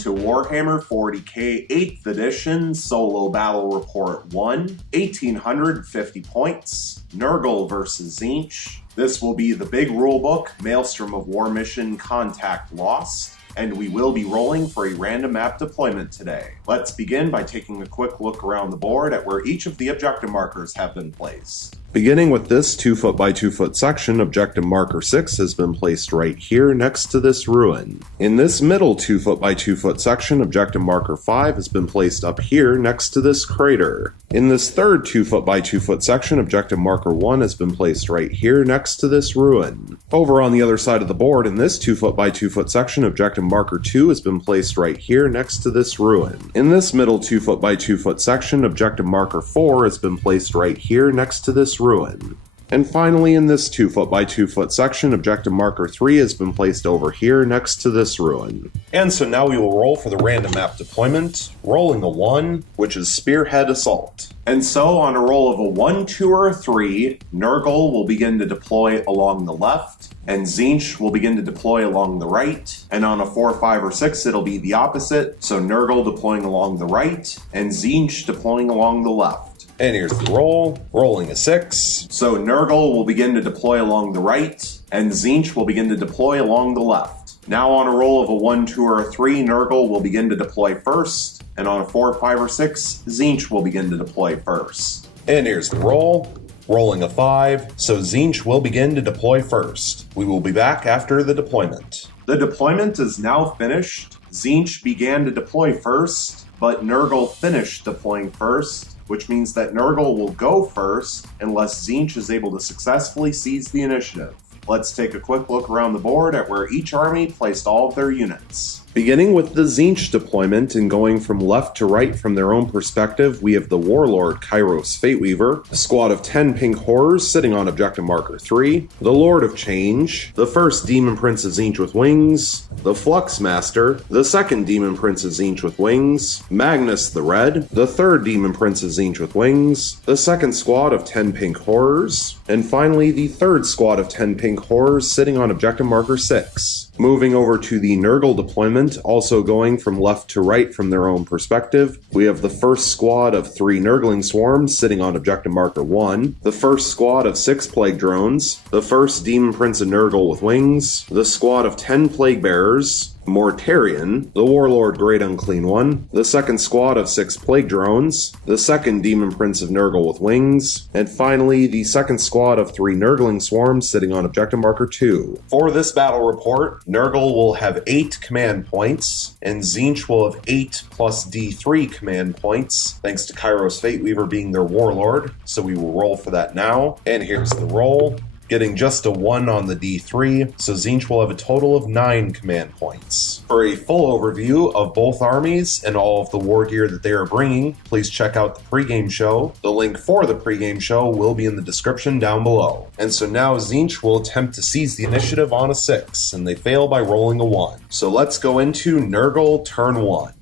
to Warhammer 40k 8th edition Solo Battle Report 1, 1850 points, Nurgle vs. Tzeentch. This will be the big rulebook, Maelstrom of War Mission Contact Lost, and we will be rolling for a random map deployment today. Let's begin by taking a quick look around the board at where each of the objective markers have been placed. Beginning with this 2 foot by 2 foot section, objective marker 6 has been placed right here next to this ruin. In this middle 2 foot by 2 foot section, objective marker 5 has been placed up here next to this crater. In this third 2 foot by 2 foot section, objective marker 1 has been placed right here next to this ruin. Over on the other side of the board, in this 2 foot by 2 foot section, objective marker 2 has been placed right here next to this ruin. In this middle 2 foot by 2 foot section, objective marker 4 has been placed right here next to this ruin. And finally, in this 2 foot by 2 foot section, objective marker 3 has been placed over here next to this ruin. And so now we will roll for the random map deployment, rolling a 1, which is Spearhead Assault. And so on a roll of a 1, 2, or a 3, Nurgle will begin to deploy along the left, and Tzeentch will begin to deploy along the right, and on a 4, 5, or 6 it'll be the opposite, so Nurgle deploying along the right, and Tzeentch deploying along the left. And here's the roll, rolling a 6. So Nurgle will begin to deploy along the right, and Tzeentch will begin to deploy along the left. Now on a roll of a 1, 2, or a 3, Nurgle will begin to deploy first, and on a 4, 5, or 6, Tzeentch will begin to deploy first. And here's the roll, rolling a 5, so Tzeentch will begin to deploy first. We will be back after the deployment. The deployment is now finished. Tzeentch began to deploy first, but Nurgle finished deploying first, which means that Nurgle will go first unless Tzeentch is able to successfully seize the initiative. Let's take a quick look around the board at where each army placed all of their units. Beginning with the Tzeentch deployment and going from left to right from their own perspective, we have the Warlord Kairos Fateweaver, a squad of 10 pink horrors sitting on objective marker 3, the Lord of Change, the first Demon Prince of Tzeentch with wings, the Flux Master, the second Demon Prince of Tzeentch with wings, Magnus the Red, the third Demon Prince of Tzeentch with wings, the second squad of 10 pink horrors, and finally the third squad of 10 pink horrors sitting on objective marker 6. Moving over to the Nurgle deployment, also going from left to right from their own perspective, we have the first squad of 3 Nurgling swarms sitting on objective marker 1, the first squad of 6 Plague Drones, the first Demon Prince of Nurgle with wings, the squad of 10 Plague Bearers, Mortarion, the Warlord Great Unclean One, the second squad of 6 Plague Drones, the second Demon Prince of Nurgle with wings, and finally the second squad of 3 Nurgling swarms sitting on objective marker 2. For this battle report, Nurgle will have 8 command points, and Tzeentch will have 8 plus D3 command points, thanks to Kairos Fateweaver being their Warlord, so we will roll for that now. And here's the roll. Getting just a 1 on the D3, so Tzeentch will have a total of 9 command points. For a full overview of both armies and all of the war gear that they are bringing, please check out the pregame show. The link for the pregame show will be in the description down below. And so now Tzeentch will attempt to seize the initiative on a 6, and they fail by rolling a 1. So let's go into Nurgle turn 1.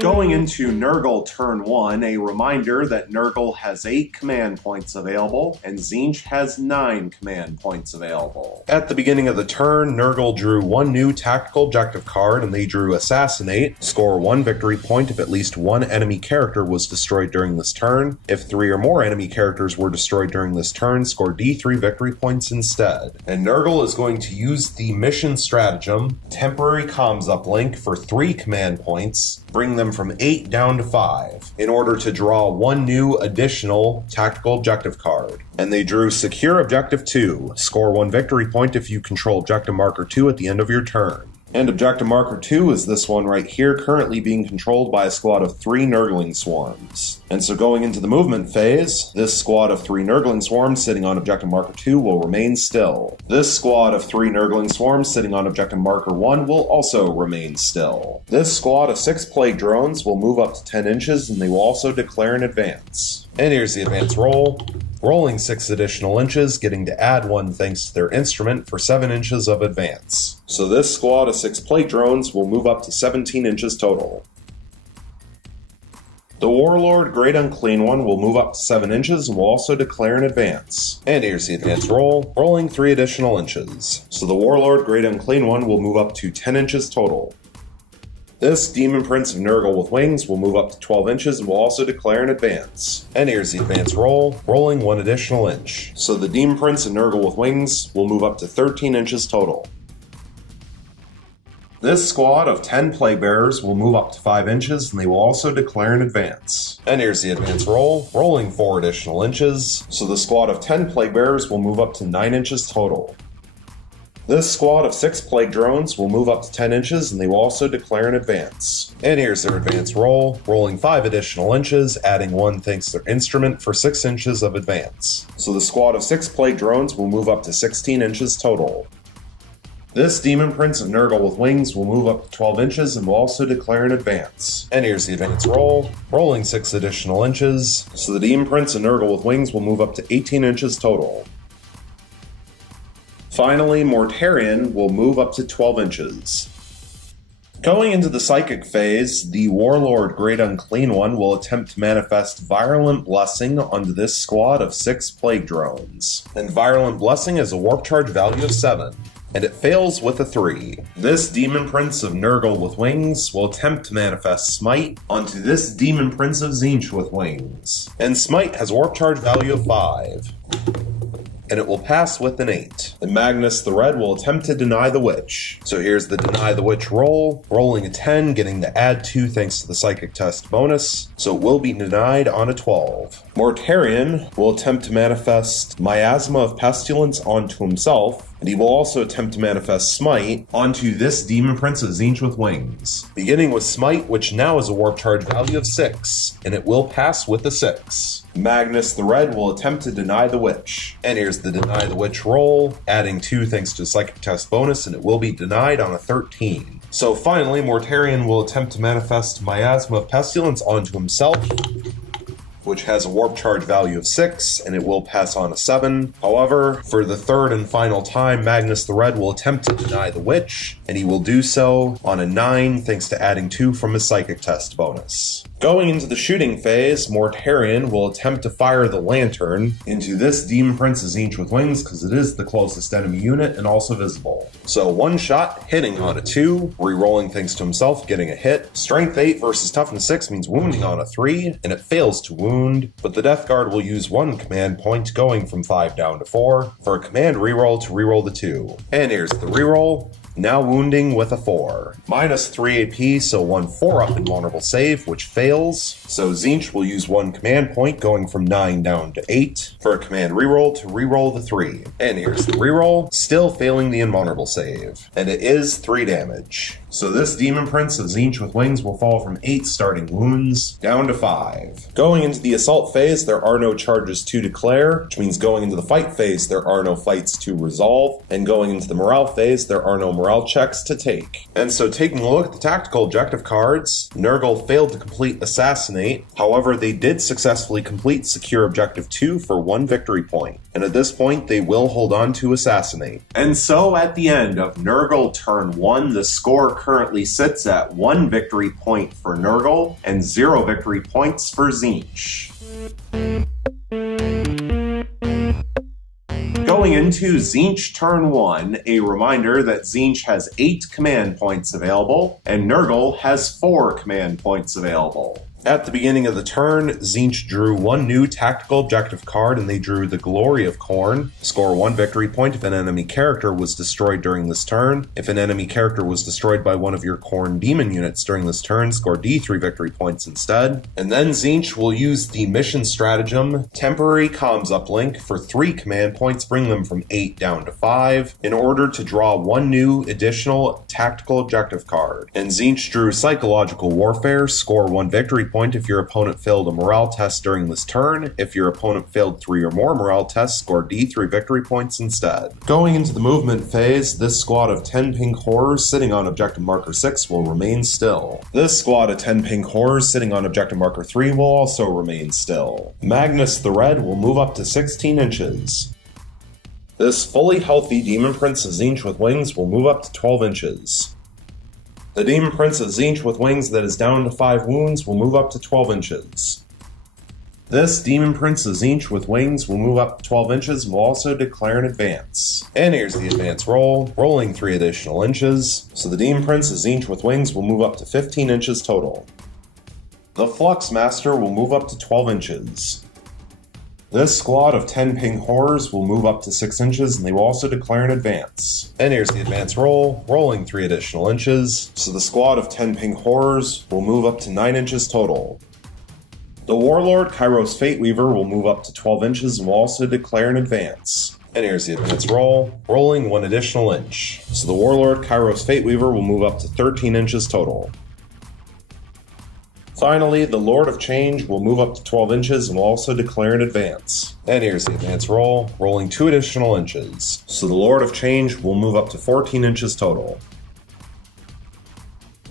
Going into Nurgle turn 1, a reminder that Nurgle has 8 command points available, and Tzeentch has 9 command points available. At the beginning of the turn, Nurgle drew 1 new tactical objective card, and they drew Assassinate. Score 1 victory point if at least 1 enemy character was destroyed during this turn. If 3 or more enemy characters were destroyed during this turn, score D3 victory points instead. And Nurgle is going to use the mission stratagem, Temporary Comms Uplink, for 3 command points, bring them from 8 down to 5, in order to draw 1 new additional tactical objective card. And they drew Secure Objective 2. Score 1 victory point if you control Objective Marker 2 at the end of your turn. And Objective Marker 2 is this one right here, currently being controlled by a squad of 3 Nurgling swarms. And so going into the movement phase, this squad of 3 Nurgling swarms sitting on Objective Marker 2 will remain still. This squad of 3 Nurgling swarms sitting on Objective Marker 1 will also remain still. This squad of 6 Plague Drones will move up to 10 inches, and they will also declare an advance. And here's the advance roll. Rolling 6 additional inches, getting to add 1 thanks to their instrument for 7 inches of advance. So this squad of 6 Plague Drones will move up to 17 inches total. The Warlord Great Unclean One will move up to 7 inches and will also declare an advance. And here's the advance roll, rolling 3 additional inches. So the Warlord Great Unclean One will move up to 10 inches total. This Demon Prince of Nurgle with wings will move up to 12 inches and will also declare an advance. And here's the advance roll, rolling 1 additional inch. So the Demon Prince of Nurgle with wings will move up to 13 inches total. This squad of 10 Plague Bearers will move up to 5 inches and they will also declare an advance. And here's the advance roll, rolling 4 additional inches. So the squad of 10 Plague Bearers will move up to 9 inches total. This squad of 6 Plague Drones will move up to 10 inches and they will also declare an advance. And here's their advance roll, rolling 5 additional inches, adding 1 thanks to their instrument for 6 inches of advance. So the squad of 6 Plague Drones will move up to 16 inches total. This Demon Prince of Nurgle with wings will move up to 12 inches and will also declare an advance. And here's the advance roll, rolling 6 additional inches. So the Demon Prince of Nurgle with wings will move up to 18 inches total. Finally, Mortarion will move up to 12 inches. Going into the Psychic phase, the Warlord Great Unclean One will attempt to manifest Virulent Blessing onto this squad of 6 Plague Drones. And Virulent Blessing has a warp charge value of 7, and it fails with a 3. This Demon Prince of Nurgle with wings will attempt to manifest Smite onto this Demon Prince of Tzeentch with wings. And Smite has a warp charge value of 5. And it will pass with an 8. And Magnus the Red will attempt to deny the Witch. So here's the Deny the Witch roll, rolling a 10, getting to add 2 thanks to the Psychic Test bonus, so it will be denied on a 12. Mortarion will attempt to manifest Miasma of Pestilence onto himself, and he will also attempt to manifest Smite onto this Demon Prince of Tzeentch with wings. Beginning with Smite, which now has a warp charge value of 6, and it will pass with a 6. Magnus the Red will attempt to deny the Witch. And here's the Deny the Witch roll, adding 2 thanks to Psychic Test bonus, and it will be denied on a 13. So finally, Mortarion will attempt to manifest Miasma of Pestilence onto himself, which has a warp charge value of 6, and it will pass on a 7. However, for the third and final time, Magnus the Red will attempt to deny the Witch, and he will do so on a 9 thanks to adding 2 from his Psychic Test bonus. Going into the shooting phase, Mortarion will attempt to fire the Lantern into this Demon Prince of Tzeentch with wings because it is the closest enemy unit and also visible. So 1 shot, hitting on a 2, re-rolling thanks to himself, getting a hit. Strength 8 versus Toughness 6 means wounding on a 3, and it fails to wound, but the Death Guard will use 1 command point going from 5 down to 4 for a command reroll to reroll the 2. And here's the reroll. Now wounding with a 4. Minus 3 AP, so 1 4-up invulnerable save, which fails. So Tzeentch will use 1 command point going from 9 down to 8 for a command reroll to reroll the 3. And here's the reroll, still failing the invulnerable save. And it is 3 damage. So this Demon Prince of Tzeentch with wings will fall from 8 starting wounds down to 5. Going into the assault phase, there are no charges to declare, which means going into the fight phase, there are no fights to resolve, and going into the morale phase, there are no morale checks to take. And so taking a look at the tactical objective cards, Nurgle failed to complete Assassinate, however they did successfully complete Secure Objective 2 for 1 victory point, and at this point they will hold on to Assassinate. And so at the end of Nurgle turn 1, the score currently sits at 1 victory point for Nurgle and 0 victory points for Tzeentch. Going into Tzeentch turn 1, a reminder that Tzeentch has 8 command points available, and Nurgle has 4 command points available. At the beginning of the turn, Tzeentch drew 1 new tactical objective card, and they drew the Glory of Khorne. Score 1 victory point if an enemy character was destroyed during this turn. If an enemy character was destroyed by one of your Khorne demon units during this turn, score D3 victory points instead. And then Tzeentch will use the mission stratagem, Temporary Comms Uplink, for 3 command points, bring them from 8 down to 5, in order to draw 1 new additional tactical objective card. And Tzeentch drew Psychological Warfare, score 1 victory point if your opponent failed a morale test during this turn. If your opponent failed 3 or more morale tests, score D3 victory points instead. Going into the movement phase, this squad of 10 pink horrors sitting on objective marker 6 will remain still. This squad of 10 pink horrors sitting on objective marker 3 will also remain still. Magnus the Red will move up to 16 inches. This fully healthy Demon Prince of Tzeentch with wings will move up to 12 inches. The Demon Prince of Tzeentch with wings that is down to 5 wounds will move up to 12 inches. This Demon Prince of Tzeentch with wings will move up 12 inches and will also declare an advance. And here's the advance roll, rolling 3 additional inches. So the Demon Prince of Tzeentch with wings will move up to 15 inches total. The Flux Master will move up to 12 inches. This squad of 10 pink horrors will move up to 6 inches and they will also declare an advance. And here's the advance roll, rolling 3 additional inches. So the squad of 10 pink horrors will move up to 9 inches total. The Warlord Kairos Fateweaver will move up to 12 inches and will also declare an advance. And here's the advance roll, rolling 1 additional inch. So the Warlord Kairos Fateweaver will move up to 13 inches total. Finally, the Lord of Change will move up to 12 inches and will also declare an advance. And here's the advance roll, rolling 2 additional inches. So the Lord of Change will move up to 14 inches total.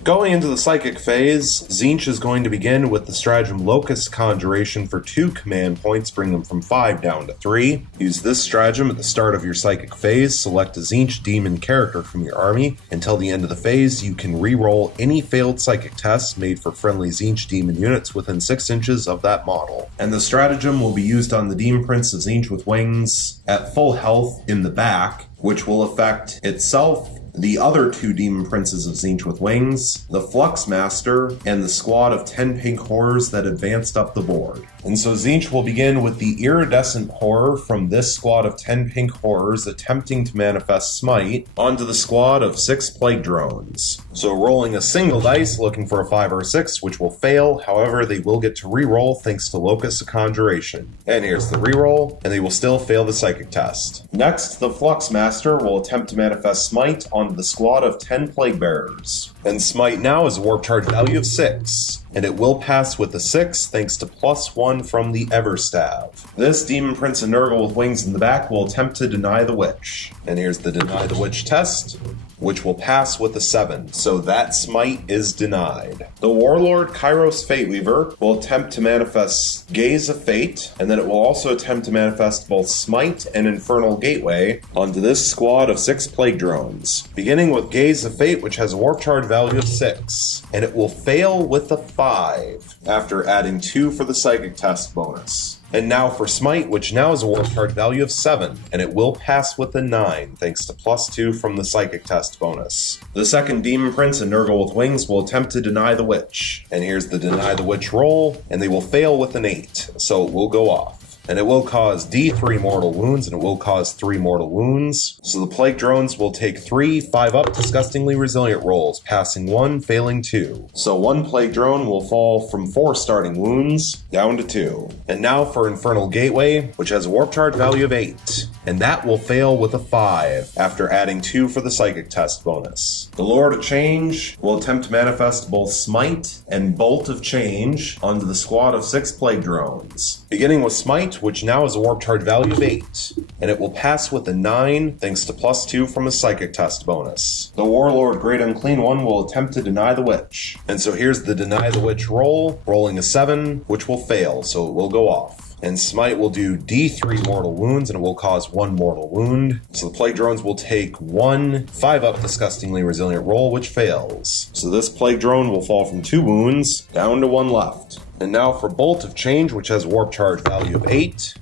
Going into the Psychic phase, Tzeentch is going to begin with the stratagem Locust Conjuration for 2 command points, bring them from 5 down to 3. Use this stratagem at the start of your Psychic phase, select a Tzeentch demon character from your army. Until the end of the phase, you can re-roll any failed Psychic tests made for friendly Tzeentch demon units within 6 inches of that model. And the stratagem will be used on the Demon Prince of Tzeentch with wings at full health in the back, which will affect itself, the other 2 Demon Princes of Tzeentch with wings, the Flux Master, and the squad of 10 pink horrors that advanced up the board. And so Tzeentch will begin with the Iridescent Horror from this squad of 10 pink horrors attempting to manifest Smite onto the squad of 6 Plague Drones. So rolling a single dice looking for a 5 or a 6, which will fail, however they will get to reroll thanks to Locust Conjuration. And here's the reroll, and they will still fail the Psychic test. Next, the Flux Master will attempt to manifest Smite onto the squad of 10 Plague Bearers. And Smite now is a warp charge value of 6, and it will pass with a 6 thanks to +1 from the Everstav. This Demon Prince of Nurgle with wings in the back will attempt to deny the Witch. And here's the Deny the Witch test, which will pass with a 7, so that Smite is denied. The Warlord Kairos Fateweaver will attempt to manifest Gaze of Fate, and then it will also attempt to manifest both Smite and Infernal Gateway onto this squad of 6 Plague Drones. Beginning with Gaze of Fate, which has a warp charge value of 6, and it will fail with a 5 after adding 2 for the Psychic test bonus. And now for Smite, which now has a warp charge value of 7, and it will pass with a 9, thanks to +2 from the Psychic test bonus. The second Demon Prince and Nurgle with wings will attempt to deny the Witch. And here's the Deny the Witch roll, and they will fail with an 8, so it will go off. And it will cause D3 mortal wounds, and it will cause 3 mortal wounds. So the Plague Drones will take 3 5-up Disgustingly Resilient rolls, passing 1, failing 2. So 1 Plague Drone will fall from 4 starting wounds down to 2. And now for Infernal Gateway, which has a warp charge value of 8. And that will fail with a 5, after adding 2 for the Psychic test bonus. The Lord of Change will attempt to manifest both Smite and Bolt of Change onto the squad of 6 Plague Drones. Beginning with Smite, which now has a warp charge value of 8, and it will pass with a 9 thanks to +2 from a Psychic test bonus. The Warlord Great Unclean One will attempt to deny the Witch. And so here's the Deny the Witch roll, rolling a 7, which will fail, so it will go off. And Smite will do D3 mortal wounds, and it will cause 1 mortal wound. So the Plague Drones will take 1 5-up Disgustingly Resilient roll, which fails. So this Plague Drone will fall from 2 wounds down to 1 left. And now for Bolt of Change, which has warp charge value of 8.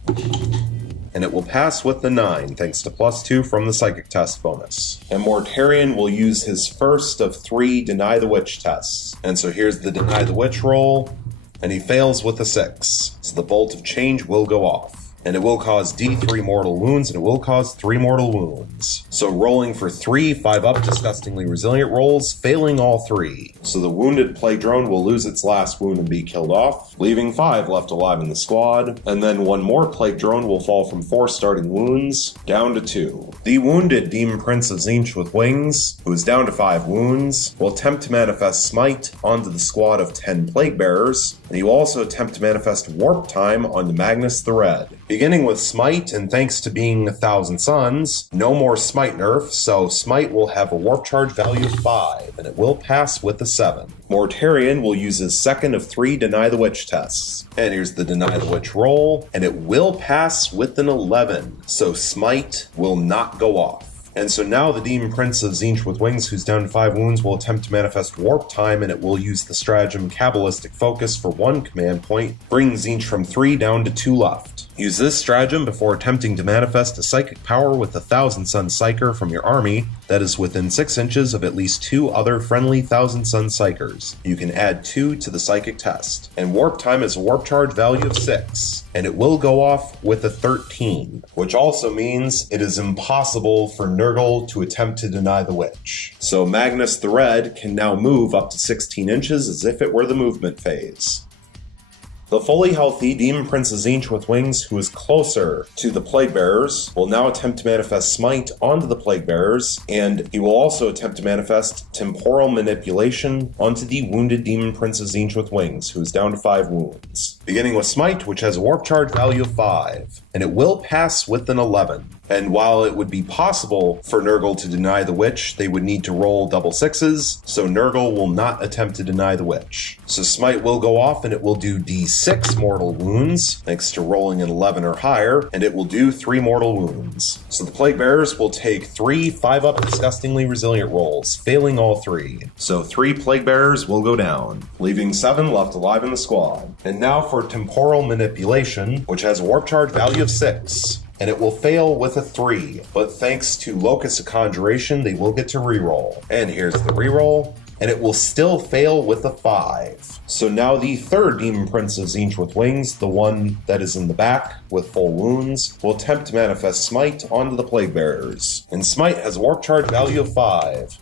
And it will pass with the 9, thanks to +2 from the Psychic test bonus. And Mortarion will use his first of 3 Deny the Witch tests. And so here's the Deny the Witch roll, and he fails with a 6. So the Bolt of Change will go off. And it will cause D3 mortal wounds, and it will cause 3 mortal wounds. So rolling for 3 5-up Disgustingly Resilient rolls, failing all 3. So the wounded Plague Drone will lose its last wound and be killed off, leaving 5 left alive in the squad. And then 1 more Plague Drone will fall from 4 starting wounds down to 2. The wounded Demon Prince of Tzeentch with wings, who is down to 5 wounds, will attempt to manifest Smite onto the squad of 10 Plague Bearers, and he will also attempt to manifest Warp Time onto Magnus the Red. Beginning with Smite, and thanks to being 1,000 Suns, no more Smite nerf, so Smite will have a warp charge value of 5, and it will pass with a 7. Mortarion will use his second of 3 Deny the Witch tests. And here's the Deny the Witch roll, and it will pass with an 11, so Smite will not go off. And so now the Demon Prince of Tzeentch with Wings, who's down to 5 wounds, will attempt to manifest Warp Time, and it will use the stratagem Kabbalistic Focus for 1 command point, bringing Tzeentch from 3 down to 2 left. Use this stratagem before attempting to manifest a psychic power with a 1000 Sun Psyker from your army that is within 6 inches of at least 2 other friendly 1000 Sun Psykers. You can add 2 to the psychic test. And Warp Time is a warp charge value of 6, and it will go off with a 13, which also means it is impossible for Nurgle to attempt to deny the witch. So Magnus the Red can now move up to 16 inches as if it were the movement phase. The fully healthy Demon Prince of Tzeentch with Wings, who is closer to the Plague Bearers, will now attempt to manifest Smite onto the Plague Bearers, and he will also attempt to manifest Temporal Manipulation onto the wounded Demon Prince of Tzeentch with Wings, who is down to 5 wounds. Beginning with Smite, which has a warp charge value of 5, and it will pass with an 11. And while it would be possible for Nurgle to deny the witch, they would need to roll double 6s, so Nurgle will not attempt to deny the witch. So Smite will go off and it will do d6 mortal wounds, thanks to rolling an 11 or higher, and it will do 3 mortal wounds. So the Plague Bearers will take 3 5-up disgustingly resilient rolls, failing all 3. So 3 Plague Bearers will go down, leaving 7 left alive in the squad. And now for Temporal Manipulation, which has a warp charge value of 6. And it will fail with a 3, but thanks to Locus of Conjuration, they will get to reroll. And here's the reroll, and it will still fail with a 5. So now the third Demon Prince of Tzeentch with Wings, the one that is in the back with full wounds, will attempt to manifest Smite onto the Plague Bearers. And Smite has a warp charge value of 5.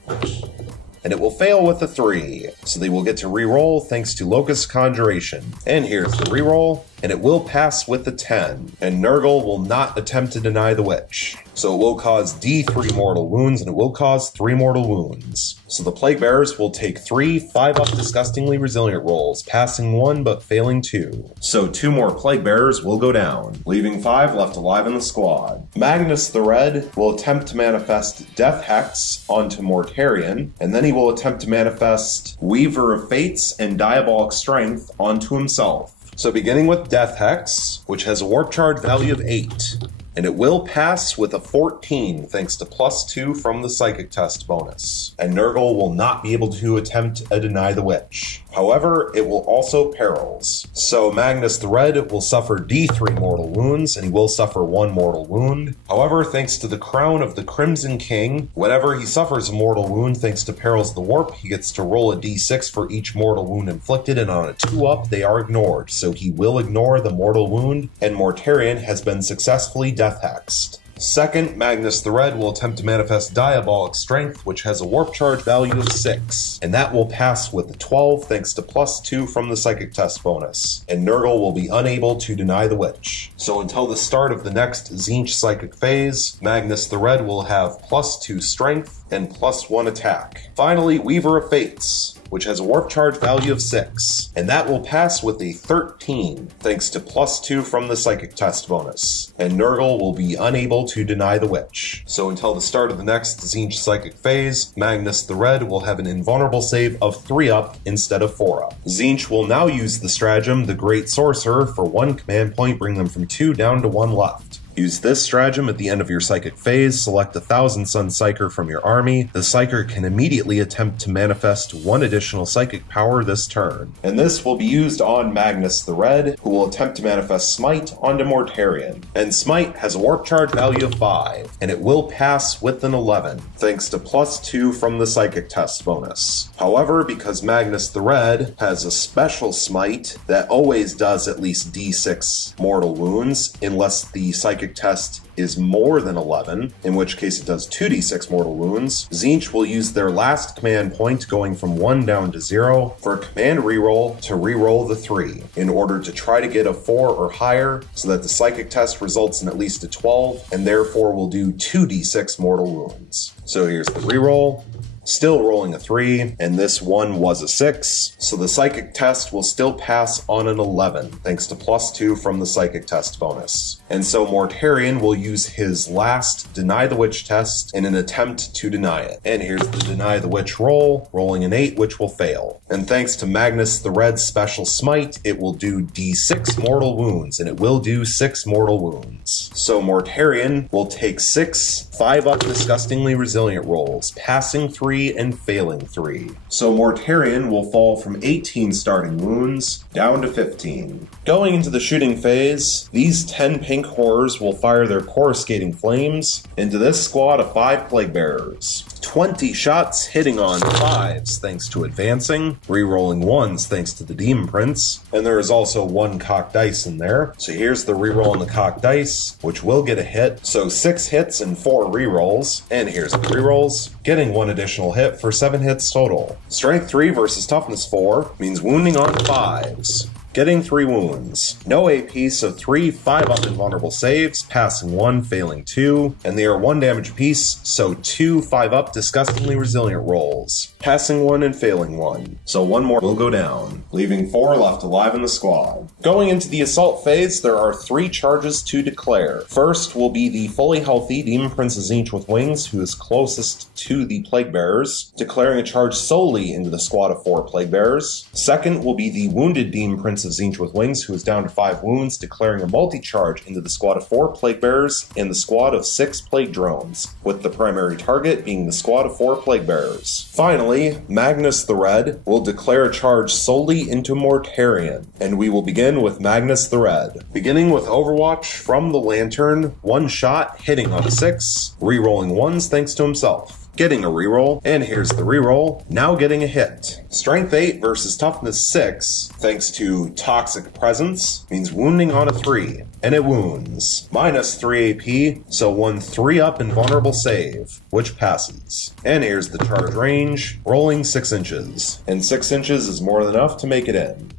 And it will fail with a 3, so they will get to reroll thanks to Locus Conjuration. And here's the reroll, and it will pass with a 10, and Nurgle will not attempt to deny the witch. So it will cause D3 mortal wounds, and it will cause 3 mortal wounds. So the Plague Bearers will take 3 5-up disgustingly resilient rolls, passing 1 but failing 2. So 2 more Plague Bearers will go down, leaving 5 left alive in the squad. Magnus the Red will attempt to manifest Death Hex onto Mortarion, and then he will attempt to manifest Weaver of Fates and Diabolic Strength onto himself. So beginning with Death Hex, which has a warp charge value of 8, and it will pass with a 14 thanks to +2 from the psychic test bonus. And Nurgle will not be able to attempt a Deny the Witch. However, it will also perils. So Magnus the Red will suffer D3 mortal wounds, and he will suffer 1 mortal wound. However, thanks to the Crown of the Crimson King, whenever he suffers a mortal wound thanks to Perils of the Warp, he gets to roll a D6 for each mortal wound inflicted, and on a 2-up, they are ignored. So he will ignore the mortal wound, and Mortarion has been successfully Death Hexed. Second, Magnus the Red will attempt to manifest Diabolic Strength, which has a warp charge value of 6, and that will pass with a 12 thanks to +2 from the psychic test bonus, and Nurgle will be unable to deny the witch. So until the start of the next Tzeentch psychic phase, Magnus the Red will have +2 strength and +1 attack. Finally, Weaver of Fates, which has a warp charge value of 6, and that will pass with a 13 thanks to +2 from the psychic test bonus, and Nurgle will be unable to deny the witch. So until the start of the next Tzeentch psychic phase, Magnus the Red will have an invulnerable save of 3-up instead of 4-up. Tzeentch will now use the stratagem, the Great Sorcerer, for 1 command point, bring them from 2 down to 1 left. Use this stratagem at the end of your psychic phase, select a 1000 Sun Psyker from your army. The Psyker can immediately attempt to manifest 1 additional psychic power this turn. And this will be used on Magnus the Red, who will attempt to manifest Smite onto Mortarion. And Smite has a warp charge value of 5, and it will pass with an 11, thanks to +2 from the psychic test bonus. However, because Magnus the Red has a special Smite that always does at least D6 mortal wounds, unless the psychic test is more than 11, in which case it does 2d6 mortal wounds, Tzeentch will use their last command point, going from 1 down to 0, for a command reroll to reroll the 3, in order to try to get a 4 or higher, so that the psychic test results in at least a 12, and therefore will do 2d6 mortal wounds. So here's the reroll, still rolling a 3, and this one was a 6, so the psychic test will still pass on an 11, thanks to +2 from the psychic test bonus. And so Mortarion will use his last Deny the Witch test in an attempt to deny it. And here's the Deny the Witch roll, rolling an 8, which will fail. And thanks to Magnus the Red's special smite, it will do d6 mortal wounds, and it will do 6 mortal wounds. So Mortarion will take 6 5-up disgustingly resilient rolls, passing 3 and failing 3. So Mortarion will fall from 18 starting wounds down to 15. Going into the shooting phase, these 10 pink horrors will fire their coruscating flames into this squad of 5 plague bearers. 20 shots hitting on 5s thanks to advancing, rerolling 1s thanks to the Demon Prince, and there is also 1 cocked dice in there. So here's the reroll on the cocked dice, which will get a hit. So 6 hits and 4 rerolls, and here's the rerolls, getting 1 additional hit for 7 hits total. Strength 3 versus Toughness 4 means wounding on 5s. Getting 3 wounds. No AP, so 3 5-up invulnerable saves, passing 1, failing 2, and they are 1 damage apiece, so 2 5-up disgustingly resilient rolls, passing 1 and failing 1. So 1 more will go down, leaving 4 left alive in the squad. Going into the assault phase, there are 3 charges to declare. First will be the fully healthy Demon Prince Tzeentch with wings, who is closest to the Plague Bearers, declaring a charge solely into the squad of 4 Plague Bearers. Second will be the wounded Demon Prince of Tzeentch with wings, who is down to 5 wounds, declaring a multi-charge into the squad of 4 Plague Bearers and the squad of 6 Plague Drones, with the primary target being the squad of 4 Plague Bearers. Finally, Magnus the Red will declare a charge solely into Mortarion, and we will begin with Magnus the Red. Beginning with Overwatch from the Lantern, 1 shot hitting on a 6, rerolling 1s thanks to himself. Getting a reroll, and here's the reroll, now getting a hit. Strength 8 versus Toughness 6, thanks to Toxic Presence, means wounding on a 3, and it wounds. Minus 3 AP, so 1 3-up invulnerable save, which passes. And here's the charge range, rolling 6 inches, and 6 inches is more than enough to make it in.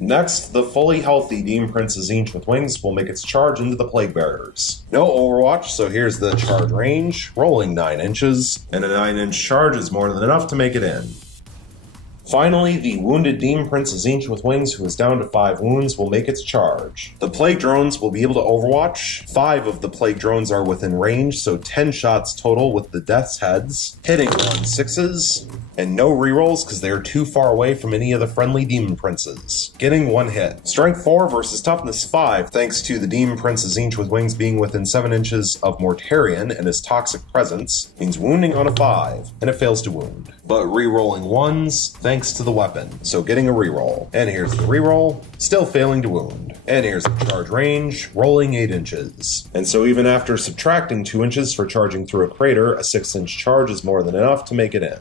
Next, the fully healthy Demon Prince Tzeentch with wings will make its charge into the Plague Bearers. No Overwatch, so here's the charge range, rolling 9 inches, and a 9-inch charge is more than enough to make it in. Finally, the wounded Demon Prince Tzeentch with wings, who is down to 5 wounds, will make its charge. The Plague Drones will be able to Overwatch. 5 of the Plague Drones are within range, so 10 shots total with the Death's Heads, hitting on 6s, and no rerolls because they are too far away from any of the friendly Demon Princes. Getting 1 hit. Strength 4 versus Toughness 5, thanks to the Demon Prince Tzeentch with wings being within 7 inches of Mortarion and his Toxic Presence, means wounding on a 5, and it fails to wound. But rerolling 1s, thanks to the weapon, so getting a reroll. And here's the reroll, still failing to wound. And here's the charge range, rolling 8 inches. And so even after subtracting 2 inches for charging through a crater, a 6-inch charge is more than enough to make it in.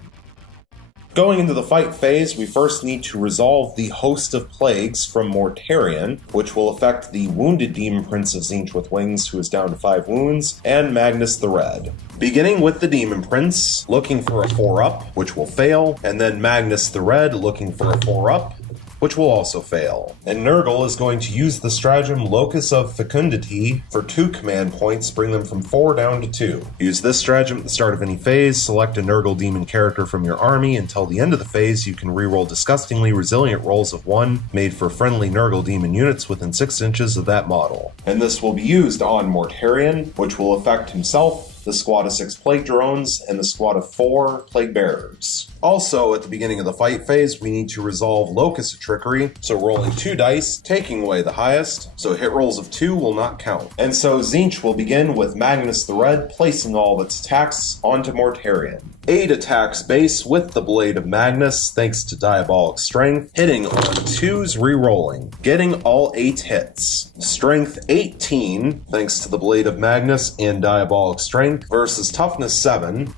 Going into the fight phase, we first need to resolve the Host of Plagues from Mortarion, which will affect the wounded Demon Prince of Tzeentch with wings, who is down to 5 wounds, and Magnus the Red. Beginning with the Demon Prince, looking for a 4-up, which will fail, and then Magnus the Red looking for a 4-up, which will also fail. And Nurgle is going to use the stratagem Locus of Fecundity for 2 command points, bring them from 4 down to 2. Use this stratagem at the start of any phase, select a Nurgle demon character from your army. Until the end of the phase, you can reroll disgustingly resilient rolls of 1 made for friendly Nurgle demon units within 6 inches of that model. And this will be used on Mortarion, which will affect himself, the squad of 6 Plague Drones, and the squad of 4 Plague Bearers. Also, at the beginning of the fight phase, we need to resolve Locus of Trickery, so rolling 2 dice, taking away the highest, so hit rolls of 2 will not count. And so Tzeentch will begin with Magnus the Red, placing all of its attacks onto Mortarion. 8 attacks base with the Blade of Magnus, thanks to Diabolic Strength, hitting on 2s rerolling, getting all 8 hits. Strength 18, thanks to the Blade of Magnus and Diabolic Strength, versus Toughness 7,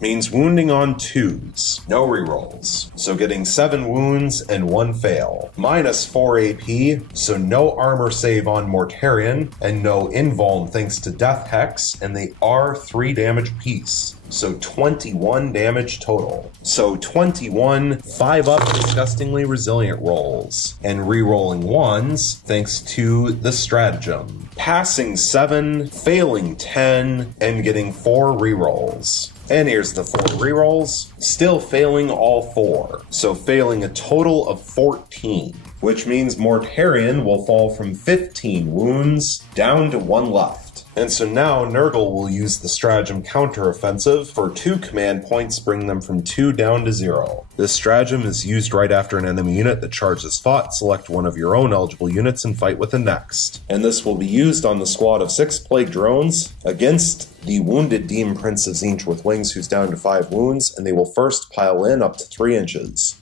means wounding on 2s, no rerolls, so getting 7 wounds and 1 fail. Minus 4 AP, so no armor save on Mortarion, and no invuln thanks to Death Hex, and they are 3 damage apiece. So 21 damage total. So 21 5-up disgustingly resilient rolls, and rerolling 1s thanks to the stratagem. Passing 7, failing 10, and getting 4 rerolls. And here's the 4 rerolls, still failing all 4, so failing a total of 14, which means Mortarion will fall from 15 wounds down to 1 left. And so now Nurgle will use the stratagem counteroffensive for 2 command points, bringing them from 2 down to 0. This stratagem is used right after an enemy unit that charges fought. Select one of your own eligible units and fight with the next. And this will be used on the squad of 6 plague drones against the wounded Demon Prince of Tzeentch with wings who's down to 5 wounds, and they will first pile in up to 3 inches.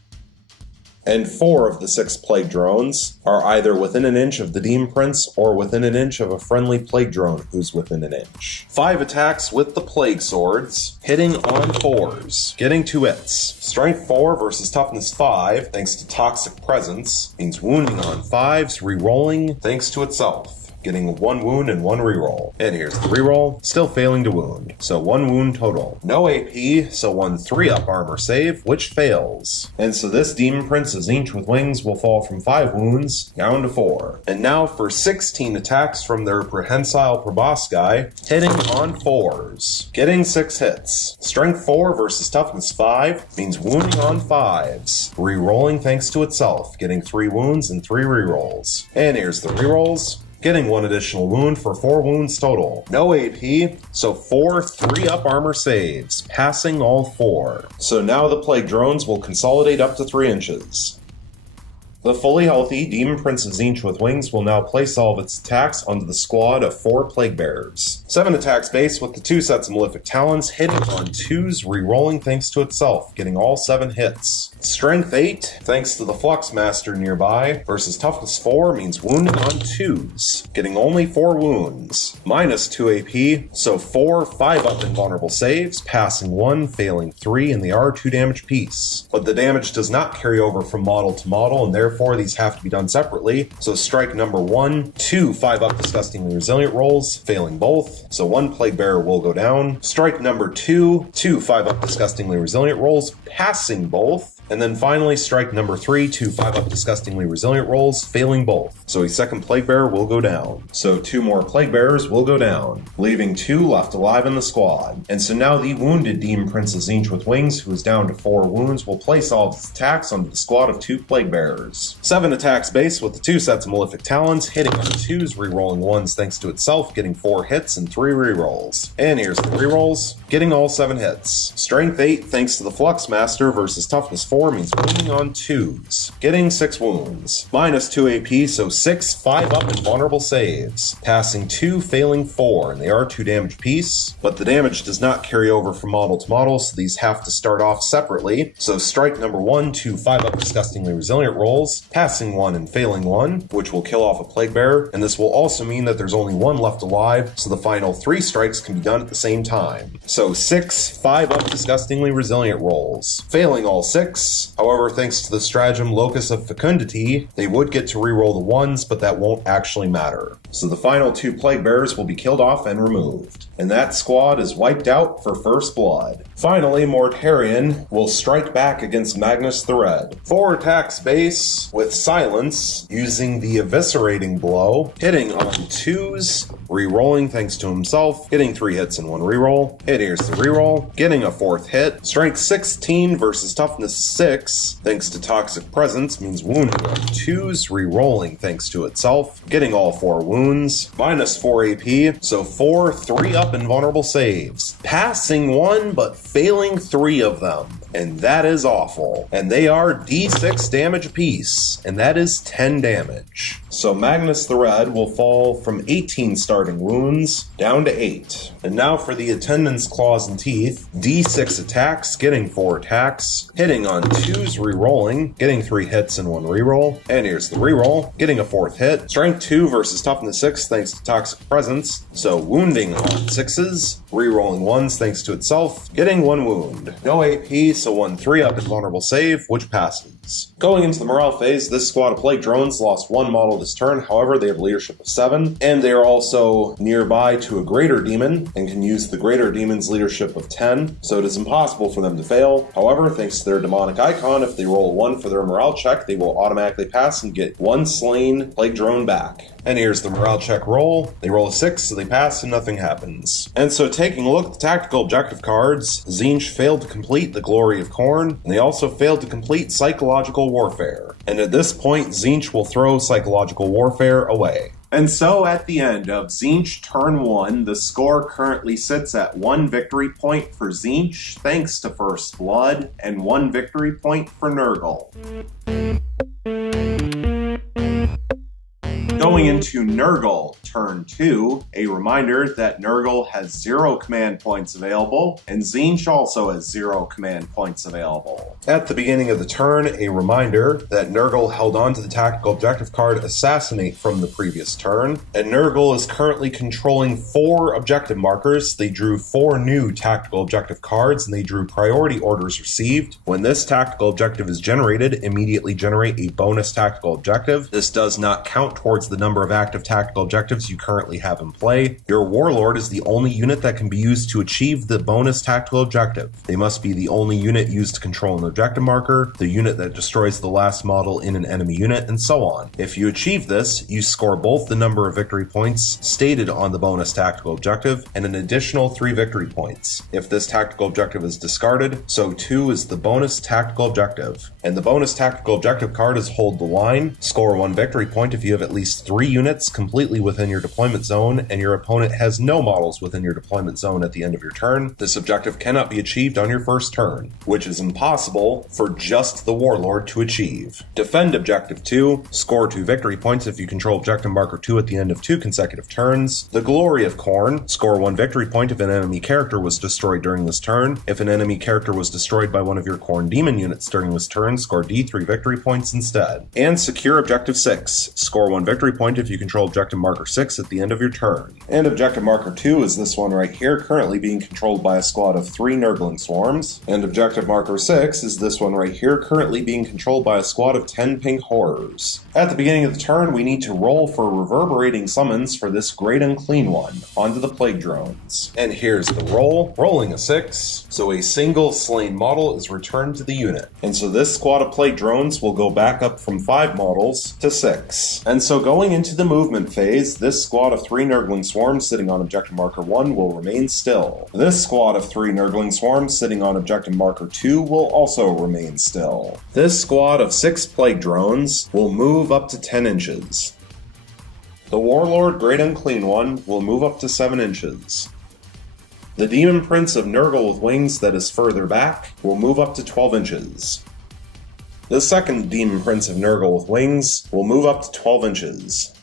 And 4 of the 6 plague drones are either within an inch of the Demon Prince or within an inch of a friendly plague drone who's within an inch. 5 attacks with the plague swords, hitting on 4s, getting 2 hits. Strength 4 versus toughness 5, thanks to toxic presence, means wounding on 5s, re-rolling thanks to itself, getting 1 wound and 1 reroll. And here's the reroll, still failing to wound, so 1 wound total. No AP, so 1 3-up armor save, which fails. And so this Demon Prince of Tzeentch with wings will fall from 5 wounds down to 4. And now for 16 attacks from their prehensile proboscis, hitting on 4s, getting 6 hits. Strength 4 versus toughness 5 means wounding on 5s, re-rolling thanks to itself, getting 3 wounds and 3 rerolls. And here's the rerolls, getting 1 additional wound for 4 wounds total. No AP, so 4 3-up armor saves, passing all 4. So now the plague drones will consolidate up to 3 inches. The fully healthy Demon Prince of Tzeentch with wings will now place all of its attacks onto the squad of 4 plague bearers. 7 attacks base with the 2 sets of malefic talons, hitting on 2s, re-rolling thanks to itself, getting all 7 hits. Strength 8, thanks to the Flux Master nearby, versus toughness 4 means wounding on 2s, getting only 4 wounds. Minus 2 AP, so 4 5-up invulnerable saves, passing 1, failing 3, and they are 2 damage piece. But the damage does not carry over from model to model, and therefore these have to be done separately. So strike number 1, 2 5-up disgustingly resilient rolls, failing both, so 1 plague bearer will go down. Strike number 2, 2 5-up disgustingly resilient rolls, passing both. And then finally, strike number 3, 2 5-up disgustingly resilient rolls, failing both. So a second plague bearer will go down. So 2 more plague bearers will go down, leaving 2 left alive in the squad. And so now the wounded Demon Prince of Tzeentch with wings, who is down to 4 wounds, will place all of its attacks onto the squad of 2 plague bearers. 7 attacks base with the 2 sets of malefic talons, hitting on 2s, re-rolling 1s thanks to itself, getting 4 hits and 3 re-rolls. And here's the re-rolls, getting all 7 hits. Strength 8, thanks to the Flux Master, versus toughness 4 means wounding on 2s, getting 6 wounds. Minus 2 AP, so 6 5-up invulnerable saves, passing 2, failing 4, and they are 2 damage piece, but the damage does not carry over from model to model, so these have to start off separately. So strike number 1, 2 5-up disgustingly resilient rolls, passing 1 and failing 1, which will kill off a plague bearer, and this will also mean that there's only 1 left alive, so the final 3 strikes can be done at the same time. So 6 5-up disgustingly resilient rolls, failing all 6. However, thanks to the stratagem Locus of Fecundity, they would get to reroll the 1s, but that won't actually matter. So the final 2 plague bearers will be killed off and removed. And that squad is wiped out for first blood. Finally, Mortarion will strike back against Magnus the Red. 4 attacks base with silence, using the eviscerating blow, hitting on 2s, re-rolling thanks to himself, getting 3 hits and 1 reroll. And here's the reroll, getting a 4th hit. Strength 16 versus toughness 6, thanks to toxic presence, means wounding on 2s, re-rolling thanks to itself, getting all 4 wounds. Minus 4 AP, so 4 3-up invulnerable saves, passing 1 but failing 3 of them. And that is awful. And they are D6 damage apiece, and that is 10 damage. So Magnus the Red will fall from 18 starting wounds down to 8. And now for the Attendant's Claws and Teeth, D6 attacks, getting 4 attacks, hitting on 2s, re-rolling, getting 3 hits and 1 reroll. And here's the reroll, getting a 4th hit. Strength 2 versus toughness 6 thanks to toxic presence, so wounding on 6s, re-rolling 1s thanks to itself, getting 1 wound. No AP, so 1 3-up invulnerable save, which passes. Going into the morale phase, this squad of plague drones lost 1 model this turn, however they have leadership of 7, and they are also also nearby to a greater demon and can use the greater demon's leadership of 10, so it is impossible for them to fail. However, thanks to their demonic icon, if they roll a 1 for their morale check, they will automatically pass and get 1 slain plague drone back. And here's the morale check roll. They roll a 6, so they pass and nothing happens. And so taking a look at the tactical objective cards, Tzeentch failed to complete the Glory of Khorne, and they also failed to complete Psychological Warfare. And at this point, Tzeentch will throw Psychological Warfare away. And so at the end of Tzeentch turn 1, the score currently sits at 1 victory point for Tzeentch, thanks to First Blood, and 1 victory point for Nurgle. Going into Nurgle turn 2, a reminder that Nurgle has 0 command points available, and Tzeentch also has 0 command points available. At the beginning of the turn, a reminder that Nurgle held on to the tactical objective card Assassinate from the previous turn, and Nurgle is currently controlling 4 objective markers. They drew 4 new tactical objective cards, and they drew priority orders received. When this tactical objective is generated, immediately generate a bonus tactical objective. This does not count towards the number of active tactical objectives you currently have in play. Your Warlord is the only unit that can be used to achieve the bonus tactical objective. They must be the only unit used to control an objective marker, the unit that destroys the last model in an enemy unit, and so on. If you achieve this, you score both the number of victory points stated on the bonus tactical objective and an additional 3 victory points. If this tactical objective is discarded, so too is the bonus tactical objective. And the bonus tactical objective card is Hold the Line. Score 1 victory point if you have at least 3 units completely within your deployment zone and your opponent has no models within your deployment zone at the end of your turn. This objective cannot be achieved on your first turn, which is impossible for just the Warlord to achieve. Defend objective 2. Score 2 victory points if you control objective marker 2 at the end of 2 consecutive turns. The Glory of Khorne. Score 1 victory point if an enemy character was destroyed during this turn. If an enemy character was destroyed by one of your Khorne demon units during this turn, score D3 victory points instead. And secure objective 6. Score 1 victory point if you control objective marker 6 at the end of your turn. And objective marker 2 is this one right here, currently being controlled by a squad of 3 Nurgling Swarms. And objective marker 6 is this one right here, currently being controlled by a squad of 10 Pink Horrors. At the beginning of the turn, we need to roll for reverberating summons for this Great Unclean One onto the Plague Drones. And here's the roll. Rolling a 6, so a single slain model is returned to the unit. And so this squad of Plague Drones will go back up from 5 models to 6. And so going into the movement phase, this squad of 3 Nurgling Swarms sitting on objective marker 1 will remain still. This squad of 3 Nurgling Swarms sitting on objective marker 2 will also remain still. This squad of 6 Plague Drones will move up to 10 inches. The Warlord Great Unclean One will move up to 7 inches. The Demon Prince of Nurgle with Wings that is further back will move up to 12 inches. The second Demon Prince of Nurgle with Wings will move up to 12 inches.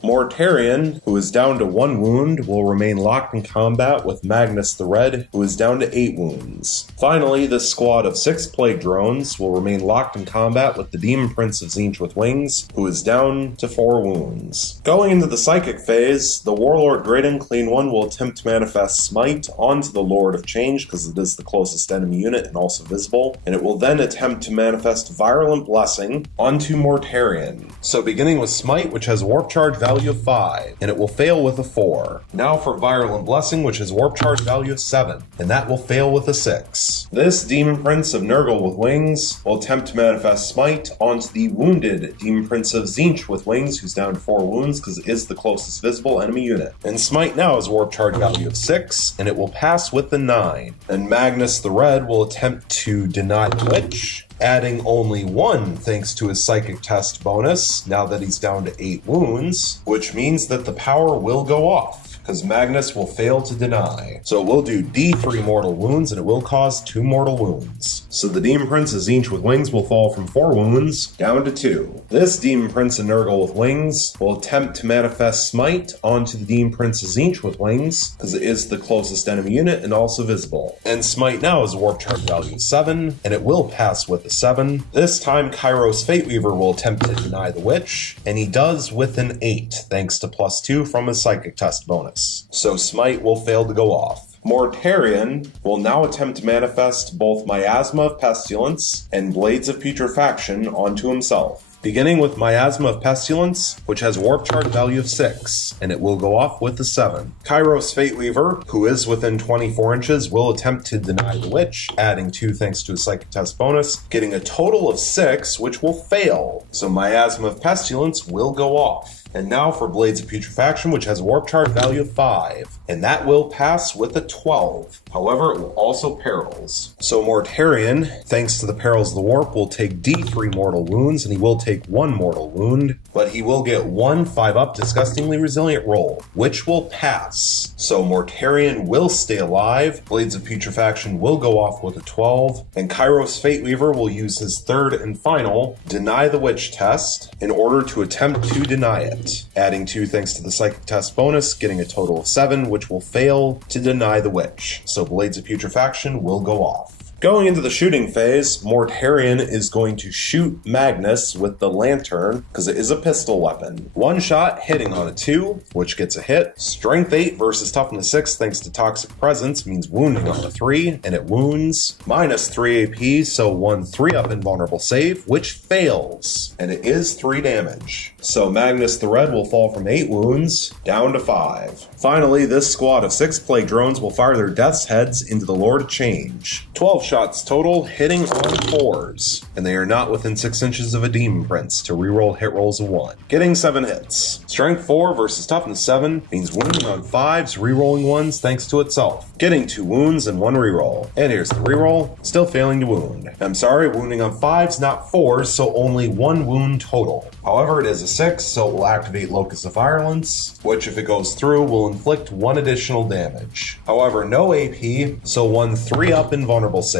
Mortarion, who is down to 1 wound, will remain locked in combat with Magnus the Red, who is down to 8 wounds. Finally, this squad of 6 Plague Drones will remain locked in combat with the Demon Prince of Tzeentch with Wings, who is down to 4 wounds. Going into the Psychic phase, the Warlord Great Unclean One will attempt to manifest Smite onto the Lord of Change, because it is the closest enemy unit and also visible, and it will then attempt to manifest Virulent Blessing onto Mortarion. So beginning with Smite, which has Warp Charge value of 5, and it will fail with a 4. Now for Virulent Blessing, which has Warp Charge value of 7, and that will fail with a 6. This Demon Prince of Nurgle with Wings will attempt to manifest Smite onto the wounded Demon Prince of Tzeentch with Wings, who's down to 4 wounds because it is the closest visible enemy unit. And Smite now has Warp Charge value of 6, and it will pass with the 9. And Magnus the Red will attempt to deny the Witch, adding only 1 thanks to his Psychic Test bonus, now that he's down to 8 wounds, which means that the power will go off, because Magnus will fail to deny. So it will do D3 mortal wounds, and it will cause 2 mortal wounds. So the Demon Prince of Tzeentch with Wings will fall from 4 wounds down to 2. This Demon Prince of Nurgle with Wings will attempt to manifest Smite onto the Demon Prince of Tzeentch with Wings, because it is the closest enemy unit and also visible. And Smite now has a Warp Charge value of 7, and it will pass with a 7. This time Kairos Fateweaver will attempt to deny the Witch, and he does with an 8, thanks to +2 from his Psychic Test bonus. So Smite will fail to go off. Mortarion will now attempt to manifest both Miasma of Pestilence and Blades of Putrefaction onto himself. Beginning with Miasma of Pestilence, which has a warp charge value of 6, and it will go off with the 7. Kairos Fateweaver, who is within 24 inches, will attempt to deny the witch, adding 2 thanks to a psychic test bonus, getting a total of 6, which will fail. So Miasma of Pestilence will go off. And now for Blades of Putrefaction, which has a warp charge value of 5, and that will pass with a 12. However, it will also perils. So Mortarion, thanks to the perils of the warp, will take D3 mortal wounds, and he will take 1 mortal wound, but he will get 1 5-up disgustingly resilient roll, which will pass. So Mortarion will stay alive, Blades of Putrefaction will go off with a 12, and Kairos Fateweaver will use his third and final Deny the Witch test in order to attempt to deny it. Adding 2 thanks to the psychic test bonus, getting a total of 7, which will fail to deny the witch. So Blades of Putrefaction will go off. Going into the shooting phase, Mortarion is going to shoot Magnus with the lantern, because it is a pistol weapon. 1 shot hitting on a 2, which gets a hit. Strength 8 versus Toughness 6 thanks to Toxic Presence means wounding on a 3, and it wounds. Minus 3 AP, so 1 3-up invulnerable save, which fails, and it is 3 damage. So Magnus the Red will fall from 8 wounds down to 5. Finally, this squad of 6 plague drones will fire their death's heads into the Lord of Change. 12 shots total, hitting on 4s, and they are not within 6 inches of a Demon Prince to reroll hit rolls of 1. Getting 7 hits. Strength 4 versus Toughness 7 means wounding on 5s, rerolling 1s thanks to itself. Getting 2 wounds and 1 reroll. And here's the reroll, still failing to wound. I'm sorry, wounding on 5s, not 4s, so only 1 wound total. However, it is a 6, so it will activate Locus of Violence, which if it goes through will inflict 1 additional damage. However, no AP, so 1 3-up invulnerable save.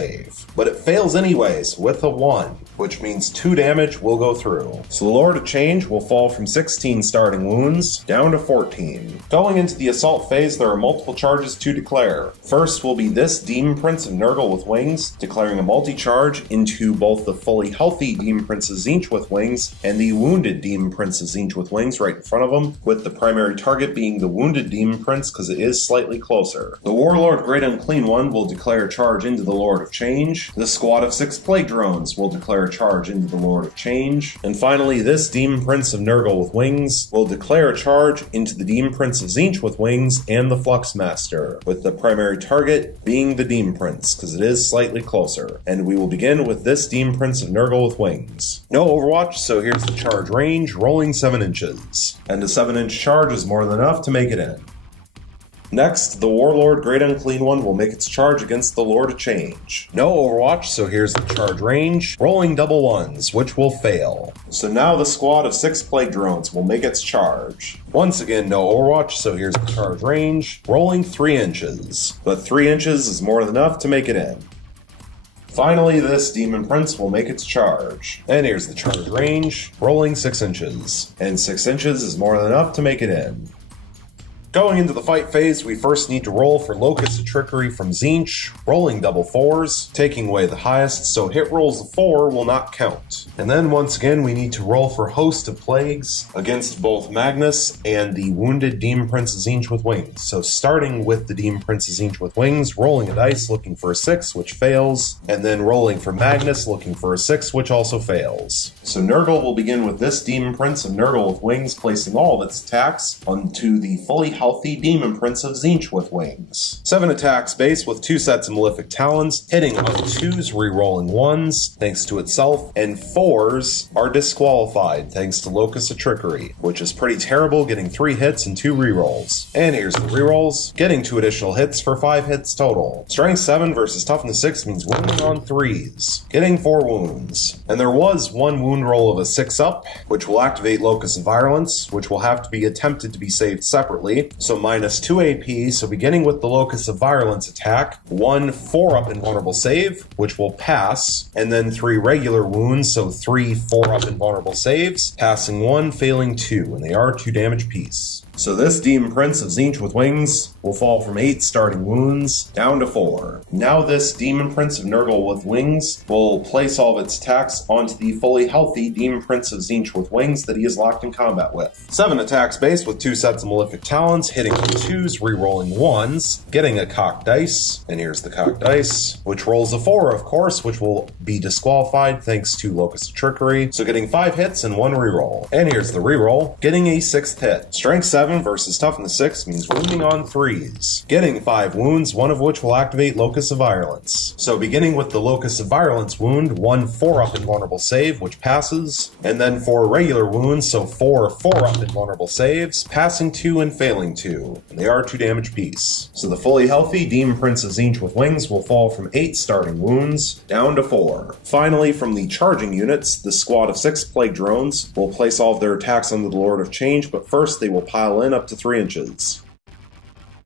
But it fails anyways with a 1, which means 2 damage will go through. So the Lord of Change will fall from 16 starting wounds down to 14. Going into the assault phase, there are multiple charges to declare. First will be this Demon Prince of Nurgle with wings, declaring a multi-charge into both the fully healthy Demon Prince of Tzeentch with wings and the wounded Demon Prince of Tzeentch with wings right in front of him, with the primary target being the wounded Demon Prince because it is slightly closer. The Warlord Great Unclean One will declare a charge into the Lord of Change. The squad of 6 plague drones will declare a charge into the Lord of Change. And finally, this Demon Prince of Nurgle with wings will declare a charge into the Demon Prince of Tzeentch with wings and the Flux Master, with the primary target being the Demon Prince because it is slightly closer. And we will begin with this Demon Prince of Nurgle with wings. No Overwatch, so here's the charge range, rolling 7 inches. And a 7-inch charge is more than enough to make it in. Next, the Warlord Great Unclean One will make its charge against the Lord of Change. No Overwatch, so here's the charge range, rolling double 1s, which will fail. So now the squad of 6 plague drones will make its charge. Once again, no Overwatch, so here's the charge range, rolling 3 inches. But 3 inches is more than enough to make it in. Finally, this Demon Prince will make its charge. And here's the charge range, rolling 6 inches. And 6 inches is more than enough to make it in. Going into the fight phase, we first need to roll for Locus of Trickery from Tzeentch, rolling double 4s, taking away the highest, so hit rolls of 4 will not count. And then once again, we need to roll for Host of Plagues against both Magnus and the wounded Demon Prince of Tzeentch with wings. So starting with the Demon Prince of Tzeentch with wings, rolling a dice looking for a 6, which fails, and then rolling for Magnus looking for a 6, which also fails. So Nurgle will begin with this Demon Prince of Nurgle with wings, placing all of its attacks onto the fully healthy Demon Prince of Tzeentch with wings. 7 attacks base with 2 sets of Malefic Talons, hitting on 2s, re-rolling 1s, thanks to itself, and 4s are disqualified, thanks to Locus of Trickery, which is pretty terrible, getting 3 hits and 2 re-rolls. And here's the re-rolls, getting 2 additional hits for 5 hits total. Strength 7 versus Toughness 6 means wounding on 3s, getting 4 wounds. And there was 1 wound roll of a 6-up, which will activate Locus of Violence, which will have to be attempted to be saved separately, so minus 2 AP, so beginning with the Locus of Violence attack, 1 4-up invulnerable save, which will pass, and then 3 regular wounds, so 3 4-up invulnerable saves, passing 1, failing 2, and they are 2 damage piece. So this Demon Prince of Tzeentch with wings will fall from 8 starting wounds down to 4. Now this Demon Prince of Nurgle with wings will place all of its attacks onto the fully healthy Demon Prince of Tzeentch with wings that he is locked in combat with. 7 attacks base with 2 sets of Malefic Talons, hitting for 2s, re-rolling 1s, getting a cocked dice, and here's the cocked dice, which rolls a 4, of course, which will be disqualified thanks to Locust of Trickery, so getting 5 hits and 1 reroll. And here's the reroll, getting a 6th hit. Strength 7 versus Toughness 6 means wounding on 3s. Getting 5 wounds, one of which will activate Locust of Virulence. So beginning with the Locust of Virulence wound, 1 4-up invulnerable save, which passes, and then 4 regular wounds, so 4 4-up invulnerable saves, passing 2 and failing 2, and they are 2 damage apiece. So the fully healthy Demon Prince of Tzeentch with wings will fall from 8 starting wounds down to 4. Finally, from the charging units, the squad of 6 plague drones will place all of their attacks under the Lord of Change, but first they will pile in up to 3 inches.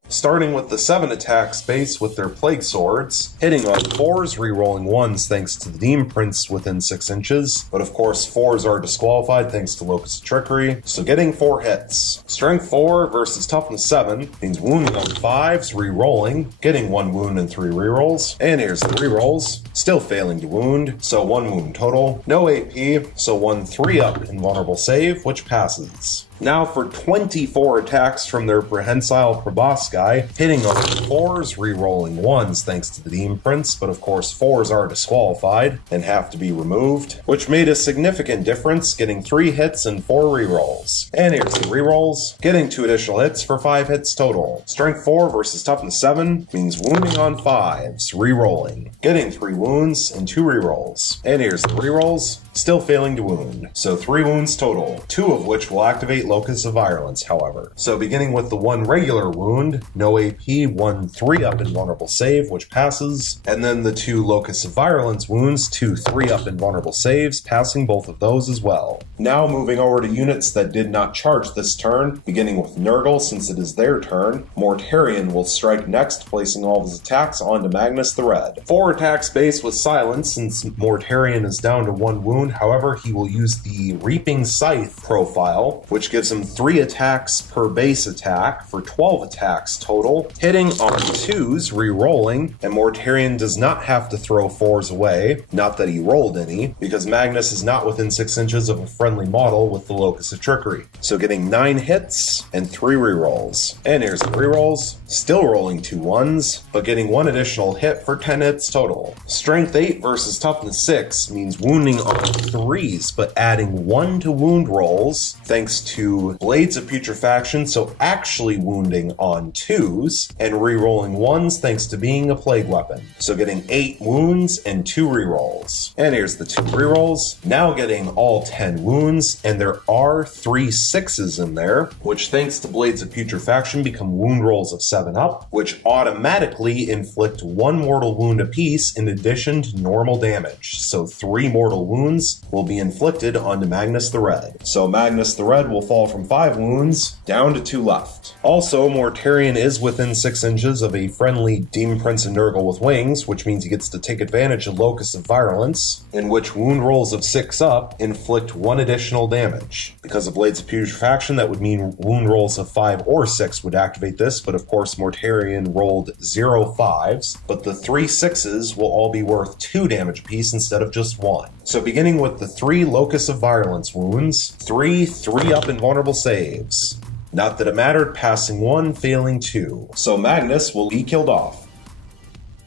Starting with the 7 attacks base with their Plague Swords, hitting on 4s, re-rolling 1s thanks to the Demon Prince within 6 inches, but of course 4s are disqualified thanks to Locust of Trickery, so getting 4 hits. Strength 4 versus Toughness 7 means wounding on 5s, re-rolling, getting 1 wound and 3 re-rolls, and here's the re-rolls, still failing to wound, so 1 wound total, no AP, so 1 3-up invulnerable save, which passes. Now for 24 attacks from their Prehensile Proboscis, hitting on 4s, re-rolling 1s thanks to the Demon Prince, but of course 4s are disqualified and have to be removed, which made a significant difference, getting 3 hits and 4 re-rolls. And here's the re-rolls, getting 2 additional hits for 5 hits total. Strength 4 versus Toughness 7 means wounding on 5s, re-rolling, getting 3 wounds and 2 re-rolls. And here's the re-rolls, still failing to wound, so 3 wounds total, 2 of which will activate Locust of Virulence, however. So beginning with the 1 regular wound, no AP, 1 3-up invulnerable save, which passes, and then the 2 Locust of Virulence wounds, 2 3-up invulnerable saves, passing both of those as well. Now moving over to units that did not charge this turn, beginning with Nurgle, since it is their turn, Mortarion will strike next, placing all of his attacks onto Magnus the Red. 4 attacks base with Silence, since Mortarion is down to 1 wound, however he will use the Reaping Scythe profile, which gives him 3 attacks per base attack for 12 attacks total, hitting on 2s, re-rolling, and Mortarion does not have to throw 4s away, not that he rolled any, because Magnus is not within 6 inches of a friendly model with the Locust of Trickery. So getting 9 hits and 3 re-rolls. And here's the re-rolls, still rolling 2 1s, but getting 1 additional hit for 10 hits total. Strength 8 versus Toughness 6 means wounding on 3s, but adding 1 to wound rolls, thanks to Blades of Putrefaction, so actually wounding on 2s, and re-rolling 1s thanks to being a plague weapon. So getting 8 wounds and 2 re-rolls. And here's the 2 re-rolls, now getting all 10 wounds, and there are 3 6s in there, which thanks to Blades of Putrefaction become wound rolls of 7 up, which automatically inflict 1 mortal wound apiece in addition to normal damage. So 3 mortal wounds will be inflicted onto Magnus the Red. So Magnus the Red will fall from 5 wounds down to 2 left. Also, Mortarion is within 6 inches of a friendly Demon Prince of Nurgle with wings, which means he gets to take advantage of Locust of Virulence, in which wound rolls of 6 up inflict 1 additional damage. Because of Blades of Putrefaction, that would mean wound rolls of 5 or 6 would activate this, but of course Mortarion rolled 0 5s, but the 3 6s will all be worth 2 damage apiece instead of just 1. So beginning with the 3 Locust of Virulence wounds, 3 3-up invulnerable saves. Not that it mattered, passing 1, failing 2. So Magnus will be killed off,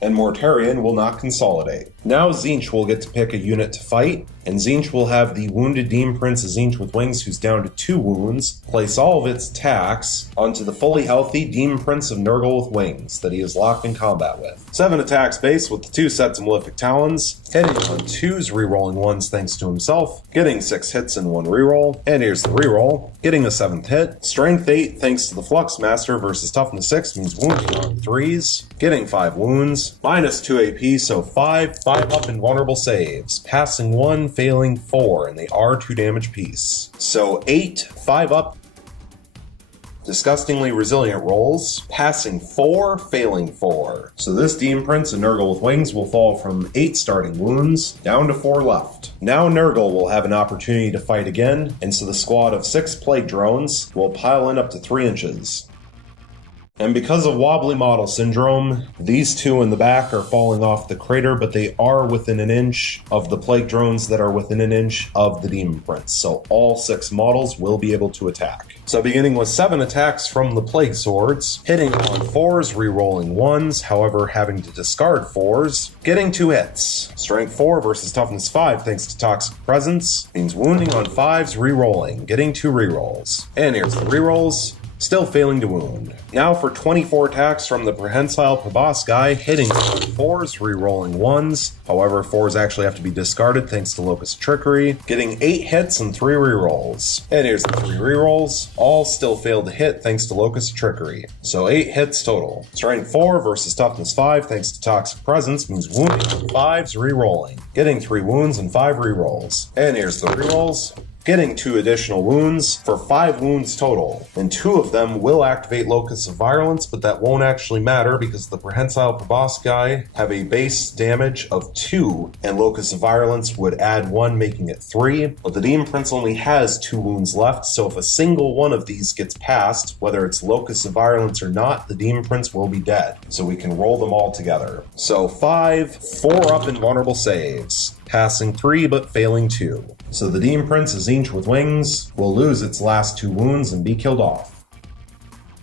and Mortarion will not consolidate. Now Tzeentch will get to pick a unit to fight, and Tzeentch will have the wounded Demon Prince of Tzeentch with wings who's down to 2 wounds, place all of its attacks onto the fully healthy Demon Prince of Nurgle with wings that he is locked in combat with. 7 attacks base with the 2 sets of Malefic Talons, hitting on 2s, re-rolling 1s thanks to himself, getting 6 hits and 1 re-roll, and here's the re-roll, getting a 7th hit. Strength 8 thanks to the Flux Master versus Toughness 6 means wounding on 3s, getting 5 wounds, minus 2 AP, so 5 5-up invulnerable saves, passing 1, failing 4, and they are 2 damage apiece. So 8 5-up disgustingly resilient rolls, passing 4, failing 4. So this Demon Prince and Nurgle with wings will fall from 8 starting wounds down to 4 left. Now Nurgle will have an opportunity to fight again, and so the squad of 6 plague drones will pile in up to 3 inches. And because of wobbly model syndrome, these 2 in the back are falling off the crater, but they are within an inch of the plague drones that are within an inch of the Demon Prince. So all 6 models will be able to attack. So beginning with 7 attacks from the plague swords, hitting on 4s, re-rolling 1s, however having to discard 4s, getting 2 hits. Strength 4 versus toughness 5 thanks to toxic presence, means wounding on 5s, re-rolling, getting 2 re-rolls. And here's the re-rolls. Still failing to wound. Now for 24 attacks from the Prehensile Proboscis, hitting on 4s, re-rolling 1s. However, 4s actually have to be discarded thanks to Locust Trickery, getting 8 hits and 3 re-rolls. And here's the 3 re-rolls. All still failed to hit thanks to Locust Trickery. So 8 hits total. Strength 4 versus Toughness 5 thanks to Toxic Presence means wounding on 5s, re-rolling, getting 3 wounds and 5 re-rolls. And here's the re-rolls. Getting 2 additional wounds for 5 wounds total, and 2 of them will activate Locus of Virulence, but that won't actually matter because the Prehensile Proboscis have a base damage of 2, and Locus of Virulence would add 1, making it 3, but the Demon Prince only has 2 wounds left, so if a single one of these gets passed, whether it's Locus of Virulence or not, the Demon Prince will be dead, so we can roll them all together. So 5, 4 up invulnerable saves, passing 3 but failing 2. So the Demon Prince, Tzeentch with wings, will lose its last 2 wounds and be killed off.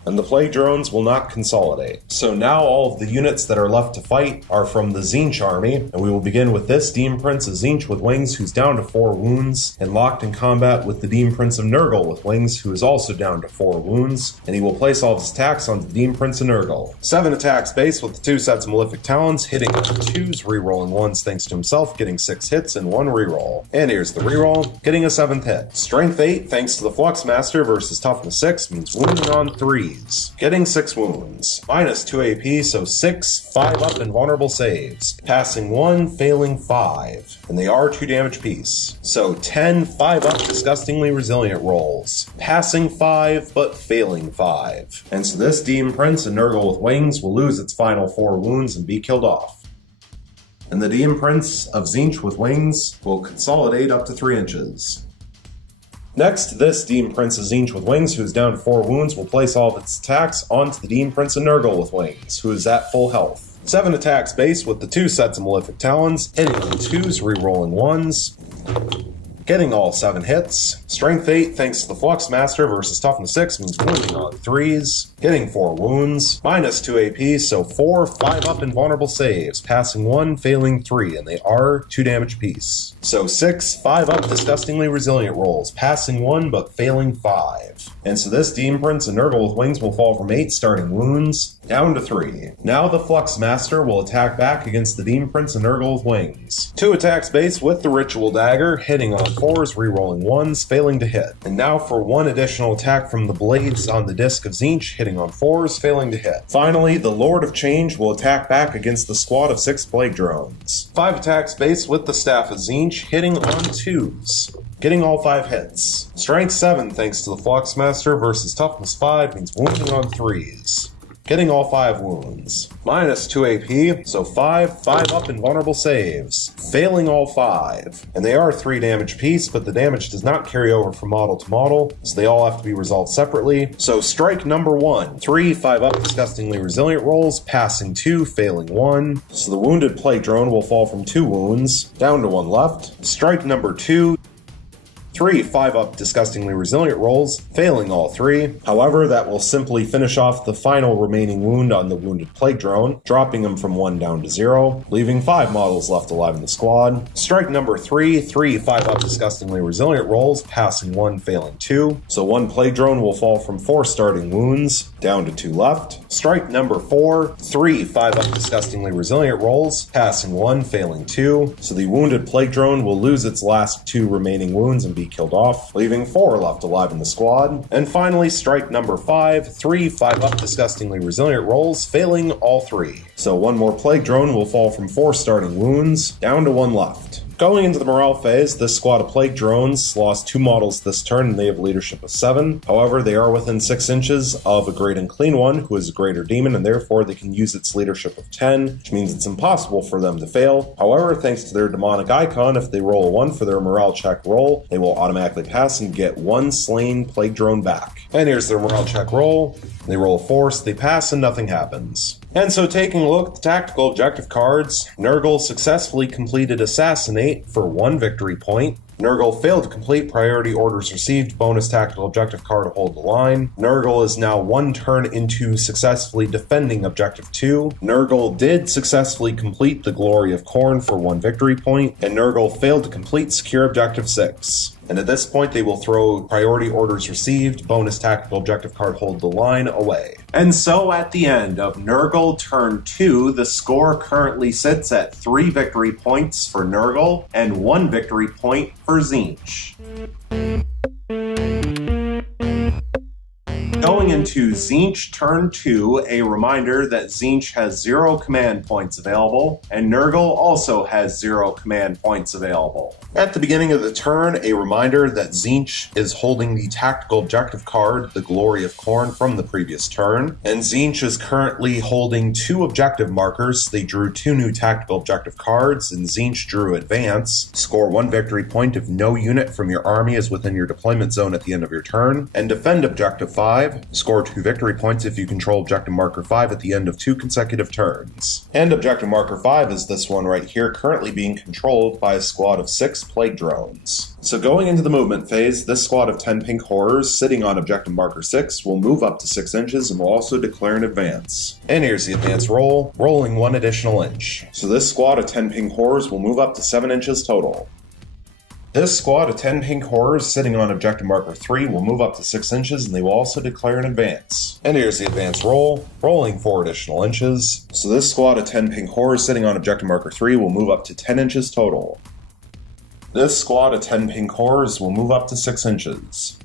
And the plague drones will not consolidate. So now all of the units that are left to fight are from the Tzeentch army, and we will begin with this Demon Prince of Tzeentch with wings, who's down to 4 wounds, and locked in combat with the Demon Prince of Nurgle with wings, who is also down to 4 wounds, and he will place all of his attacks on the Demon Prince of Nurgle. 7 attacks base with the 2 sets of Malefic Talons, hitting on 2s, re-rolling 1s thanks to himself, getting 6 hits and 1 re-roll. And here's the re-roll, getting a 7th hit. Strength 8 thanks to the Flux Master versus Toughness 6 means wounding on 3s. Getting 6 wounds. Minus 2 AP, so 6, 5 up invulnerable saves. Passing 1, failing 5. And they are 2 damage piece. So 10, 5 up disgustingly resilient rolls. Passing 5, but failing 5. And so this Demon Prince and Nurgle with wings will lose its final 4 wounds and be killed off. And the Demon Prince of Tzeentch with wings will consolidate up to 3 inches. Next, this Demon Prince of Tzeentch with wings, who is down to 4 wounds, will place all of its attacks onto the Demon Prince of Nurgle with wings, who is at full health. 7 attacks base with the 2 sets of Malefic Talons, hitting on 2s, re-rolling 1s, getting all 7 hits. Strength 8 thanks to the Flux Master versus Toughness 6 means wounding on 3s, getting 4 wounds, minus 2 AP, so 4, 5 up invulnerable saves, passing 1, failing 3, and they are 2 damage piece. So 6, 5 up disgustingly resilient rolls, passing 1 but failing 5. And so this Demon Prince and Nurgle with wings will fall from 8 starting wounds down to 3. Now the Flux Master will attack back against the Demon Prince and Nurgle with wings. 2 attacks base with the Ritual Dagger, hitting on 4s, re-rolling 1s, failing to hit. And now for 1 additional attack from the blades on the disc of Tzeentch, hitting on 4s, failing to hit. Finally, the Lord of Change will attack back against the squad of 6 plague drones. 5 attacks base with the Staff of Tzeentch, hitting on 2s, getting all 5 hits. Strength 7 thanks to the Flux Master versus Toughness 5 means wounding on 3s, getting all 5 wounds. Minus 2 AP, so 5 up invulnerable saves, failing all 5. And they are 3 damage piece, but the damage does not carry over from model to model, so they all have to be resolved separately. So strike number 1, 3 5 up disgustingly resilient rolls, passing 2, failing 1. So the wounded plague drone will fall from 2 wounds, down to 1 left. Strike number 2, 3 5 up disgustingly resilient rolls, failing all 3. However, that will simply finish off the final remaining wound on the wounded plague drone, dropping him from 1 down to 0, leaving 5 models left alive in the squad. Strike number 3 5 up disgustingly resilient rolls, passing 1, failing 2. So 1 plague drone will fall from 4 starting wounds, down to 2 left. Strike number 4 5 up disgustingly resilient rolls, passing 1, failing 2. So the wounded plague drone will lose its last 2 remaining wounds and be killed off, leaving 4 left alive in the squad. And finally, strike number 5 5 up disgustingly resilient rolls, failing all 3. So 1 more plague drone will fall from 4 starting wounds, down to 1 left. Going into the morale phase, this squad of plague drones lost 2 models this turn and they have leadership of 7. However, they are within 6 inches of a great and clean one, who is a greater demon, and therefore they can use its leadership of 10, which means it's impossible for them to fail. However, thanks to their demonic icon, if they roll a 1 for their morale check roll, they will automatically pass and get 1 slain plague drone back. And here's their morale check roll. They roll a 4, so they pass and nothing happens. And so taking a look at the tactical objective cards, Nurgle successfully completed Assassinate for 1 victory point. Nurgle failed to complete Priority Orders Received bonus tactical objective card to hold the line. Nurgle is now 1 turn into successfully defending Objective 2. Nurgle did successfully complete the Glory of Khorne for 1 victory point, and Nurgle failed to complete Secure Objective 6. And at this point, they will throw Priority Orders Received, bonus tactical objective card hold the line away. And so at the end of Nurgle turn 2, the score currently sits at 3 victory points for Nurgle and 1 victory point for Tzeentch. Going into Tzeentch turn 2, a reminder that Tzeentch has 0 command points available, and Nurgle also has 0 command points available. At the beginning of the turn, a reminder that Tzeentch is holding the tactical objective card, the Glory of Khorne, from the previous turn, and Tzeentch is currently holding 2 objective markers. They drew 2 new tactical objective cards, and Tzeentch drew Advance. Score 1 victory point if no unit from your army is within your deployment zone at the end of your turn, and Defend Objective 5. Score 2 victory points if you control Objective Marker 5 at the end of 2 consecutive turns. And Objective Marker 5 is this one right here, currently being controlled by a squad of 6 plague drones. So going into the movement phase, this squad of 10 pink horrors sitting on Objective Marker 6 will move up to 6 inches and will also declare an advance. And here's the advance roll, rolling 1 additional inch. So this squad of 10 pink horrors will move up to 7 inches total. This squad of 10 pink horrors sitting on Objective Marker 3 will move up to 6 inches and they will also declare an advance. And here's the advance roll, rolling 4 additional inches. So this squad of 10 pink horrors sitting on Objective Marker 3 will move up to 10 inches total. This squad of 10 pink horrors will move up to 6 inches.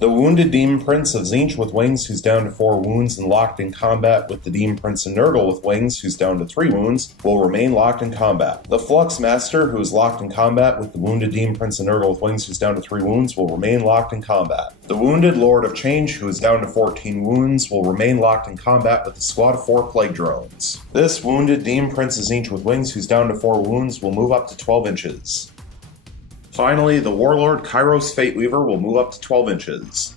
The Wounded Demon Prince of Tzeentch with Wings, who's down to 4 wounds and locked in combat with the Demon Prince of Nurgle with Wings, who's down to 3 wounds, will remain locked in combat. The Flux Master, who is locked in combat with the Wounded Demon Prince of Nurgle with Wings, who's down to 3 wounds, will remain locked in combat. The Wounded Lord of Change, who is down to 14 wounds, will remain locked in combat with the squad of 4 plague drones. This Wounded Demon Prince of Tzeentch with Wings, who's down to 4 wounds, will move up to 12 inches. Finally, the Warlord Kairos Fateweaver will move up to 12 inches.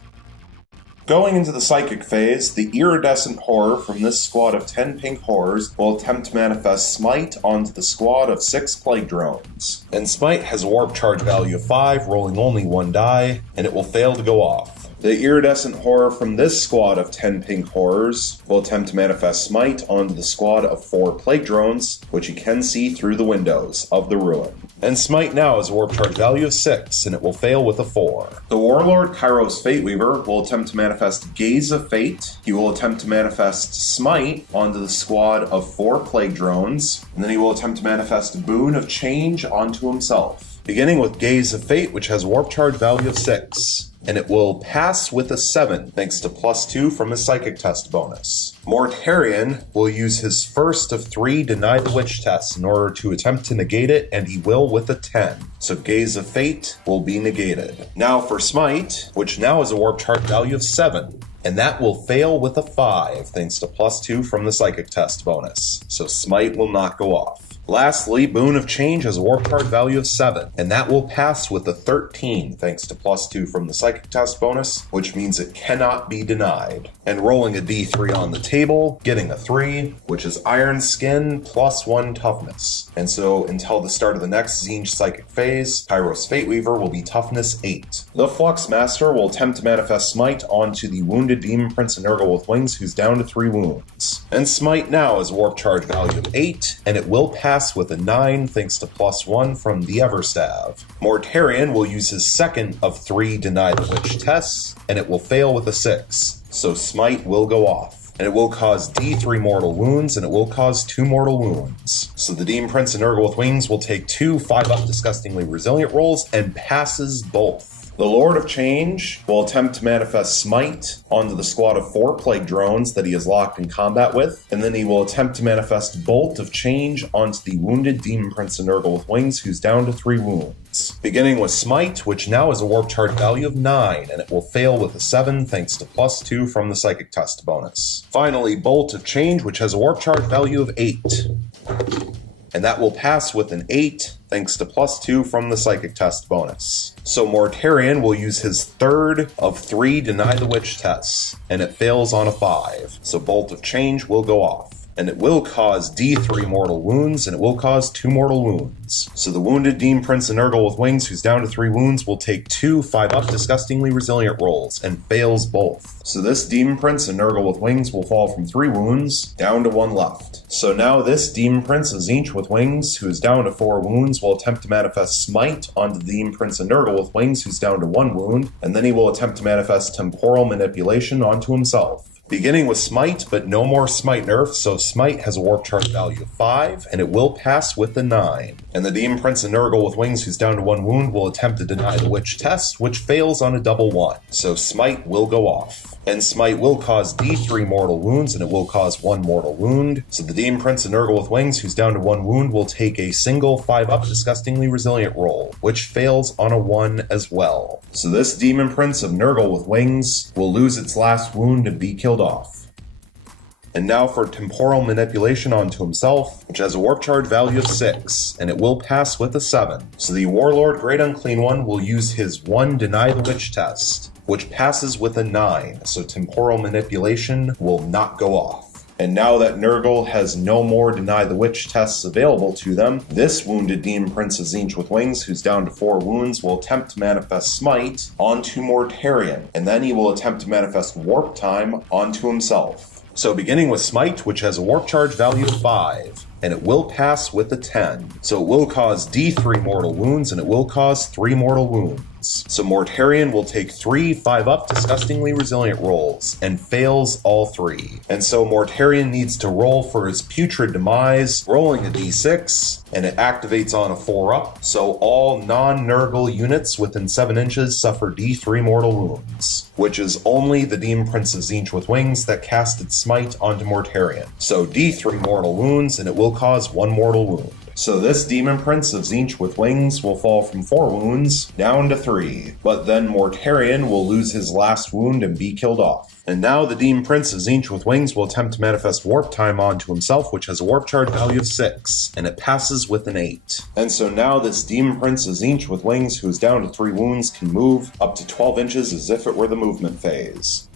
Going into the Psychic phase, the Iridescent Horror from this squad of 10 pink horrors will attempt to manifest Smite onto the squad of 6 plague drones. And Smite has a warp charge value of 5, rolling only 1 die, and it will fail to go off. The Iridescent Horror from this squad of 10 pink horrors will attempt to manifest Smite onto the squad of 4 plague drones, which you can see through the windows of the ruin. And Smite now has a warp charge value of 6, and it will fail with a 4. The Warlord Kairos Fateweaver will attempt to manifest Gaze of Fate. He will attempt to manifest Smite onto the squad of 4 plague drones, and then he will attempt to manifest Boon of Change onto himself. Beginning with Gaze of Fate, which has a warp charge value of 6. And it will pass with a 7, thanks to +2 from his Psychic Test bonus. Mortarion will use his first of 3 Deny the Witch tests in order to attempt to negate it, and he will with a 10. So Gaze of Fate will be negated. Now for Smite, which now has a warp charge value of 7. And that will fail with a 5, thanks to +2 from the Psychic Test bonus. So Smite will not go off. Lastly, Boon of Change has a warp charge value of 7, and that will pass with a 13, thanks to +2 from the Psychic Test bonus, which means it cannot be denied. And rolling a d3 on the table, getting a 3, which is Iron Skin +1 Toughness. And so until the start of the next Tzeentch Psychic phase, Kairos Fateweaver will be Toughness 8. The Flux Master will attempt to manifest Smite onto the Wounded Demon Prince of Nurgle with Wings, who's down to 3 wounds. And Smite now has a warp charge value of 8, and it will pass with a 9 thanks to +1 from the Everstav. Mortarion will use his second of 3 Deny the Witch tests, and it will fail with a 6. So Smite will go off. And it will cause D3 mortal wounds, and it will cause 2 mortal wounds. So the Demon Prince of Nurgle with Wings will take 2 5-up Disgustingly Resilient rolls and passes both. The Lord of Change will attempt to manifest Smite onto the squad of 4 Plague Drones that he is locked in combat with, and then he will attempt to manifest Bolt of Change onto the wounded Demon Prince of Nurgle with Wings, who's down to 3 wounds. Beginning with Smite, which now has a warp charge value of 9, and it will fail with a 7 thanks to +2 from the Psychic Test bonus. Finally, Bolt of Change, which has a warp charge value of 8. And that will pass with an 8 thanks to +2 from the Psychic Test bonus. So Mortarion will use his third of 3 Deny the Witch tests, and it fails on a 5. So Bolt of Change will go off. And it will cause D3 mortal wounds, and it will cause 2 mortal wounds. So the wounded Demon Prince of Nurgle with Wings, who's down to 3 wounds, will take 2 5-up Disgustingly Resilient rolls, and fails both. So this Demon Prince of Nurgle with Wings will fall from 3 wounds, down to 1 left. So now this Demon Prince of Tzeentch with Wings, who is down to 4 wounds, will attempt to manifest Smite onto the Demon Prince of Nurgle with Wings, who's down to 1 wound, and then he will attempt to manifest Temporal Manipulation onto himself. Beginning with Smite, but no more Smite nerf, so Smite has a warp charge value of 5, and it will pass with a 9. And the Demon Prince of Nurgle with Wings, who's down to 1 wound, will attempt to Deny the Witch test, which fails on a double 1. So Smite will go off. And Smite will cause D3 mortal wounds, and it will cause 1 mortal wound. So the Demon Prince of Nurgle with Wings, who's down to 1 wound, will take a single 5-up Disgustingly Resilient roll, which fails on a 1 as well. So this Demon Prince of Nurgle with Wings will lose its last wound and be killed off. And now for Temporal Manipulation onto himself, which has a warp charge value of 6, and it will pass with a 7. So the Warlord Great Unclean One will use his 1 Deny the Witch test, which passes with a 9, so Temporal Manipulation will not go off. And now that Nurgle has no more Deny the Witch tests available to them, this wounded Demon Prince of Tzeentch with Wings, who's down to 4 wounds, will attempt to manifest Smite onto Mortarion, and then he will attempt to manifest Warp Time onto himself. So beginning with Smite, which has a warp charge value of 5, and it will pass with a 10. So it will cause D3 mortal wounds, and it will cause 3 mortal wounds. So Mortarion will take 3 5-up Disgustingly Resilient rolls, and fails all 3. And so Mortarion needs to roll for his Putrid Demise, rolling a D6, and it activates on a 4-up, so all non-Nurgle units within 7 inches suffer D3 mortal wounds, which is only the Demon Prince of Tzeentch with Wings that casted Smite onto Mortarion. So D3 mortal wounds, and it will cause 1 mortal wound. So this Demon Prince of Tzeentch with Wings will fall from 4 wounds down to 3, but then Mortarion will lose his last wound and be killed off. And now the Demon Prince of Tzeentch with Wings will attempt to manifest Warp Time onto himself, which has a warp charge value of 6, and it passes with an 8. And so now this Demon Prince of Tzeentch with Wings, who is down to 3 wounds, can move up to 12 inches as if it were the movement phase.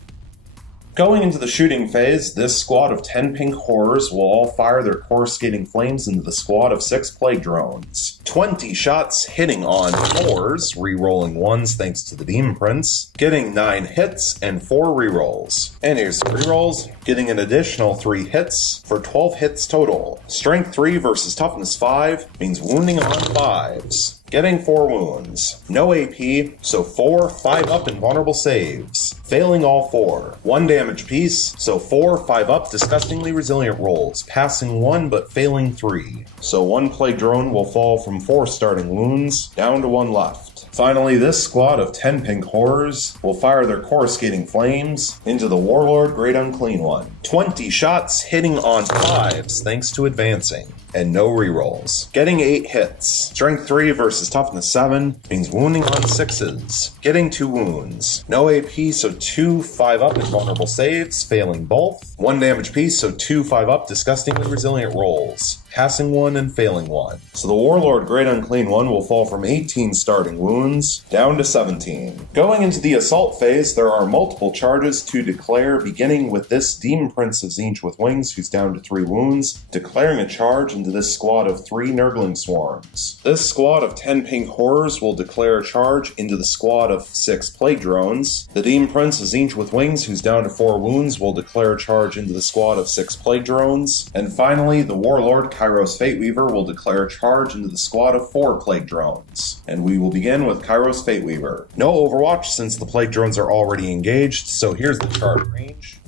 Going into the shooting phase, this squad of 10 pink horrors will all fire their coruscating flames into the squad of 6 plague drones. 20 shots hitting on 4s, re-rolling 1s thanks to the Demon Prince, getting 9 hits and 4 re-rolls. And here's the re-rolls, getting an additional 3 hits for 12 hits total. Strength 3 versus Toughness 5 means wounding on 5s. Getting 4 wounds. No AP, so 4 5-up invulnerable saves. Failing all 4. 1 damage piece, so 4 5-up Disgustingly Resilient rolls, passing 1 but failing 3. So 1 plague drone will fall from 4 starting wounds, down to 1 left. Finally, this squad of 10 pink horrors will fire their coruscating flames into the Warlord Great Unclean One. 20 shots hitting on 5s thanks to advancing, and no rerolls. Getting 8 hits. Strength 3 versus Toughness 7 means wounding on 6s. Getting 2 wounds. No AP, so 2 5-up invulnerable saves, failing both. 1 damage piece, so 2 5-up Disgustingly Resilient rolls, passing 1 and failing 1. So the Warlord Great Unclean One will fall from 18 starting wounds down to 17. Going into the assault phase, there are multiple charges to declare, beginning with this Demon Prince of Tzeentch with Wings, who's down to 3 wounds, declaring a charge into this squad of 3 Nurgling Swarms. This squad of 10 pink horrors will declare a charge into the squad of 6 plague drones. The Demon Prince of Tzeentch with Wings, who's down to 4 wounds, will declare a charge into the squad of 6 plague drones. And finally, the Warlord Kairos Fateweaver will declare a charge into the squad of 4 plague drones. And we will begin with Kairos Fateweaver. No Overwatch since the plague drones are already engaged, so here's the charge range.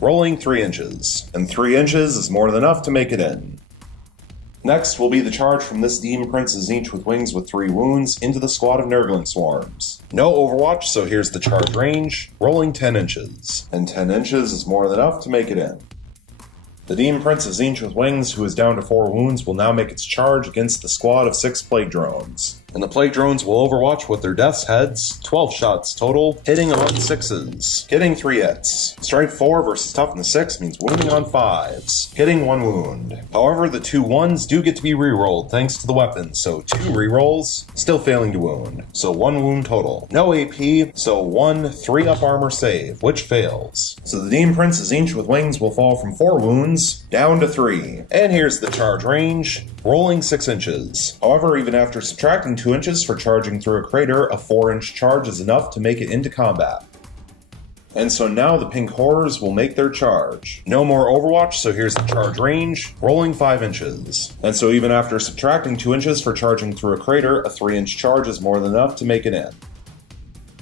Rolling 3 inches, and 3 inches is more than enough to make it in. Next will be the charge from this Demon Prince Tzeentch with wings with 3 wounds into the squad of Nurgling swarms. No Overwatch, so here's the charge range, rolling 10 inches. And 10 inches is more than enough to make it in. The Demon Prince Tzeentch with wings, who is down to 4 wounds, will now make its charge against the squad of 6 plague drones. And the plague drones will overwatch with their death's heads, 12 shots total, hitting on 6s, getting 3 hits. Strength 4 versus toughness 6 means wounding on 5s, hitting 1 wound. However, the 2 1s do get to be rerolled thanks to the weapon, so 2 rerolls, still failing to wound. So 1 wound total. No AP, so 1 3-up armor save, which fails. So the Demon Prince Tzeentch with wings will fall from 4 wounds down to 3. And here's the charge range, rolling 6 inches. However, even after subtracting 2 inches for charging through a crater, a 4-inch charge is enough to make it into combat. And so now the pink horrors will make their charge. No more Overwatch, so here's the charge range, rolling 5 inches. And so even after subtracting 2 inches for charging through a crater, a 3-inch charge is more than enough to make it in.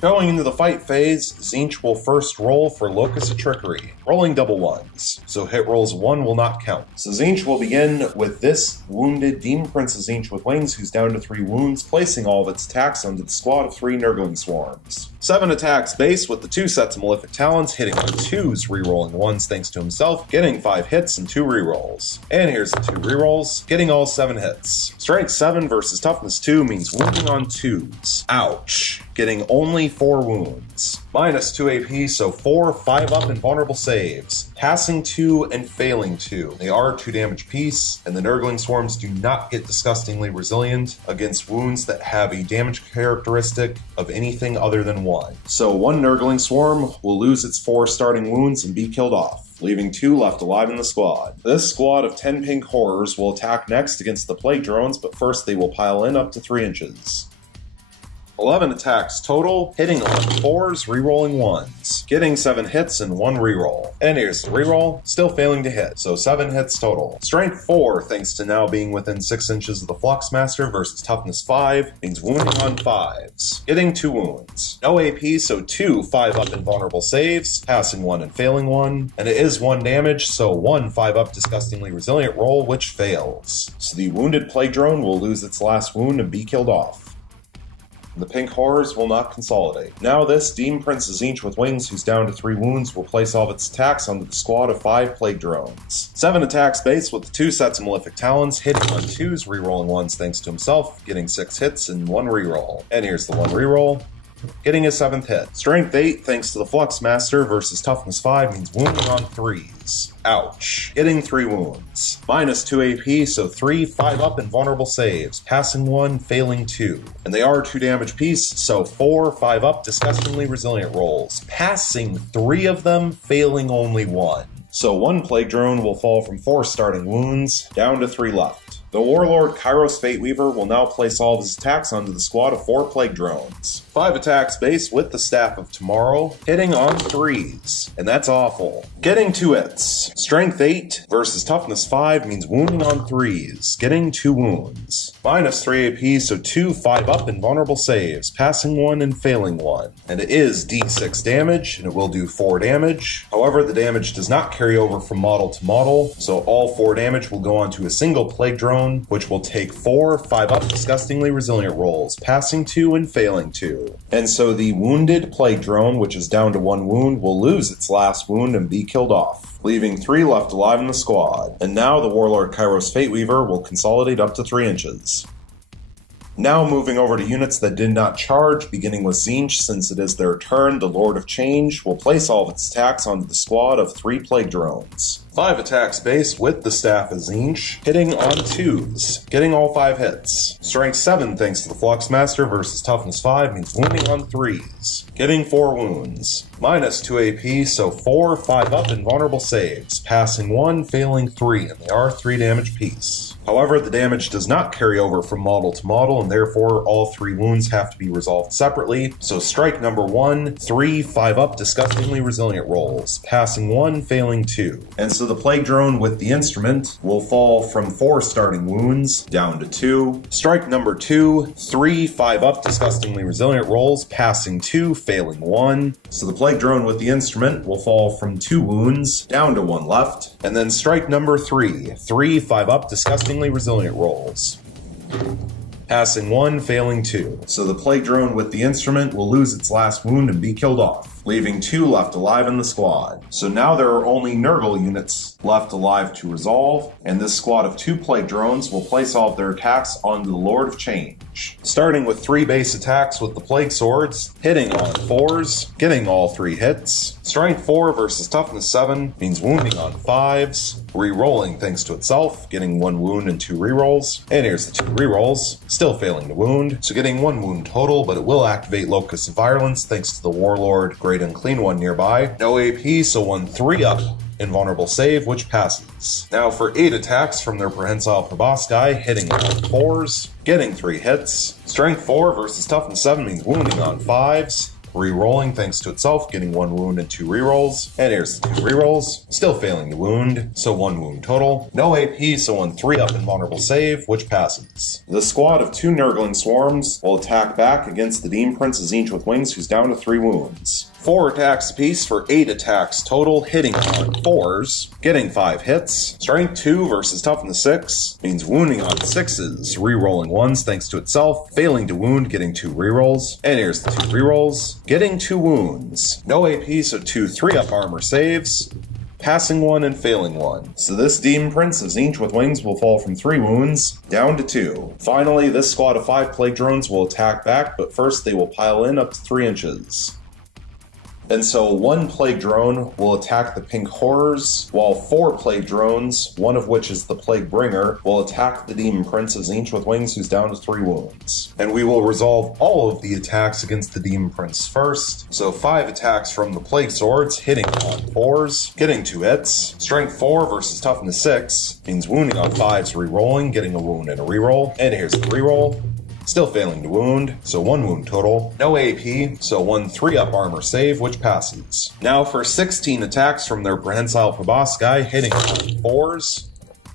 Going into the fight phase, Tzeentch will first roll for Locus of Trickery, rolling double 1s, so hit rolls 1 will not count. So Tzeentch will begin with this wounded Demon Prince Tzeentch with wings, who's down to 3 wounds, placing all of its attacks onto the squad of 3 Nurgling swarms. 7 attacks base with the 2 sets of Malefic Talons, hitting on 2s, rerolling 1s thanks to himself, getting 5 hits and 2 rerolls. And here's the 2 rerolls, getting all 7 hits. Strength 7 versus toughness 2 means wounding on 2s. Ouch. Getting only 4 wounds. Minus 2 AP, so 4 5-up invulnerable saves. Passing 2 and failing 2. They are 2 damage piece, and the Nurgling swarms do not get disgustingly resilient against wounds that have a damage characteristic of anything other than 1. So 1 Nurgling swarm will lose its 4 starting wounds and be killed off, leaving 2 left alive in the squad. This squad of 10 pink horrors will attack next against the plague drones, but first they will pile in up to 3 inches. 11 attacks total, hitting on 4s, rerolling 1s, getting 7 hits and 1 reroll. And here's the reroll, still failing to hit, so 7 hits total. Strength 4, thanks to now being within 6 inches of the Fluxmaster, versus toughness 5, means wounding on 5s, getting 2 wounds. No AP, so 2 5-up invulnerable saves, passing 1 and failing 1, and it is 1 damage, so 1 5-up disgustingly resilient roll, which fails. So the wounded plague drone will lose its last wound and be killed off. The pink horrors will not consolidate. Now this Demon Prince Tzeentch with wings, who's down to 3 wounds, will place all of its attacks onto the squad of 5 plague drones. 7 attacks base with the 2 sets of Malefic Talons, hitting on 2s, rerolling 1s thanks to himself, getting 6 hits and 1 reroll. And here's the 1 reroll, getting his 7th hit. Strength 8, thanks to the Fluxmaster, versus toughness 5 means wounding on 3s. Ouch. Getting 3 wounds. Minus 2 AP, so 3 5-up invulnerable saves, passing 1, failing 2. And they are 2 damage piece, so 4 5-up disgustingly resilient rolls, passing 3 of them, failing only 1. So 1 plague drone will fall from 4 starting wounds, down to 3 left. The Warlord Kairos Fateweaver will now place all of his attacks onto the squad of 4 plague drones. 5 attacks base with the Staff of Tomorrow, hitting on 3s, and that's awful. Getting 2 hits. Strength 8 versus toughness 5 means wounding on 3s, getting 2 wounds. Minus 3 AP, so 2 5-up invulnerable saves, passing 1 and failing 1. And it is D6 damage, and it will do 4 damage. However, the damage does not carry over from model to model, so all 4 damage will go onto a single plague drone, which will take 4 5-up disgustingly resilient rolls, passing 2 and failing 2. And so the wounded plague drone, which is down to 1 wound, will lose its last wound and be killed off, leaving 3 left alive in the squad. And now the Warlord Kairos Fateweaver will consolidate up to 3 inches. Now moving over to units that did not charge, beginning with Tzeentch, since it is their turn, the Lord of Change will place all of its attacks onto the squad of 3 plague drones. 5 attacks base with the Staff of Tzeentch, hitting on 2s, getting all 5 hits. Strength 7 thanks to the Fluxmaster versus toughness 5 means wounding on 3s, getting 4 wounds. Minus 2 AP, so 4 5-up invulnerable saves, passing 1, failing 3, and they are 3 damage piece. However, the damage does not carry over from model to model, and therefore all 3 wounds have to be resolved separately. So strike number 1, 3 5-up disgustingly resilient rolls, passing 1, failing 2. And so the plague drone with the instrument will fall from 4 starting wounds down to 2. Strike number 2, 3 5-up disgustingly resilient rolls, passing 2, failing 1. So the plague plague drone with the instrument will fall from 2 wounds down to 1 left. And then strike number 3. 3 5-up disgustingly resilient rolls. Passing 1, failing 2. So the plague drone with the instrument will lose its last wound and be killed off, leaving 2 left alive in the squad. So now there are only Nurgle units left alive to resolve, and this squad of 2 plague drones will place all of their attacks on the Lord of Change. Starting with 3 base attacks with the plague swords, hitting on 4s, getting all 3 hits. Strength 4 versus toughness 7 means wounding on 5s, re-rolling thanks to itself, getting 1 wound and 2 rerolls. And here's the 2 rerolls, still failing to wound, so getting 1 wound total, but it will activate Locus of Violence thanks to the Warlord Great Unclean One nearby. No AP, so 1 3-up invulnerable save, which passes. Now for 8 attacks from their Prehensile Proboscis, hitting on 4s, getting 3 hits. Strength 4 versus toughness 7 means wounding on 5s, re-rolling thanks to itself, getting 1 wound and 2 rerolls. And here's the 2 rerolls, still failing to wound, so 1 wound total. No AP, so 1 3-up invulnerable save, which passes. The squad of 2 Nurgling Swarms will attack back against the Demon Prince Tzeentch with Wings, who's down to 3 wounds. 4 attacks apiece for 8 attacks total, hitting on 4s, getting 5 hits. Strength 2 versus toughness 6 means wounding on 6s, re-rolling 1s thanks to itself, failing to wound, getting 2 rerolls. And here's the 2 rerolls, getting 2 wounds. No AP, so 2 3-up armor saves, passing 1 and failing 1. So this Demon Prince of Tzeentch with Wings will fall from 3 wounds down to 2. Finally, this squad of 5 plague drones will attack back, but first they will pile in up to 3 inches. And so 1 plague drone will attack the pink horrors, while 4 plague drones, one of which is the plague bringer, will attack the Demon Prince of Tzeentch with Wings, who's down to 3 wounds. And we will resolve all of the attacks against the Demon Prince first. So 5 attacks from the plague swords, hitting on 4s, getting 2 hits. Strength 4 versus toughness 6 means wounding on 5s, re-rolling, getting a wound and a reroll. And here's the reroll. Still failing to wound, so 1 wound total. No AP, so 1 3-up armor save, which passes. Now for 16 attacks from their Prehensile Proboscis, hitting on 4s,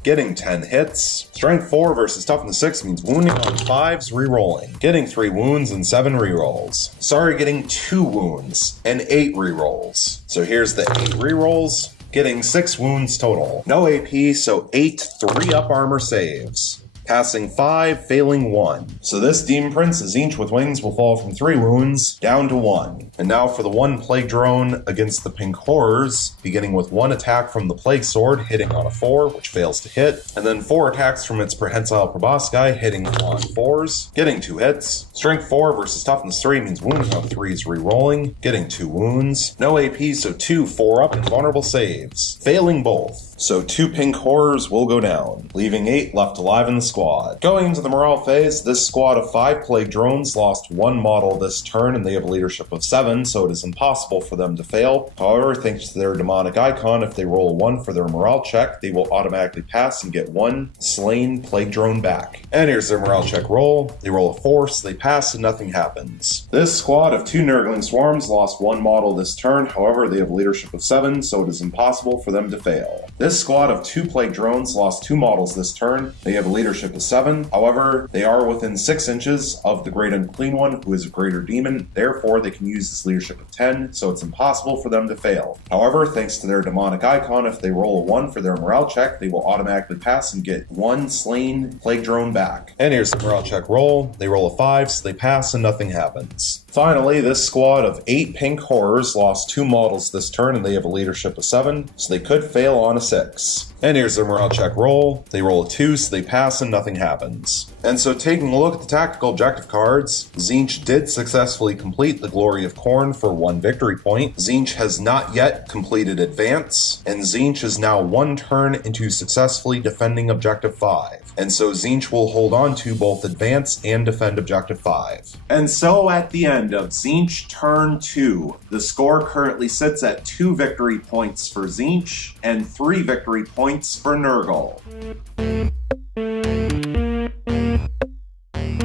getting 10 hits. Strength 4 versus toughness 6 means wounding on 5s, re-rolling, getting 3 wounds and 7 re-rolls. Sorry, getting 2 wounds and 8 re-rolls. So here's the 8 re-rolls, getting 6 wounds total. No AP, so 8 3-up armor saves. Passing 5, failing 1. So this Demon Prince Tzeentch with Wings will fall from 3 wounds down to 1. And now for the 1 plague drone against the pink horrors, beginning with 1 attack from the plague sword, hitting on a 4, which fails to hit, and then 4 attacks from its Prehensile Proboscis, hitting on 4s, getting 2 hits. Strength 4 versus toughness 3 means wounding on 3s, re-rolling, getting 2 wounds. No AP, so 2 4-up invulnerable saves, failing both. So 2 pink horrors will go down, leaving 8 left alive in the squad. Going into the morale phase, this squad of 5 plague drones lost 1 model this turn, and they have a leadership of 7, so it is impossible for them to fail. However, thanks to their demonic icon, if they roll a 1 for their morale check, they will automatically pass and get 1 slain plague drone back. And here's their morale check roll. They roll a 4, so they pass and nothing happens. This squad of 2 Nurgling Swarms lost 1 model this turn, however, they have a leadership of 7, so it is impossible for them to fail. This squad of 2 plague drones lost 2 models this turn. They have a leadership of 7. However, they are within 6 inches of the Great Unclean One, who is a greater demon. Therefore, they can use this leadership of 10, so it's impossible for them to fail. However, thanks to their demonic icon, if they roll a 1 for their morale check, they will automatically pass and get 1 slain plague drone back. And here's the morale check roll. They roll a 5, so they pass and nothing happens. Finally, this squad of 8 pink horrors lost 2 models this turn, and they have a leadership of 7, so they could fail on a 6. And here's their morale check roll. They roll a 2, so they pass and nothing happens. And so taking a look at the tactical objective cards, Tzeentch did successfully complete the Glory of Khorne for 1 victory point. Tzeentch has not yet completed Advance, and Tzeentch is now 1 turn into successfully defending Objective 5. And so Tzeentch will hold on to both Advance and defend Objective 5. And so at the end of Tzeentch turn 2, the score currently sits at 2 victory points for Tzeentch and 3 victory points for Nurgle.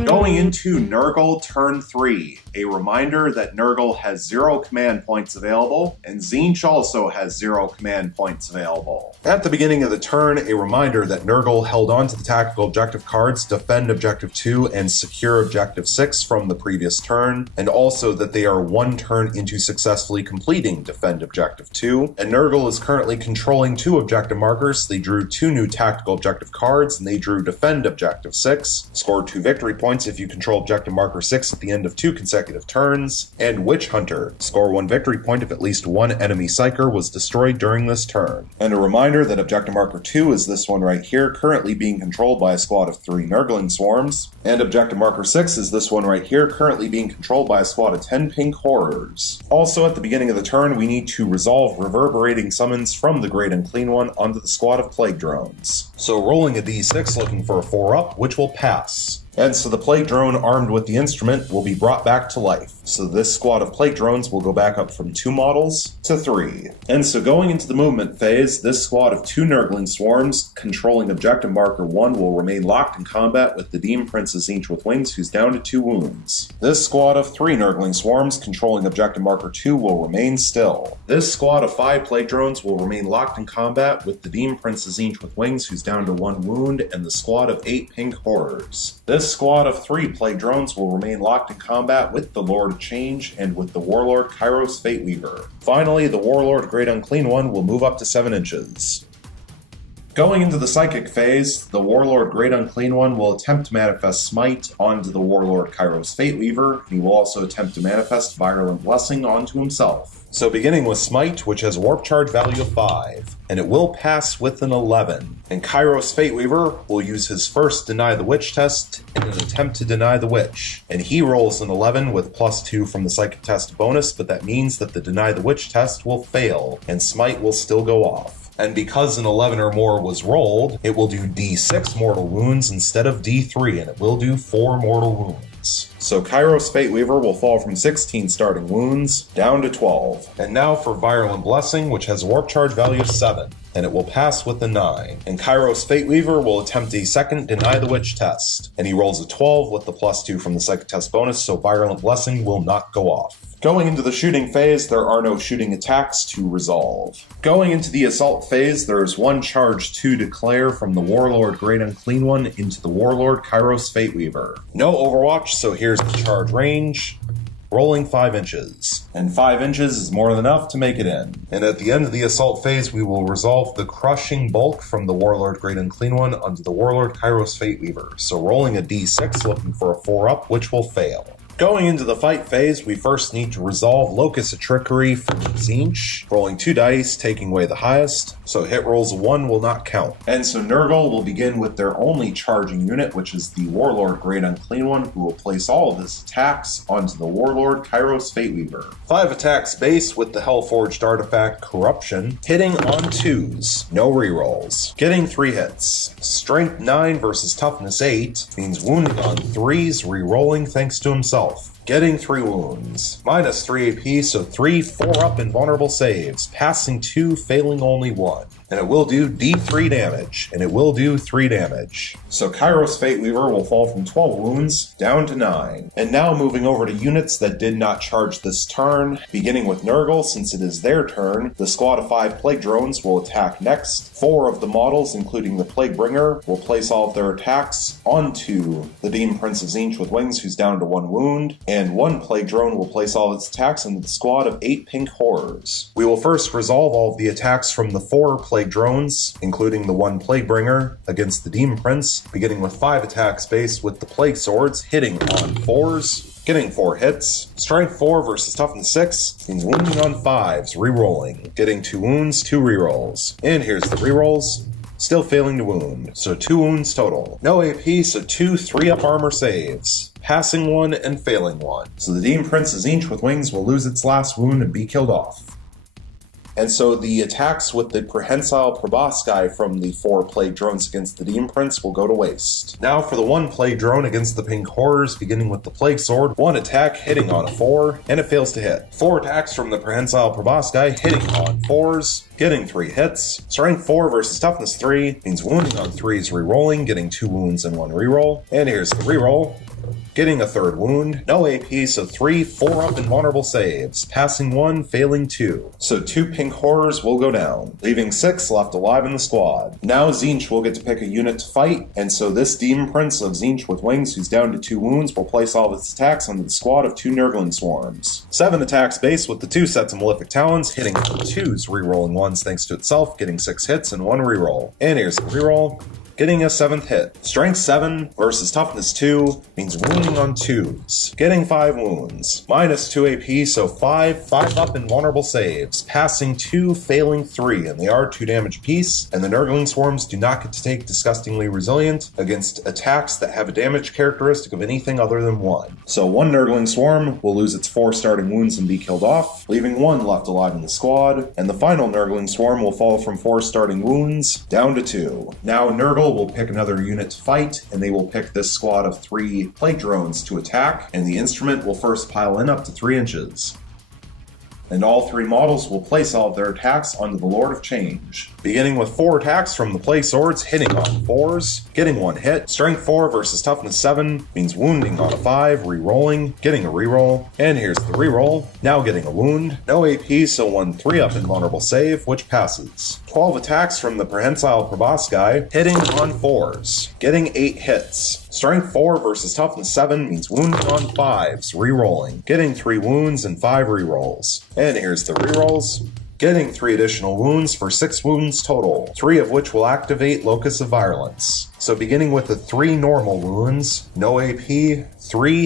Going Going into Nurgle turn 3, a reminder that Nurgle has 0 command points available, and Tzeentch also has 0 command points available. At the beginning of the turn, a reminder that Nurgle held on to the tactical objective cards Defend Objective 2 and Secure Objective 6 from the previous turn, and also that they are 1 turn into successfully completing Defend Objective 2, and Nurgle is currently controlling 2 objective markers. They drew 2 new tactical objective cards, and they drew Defend Objective 6, scored 2 victory points if you control objective marker 6 at the end of 2 consecutive turns, and Witch Hunter, score 1 victory point if at least 1 enemy psyker was destroyed during this turn. And a reminder that objective marker 2 is this one right here, currently being controlled by a squad of 3 Nurgling Swarms, and objective marker 6 is this one right here, currently being controlled by a squad of 10 Pink Horrors. Also, at the beginning of the turn, we need to resolve reverberating summons from the Great Unclean One onto the squad of Plague Drones. So rolling a d6 looking for a 4-up, which will pass. And so the Plague Drone armed with the instrument will be brought back to life. So this squad of Plague Drones will go back up from 2 models to 3. And so going into the movement phase, this squad of 2 Nurgling Swarms controlling objective marker 1 will remain locked in combat with the Demon Prince Tzeentch with wings, who's down to 2 wounds. This squad of 3 Nurgling Swarms controlling objective marker 2 will remain still. This squad of 5 Plague Drones will remain locked in combat with the Demon Prince Tzeentch with wings, who's down to 1 wound, and the squad of 8 Pink Horrors. This squad of 3 Plague Drones will remain locked in combat with the Lord of Change and with the Warlord Kairos Fateweaver. Finally, the Warlord Great Unclean One will move up to 7 inches. Going into the Psychic phase, the Warlord Great Unclean One will attempt to manifest Smite onto the Warlord Kairos Fateweaver. He will also attempt to manifest Virulent Blessing onto himself. So beginning with Smite, which has a warp charge value of 5, and it will pass with an 11. And Kairos Fateweaver will use his first Deny the Witch test in an attempt to deny the Witch. And he rolls an 11 with +2 from the Psychic test bonus, but that means that the Deny the Witch test will fail, and Smite will still go off. And because an 11 or more was rolled, it will do D6 mortal wounds instead of D3, and it will do 4 mortal wounds. So Kairos Fateweaver will fall from 16 starting wounds down to 12. And now for Virulent Blessing, which has a warp charge value of 7, and it will pass with a 9. And Kairos Fateweaver will attempt a second Deny the Witch test, and he rolls a 12 with the +2 from the Psychic test bonus, so Virulent Blessing will not go off. Going into the shooting phase, there are no shooting attacks to resolve. Going into the assault phase, there is 1 charge to declare from the Warlord Great Unclean One into the Warlord Kairos Fateweaver. No Overwatch, so here's the charge range. Rolling 5 inches. And 5 inches is more than enough to make it in. And at the end of the assault phase, we will resolve the crushing bulk from the Warlord Great Unclean One onto the Warlord Kairos Fateweaver. So rolling a d6 looking for a 4-up, which will fail. Going into the fight phase, we first need to resolve Locus of Trickery from Tzeentch, rolling 2 dice, taking away the highest, so hit rolls of 1 will not count. And so Nurgle will begin with their only charging unit, which is the Warlord Great Unclean One, who will place all of his attacks onto the Warlord Kairos Fateweaver. 5 attacks base with the Hellforged artifact Corruption, hitting on 2s, no rerolls, getting 3 hits. Strength 9 versus Toughness 8 means wounding on 3s, rerolling thanks to himself. Getting 3 wounds. -3 AP, so 3 4-up invulnerable saves. Passing 2, failing only 1. And it will do D3 damage. And it will do 3 damage. So Kairos Fateweaver will fall from 12 wounds down to 9. And now moving over to units that did not charge this turn. Beginning with Nurgle, since it is their turn, the squad of 5 Plague Drones will attack next. 4 of the models, including the Plague Bringer, will place all of their attacks onto the Demon Prince of Tzeentch with wings, who's down to 1 wound. And 1 Plague Drone will place all of its attacks into the squad of 8 Pink Horrors. We will first resolve all of the attacks from the 4 Plague Drones, including the 1 Plague Bringer, against the Demon Prince, beginning with 5 attacks base with the Plague Swords, hitting on 4s, getting 4 hits. Strength 4 versus Toughness 6 means wounding on 5s, rerolling, getting 2 wounds, 2 rerolls. And here's the rerolls. Still failing to wound, so 2 wounds total. No AP, so 2 3-up armor saves. Passing 1 and failing 1. So the Demon Prince of Tzeentch with wings will lose its last wound and be killed off. And so the attacks with the Prehensile Proboscis from the 4 Plague Drones against the Demon Prince will go to waste. Now for the 1 Plague Drone against the Pink Horrors, beginning with the Plague Sword. 1 attack hitting on a 4, and it fails to hit. 4 attacks from the Prehensile Proboscis hitting on 4s, getting 3 hits. Strength 4 versus Toughness 3 means wounding on 3s, rerolling, getting 2 wounds and 1 reroll. And here's the reroll. getting a third wound, no AP, so 3 4-up invulnerable saves, passing 1, failing 2. So 2 pink horrors will go down, leaving 6 left alive in the squad. Now Tzeentch will get to pick a unit to fight, and so this Demon Prince of Tzeentch with wings who's down to 2 wounds will place all of its attacks onto the squad of 2 Nurgling swarms. 7 attacks base with the 2 sets of malefic talons, hitting 2s, rerolling 1s thanks to itself, getting 6 hits and 1 reroll. And here's the reroll. Getting a 7th hit. Strength 7 versus toughness 2 means wounding on 2s. Getting 5 wounds. Minus 2 AP, so 5 up invulnerable saves. Passing 2, failing 3, and they are 2 damage apiece. And the Nurgling swarms do not get to take Disgustingly Resilient against attacks that have a damage characteristic of anything other than 1. So 1 Nurgling swarm will lose its 4 starting wounds and be killed off, leaving 1 left alive in the squad. And the final Nurgling swarm will fall from 4 starting wounds down to 2. Now Nurgle will pick another unit to fight, and they will pick this squad of 3 plague drones to attack, and the instrument will first pile in up to 3 inches. And all 3 models will place all of their attacks onto the Lord of Change. Beginning with 4 attacks from the play swords, hitting on 4s, getting 1 hit. Strength 4 versus toughness 7 means wounding on a 5, re-rolling, getting a reroll. And here's the reroll. Now getting a wound. No AP, so 1 3-up invulnerable save, which passes. 12 attacks from the Prehensile Proboscis, hitting on 4s, getting 8 hits. Strength 4 versus toughness 7 means wounding on 5s, re-rolling, getting 3 wounds and 5 re-rolls. And here's the re-rolls. Getting 3 additional wounds for 6 wounds total, 3 of which will activate Locus of Virulence. So beginning with the 3 normal wounds, no AP, 3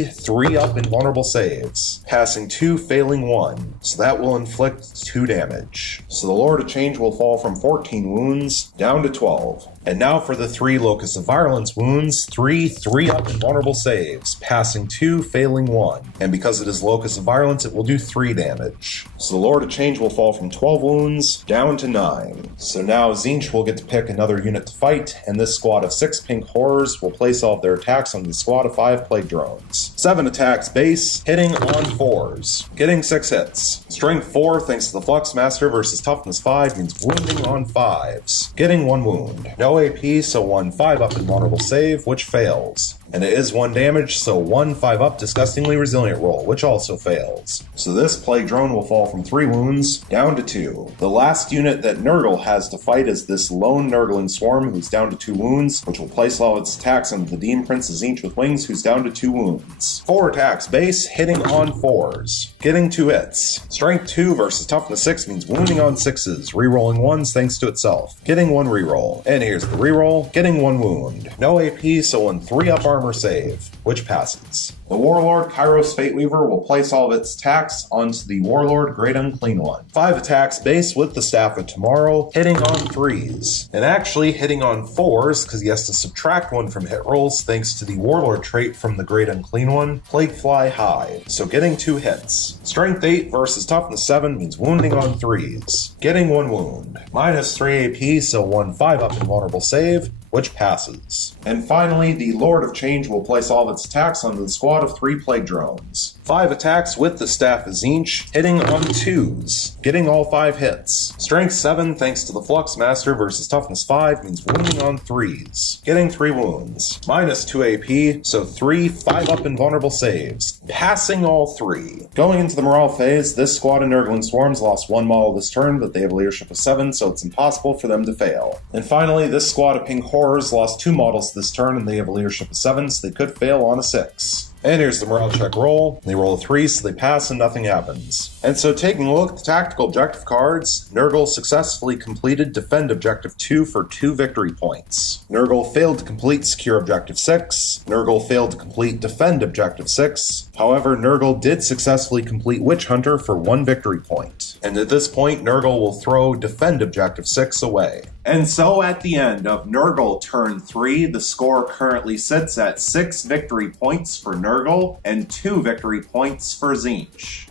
3-up invulnerable saves, passing 2, failing 1, so that will inflict 2 damage. So the Lord of Change will fall from 14 wounds down to 12. And now for the 3 Locus of Virulence wounds, 3 3-up invulnerable saves, passing 2, failing 1. And because it is Locus of Virulence, it will do 3 damage. So the Lord of Change will fall from 12 wounds down to 9. So now Tzeentch will get to pick another unit to fight, and this squad of 6 pink horrors will place all of their attacks on the squad of 5 plague drones. 7 attacks base, hitting on 4s, getting 6 hits. Strength 4 thanks to the Flux Master versus toughness 5 means wounding on 5s, getting 1 wound. No AP, so 1 5-up invulnerable save, which fails. And it is 1 damage, so 1 5-up Disgustingly Resilient roll, which also fails. So this plague drone will fall from 3 wounds down to 2. The last unit that Nurgle has to fight is this lone Nurgling swarm who's down to 2 wounds, which will place all of its attacks on the Demon Prince of Tzeentch with wings who's down to 2 wounds. 4 attacks base, hitting on 4s, getting 2 hits. Strength 2 versus toughness 6 means wounding on 6s, rerolling 1s thanks to itself, getting 1 reroll. And here's the reroll, getting 1 wound. No AP, so 1 3-up armor save, which passes. The Warlord Kairos Fateweaver will place all of its attacks onto the Warlord Great Unclean One. 5 attacks base with the Staff of Tomorrow, hitting on 3s, and actually hitting on 4s because he has to subtract 1 from hit rolls thanks to the Warlord trait from the Great Unclean One, Plaguefly Hive, so getting 2 hits. Strength 8 versus toughness 7 means wounding on 3s, getting 1 wound. Minus 3 AP, so 1 5-up invulnerable save, which passes. And finally, the Lord of Change will place all of its attacks onto the squad of 3 plague drones. 5 attacks with the Staff of Tzeentch, hitting on 2s, getting all 5 hits. Strength 7 thanks to the Flux Master versus toughness 5 means wounding on 3s, getting 3 wounds. Minus 2 AP, so 3 5-up invulnerable saves, passing all 3. Going into the morale phase, this squad of Nurgling swarms lost 1 model this turn, but they have a leadership of 7, so it's impossible for them to fail. And finally, this squad of pink horrors lost 2 models this turn, and they have a leadership of 7, so they could fail on a 6. And here's the morale check roll. They roll a 3, so they pass and nothing happens. And so taking a look at the tactical objective cards, Nurgle successfully completed Defend Objective 2 for 2 victory points. Nurgle failed to complete Secure Objective 6. Nurgle failed to complete Defend Objective 6. However, Nurgle did successfully complete Witch Hunter for 1 victory point. And at this point, Nurgle will throw Defend Objective 6 away. And so at the end of Nurgle Turn 3, the score currently sits at 6 victory points for Nurgle and 2 victory points for Tzeentch.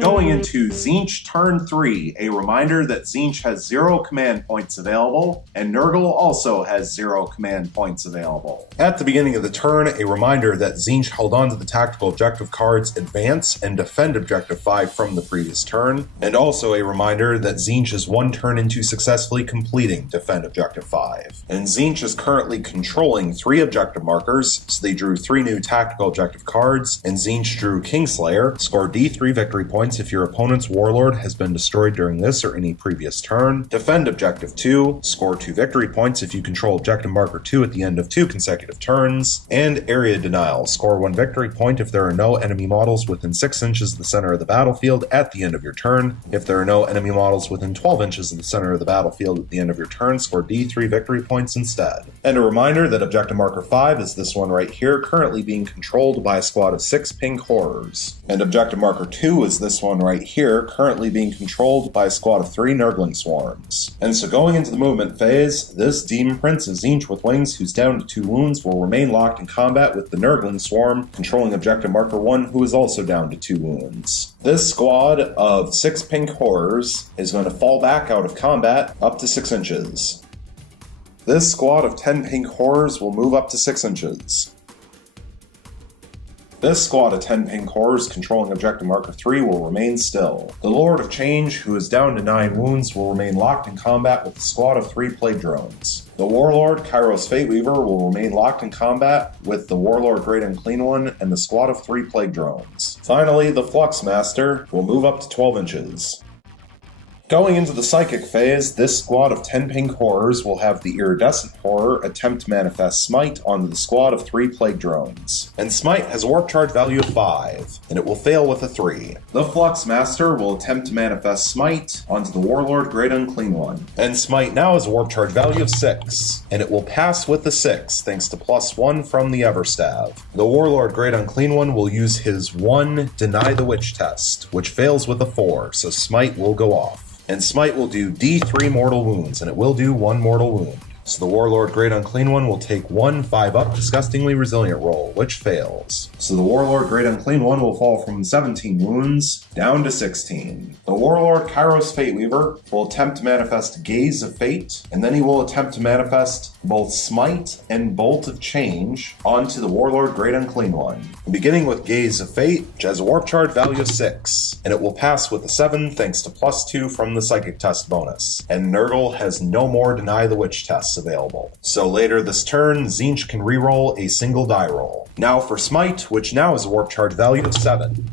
Going Going into Tzeentch turn 3, a reminder that Tzeentch has 0 command points available, and Nurgle also has 0 command points available. At the beginning of the turn, a reminder that Tzeentch held on to the tactical objective cards Advance and Defend Objective 5 from the previous turn, and also a reminder that Tzeentch is 1 turn into successfully completing Defend Objective 5. And Tzeentch is currently controlling 3 objective markers, so they drew 3 new tactical objective cards, and Tzeentch drew Kingslayer. Score D3 victory points if your opponent's warlord has been destroyed during this or any previous turn. Defend Objective 2, score 2 victory points if you control objective marker 2 at the end of 2 consecutive turns. And Area Denial, score 1 victory point if there are no enemy models within 6 inches of the center of the battlefield at the end of your turn. If there are no enemy models within 12 inches of the center of the battlefield at the end of your turn, score D3 victory points instead. And a reminder that objective marker 5 is this one right here, currently being controlled by a squad of 6 pink horrors. And objective marker 2 is this one right here, currently being controlled by a squad of 3 Nurgling swarms. And so going into the movement phase, this Demon Prince of Tzeentch with wings who's down to 2 wounds will remain locked in combat with the Nurgling swarm, controlling objective marker 1 who is also down to 2 wounds. This squad of 6 pink horrors is going to fall back out of combat up to 6 inches. This squad of 10 pink horrors will move up to 6 inches. This squad of 10 pink horrors controlling objective marker 3 will remain still. The Lord of Change, who is down to 9 wounds, will remain locked in combat with a squad of 3 plague drones. The Warlord, Kairos Fateweaver, will remain locked in combat with the Warlord Great Unclean One and the squad of 3 plague drones. Finally, the Flux Master will move up to 12 inches. Going into the Psychic phase, this squad of 10 pink horrors will have the Iridescent Horror attempt to manifest Smite onto the squad of 3 plague drones. And Smite has a warp charge value of 5, and it will fail with a 3. The Flux Master will attempt to manifest Smite onto the Warlord Great Unclean One. And Smite now has a warp charge value of 6, and it will pass with a 6 thanks to +1 from the Everstav. The Warlord Great Unclean One will use his 1 Deny the Witch test, which fails with a 4, so Smite will go off. And Smite will do D3 mortal wounds, and it will do 1 mortal wound. So the Warlord Great Unclean One will take 1 5-up Disgustingly Resilient roll, which fails. So the Warlord Great Unclean One will fall from 17 wounds down to 16. The Warlord Kairos Fateweaver will attempt to manifest Gaze of Fate, and then he will attempt to manifest both Smite and Bolt of Change onto the Warlord Great Unclean One. Beginning with Gaze of Fate, which has a warp charge value of 6, and it will pass with a 7 thanks to +2 from the Psychic Test bonus. And Nurgle has no more Deny the Witch tests available. So later this turn, Tzeentch can reroll a single die roll. Now for Smite, which now has a warp charge value of 7.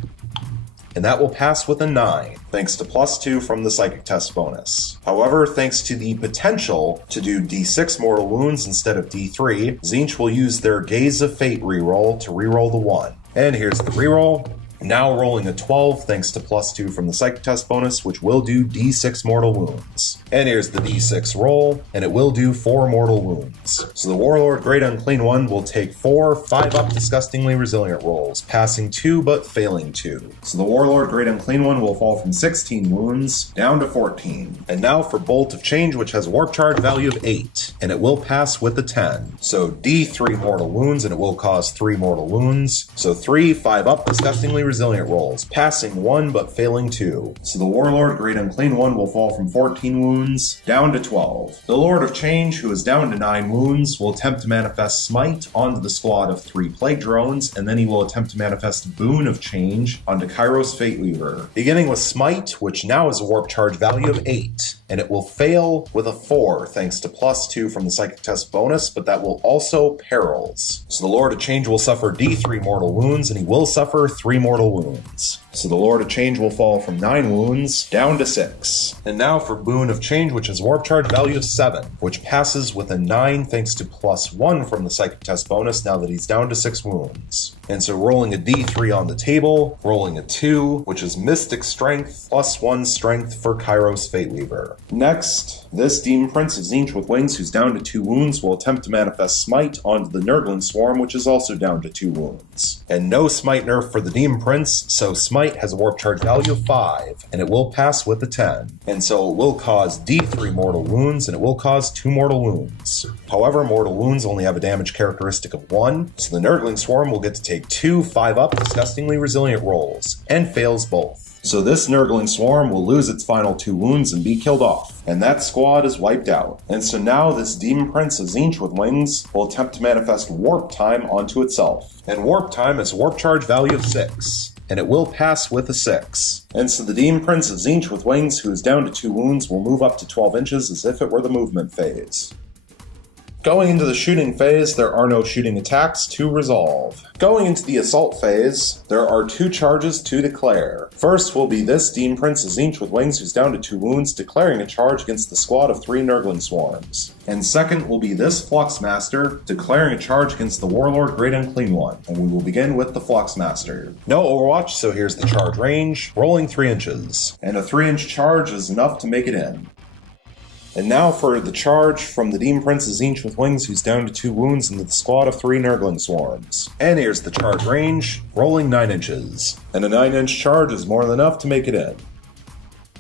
And that will pass with a 9, thanks to +2 from the Psychic Test bonus. However, thanks to the potential to do D6 mortal wounds instead of D3, Tzeentch will use their Gaze of Fate reroll to reroll the 1. And here's the reroll. Now rolling a 12 thanks to +2 from the Psychic Test bonus, which will do D6 mortal wounds. And here's the D6 roll, and it will do 4 mortal wounds. So the Warlord Great Unclean One will take 4 5-up Disgustingly Resilient rolls, passing 2 but failing 2. So the Warlord Great Unclean One will fall from 16 wounds down to 14. And now for Bolt of Change, which has a warp charge value of 8, and it will pass with a 10. So D3 mortal wounds, and it will cause 3 mortal wounds. So 3 5-up Disgustingly Resilient rolls, passing 1 but failing 2. So the Warlord Great Unclean One will fall from 14 wounds down to 12. The Lord of Change, who is down to 9 wounds, will attempt to manifest Smite onto the squad of 3 plague drones, and then he will attempt to manifest Boon of Change onto Kairos Fateweaver. Beginning with Smite, which now has a warp charge value of 8, and it will fail with a 4 thanks to +2 from the Psychic Test bonus, but that will also perils. So the Lord of Change will suffer D3 mortal wounds, and he will suffer 3 mortal wounds. So the Lord of Change will fall from 9 wounds down to 6. And now for Boon of Change, which has warp charge value of 7, which passes with a 9 thanks to +1 from the Psychic Test bonus now that he's down to 6 wounds. And so rolling a D3 on the table, rolling a 2, which is Mystic Strength, +1 Strength for Kairos Fateweaver. Next, this Demon Prince of Tzeentch with wings who's down to 2 wounds will attempt to manifest Smite onto the Nurgling Swarm, which is also down to 2 wounds. And no Smite nerf for the Demon Prince, so Smite has a warp charge value of 5, and it will pass with a 10. And so it will cause D3 mortal wounds, and it will cause 2 mortal wounds. However, mortal wounds only have a damage characteristic of 1, so the Nurgling Swarm will get to take 2 5-up Disgustingly Resilient rolls, and fails both. So this Nurgling swarm will lose its final 2 wounds and be killed off, and that squad is wiped out. And so now this Demon Prince of Tzeentch with wings will attempt to manifest Warp Time onto itself. And Warp Time is a warp charge value of 6, and it will pass with a 6. And so the Demon Prince of Tzeentch with wings, who is down to 2 wounds, will move up to 12 inches as if it were the movement phase. Going into the shooting phase, there are no shooting attacks to resolve. Going into the assault phase, there are 2 charges to declare. First will be this Demon Prince of Tzeentch with wings, who's down to 2 wounds, declaring a charge against the squad of 3 Nurgling swarms. And second will be this Flux Master, declaring a charge against the Warlord Great Unclean One. And we will begin with the Flux Master. No Overwatch, so here's the charge range, rolling 3 inches. And a 3-inch charge is enough to make it in. And now for the charge from the Demon Prince of Tzeentch with wings, who's down to 2 wounds into the squad of 3 Nurgling swarms. And here's the charge range, rolling 9 inches. And a 9-inch charge is more than enough to make it in.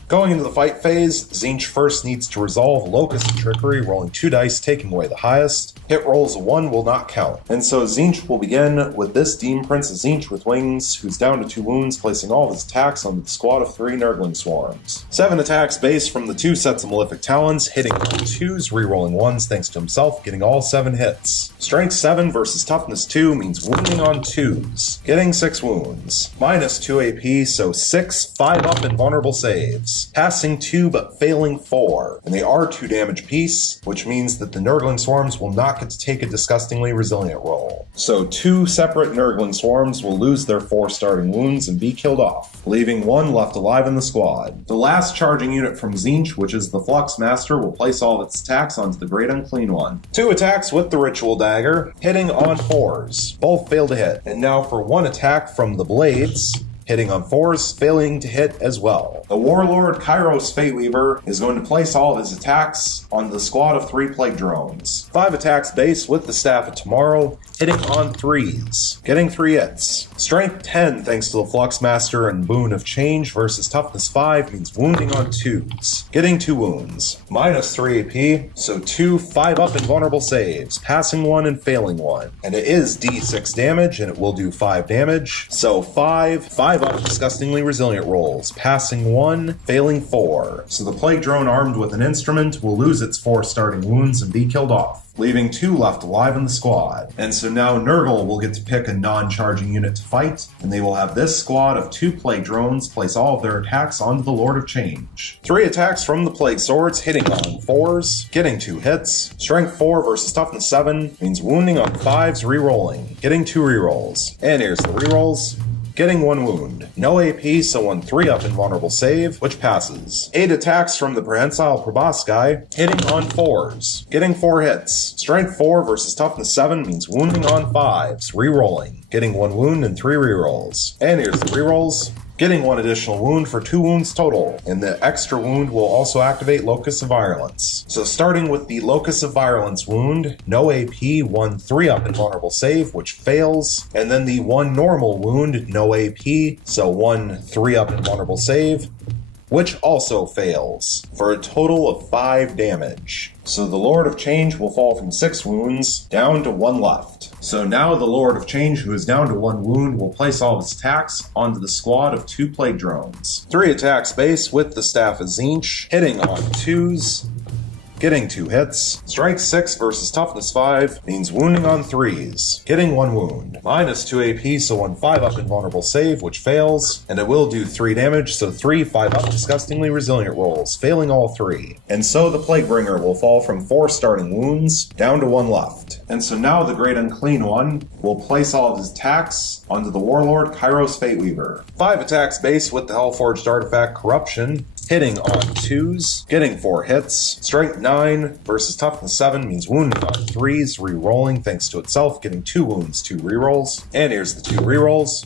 Going into the fight phase, Tzeentch first needs to resolve Locust and Trickery, rolling 2 dice, taking away the highest. Hit rolls of 1 will not count. And so Tzeentch will begin with this Demon Prince of Tzeentch with wings, who's down to 2 wounds, placing all of his attacks on the squad of 3 Nurgling swarms. 7 attacks base from the 2 sets of Malefic Talons, hitting on 2s, rerolling 1s thanks to himself, getting all 7 hits. Strength 7 versus Toughness 2 means wounding on 2s, getting 6 wounds. Minus 2 AP, so 6 5-up invulnerable saves. Passing 2 but failing 4, and they are 2 damage apiece, which means that the Nurgling swarms will not get to take a disgustingly resilient roll. So 2 separate Nurgling swarms will lose their 4 starting wounds and be killed off, leaving 1 left alive in the squad. The last charging unit from Tzeentch, which is the Flux Master, will place all of its attacks onto the Great Unclean One. 2 attacks with the Ritual Dagger, hitting on 4s. Both fail to hit. And now for 1 attack from the Blades, hitting on 4s, failing to hit as well. The Warlord Kairos Fateweaver is going to place all of his attacks on the squad of 3 Plague Drones. 5 attacks base with the Staff of Tomorrow, hitting on 3s, getting 3 hits. Strength 10 thanks to the Flux Master and Boon of Change versus Toughness 5 means wounding on 2s, getting 2 wounds. Minus 3 AP, so 2 5-up invulnerable saves, passing 1 and failing 1. And it is D6 damage, and it will do 5 damage, so 5 up disgustingly resilient rolls, passing 1, failing 4. So the Plague Drone armed with an instrument will lose its 4 starting wounds and be killed off, leaving 2 left alive in the squad. And so now Nurgle will get to pick a non-charging unit to fight, and they will have this squad of 2 Plague Drones place all of their attacks onto the Lord of Change. 3 attacks from the Plague Swords, hitting on 4s, getting 2 hits. Strength 4 versus Toughness 7 means wounding on 5s, rerolling, getting 2 rerolls. And here's the rerolls. Getting 1 wound. No AP, so 1 3-up invulnerable save, which passes. 8 attacks from the Prehensile Proboscis, hitting on 4s, getting 4 hits. Strength 4 versus Toughness 7 means wounding on 5s, rerolling, getting 1 wound and 3 rerolls. And here's the rerolls. Getting 1 additional wound for 2 wounds total, and the extra wound will also activate Locus of Virulence. So starting with the Locus of Virulence wound, no AP, 1 3-up invulnerable save, which fails, and then the 1 normal wound, no AP, so 1 3-up invulnerable save, which also fails, for a total of 5 damage. So the Lord of Change will fall from 6 wounds down to 1 left. So now the Lord of Change, who is down to 1 wound, will place all of his attacks onto the squad of 2 Plague Drones. 3 attacks base with the Staff of Tzeentch, hitting on 2s, getting 2 hits. Strength 6 versus Toughness 5 means wounding on 3s, getting 1 wound. Minus 2 AP, so 1 5-up invulnerable save, which fails, and it will do 3 damage, so 3 5-up disgustingly resilient rolls, failing all 3. And so the Plaguebringer will fall from 4 starting wounds down to 1 left. And so now the Great Unclean One will place all of his attacks onto the Warlord Kairos Fateweaver. 5 attacks base with the Hellforged Artifact Corruption, hitting on 2s, getting 4 hits. Strength 9 versus Toughness 7 means wounding on 3s, re-rolling thanks to itself, getting 2 wounds, 2 rerolls. And here's the 2 rerolls.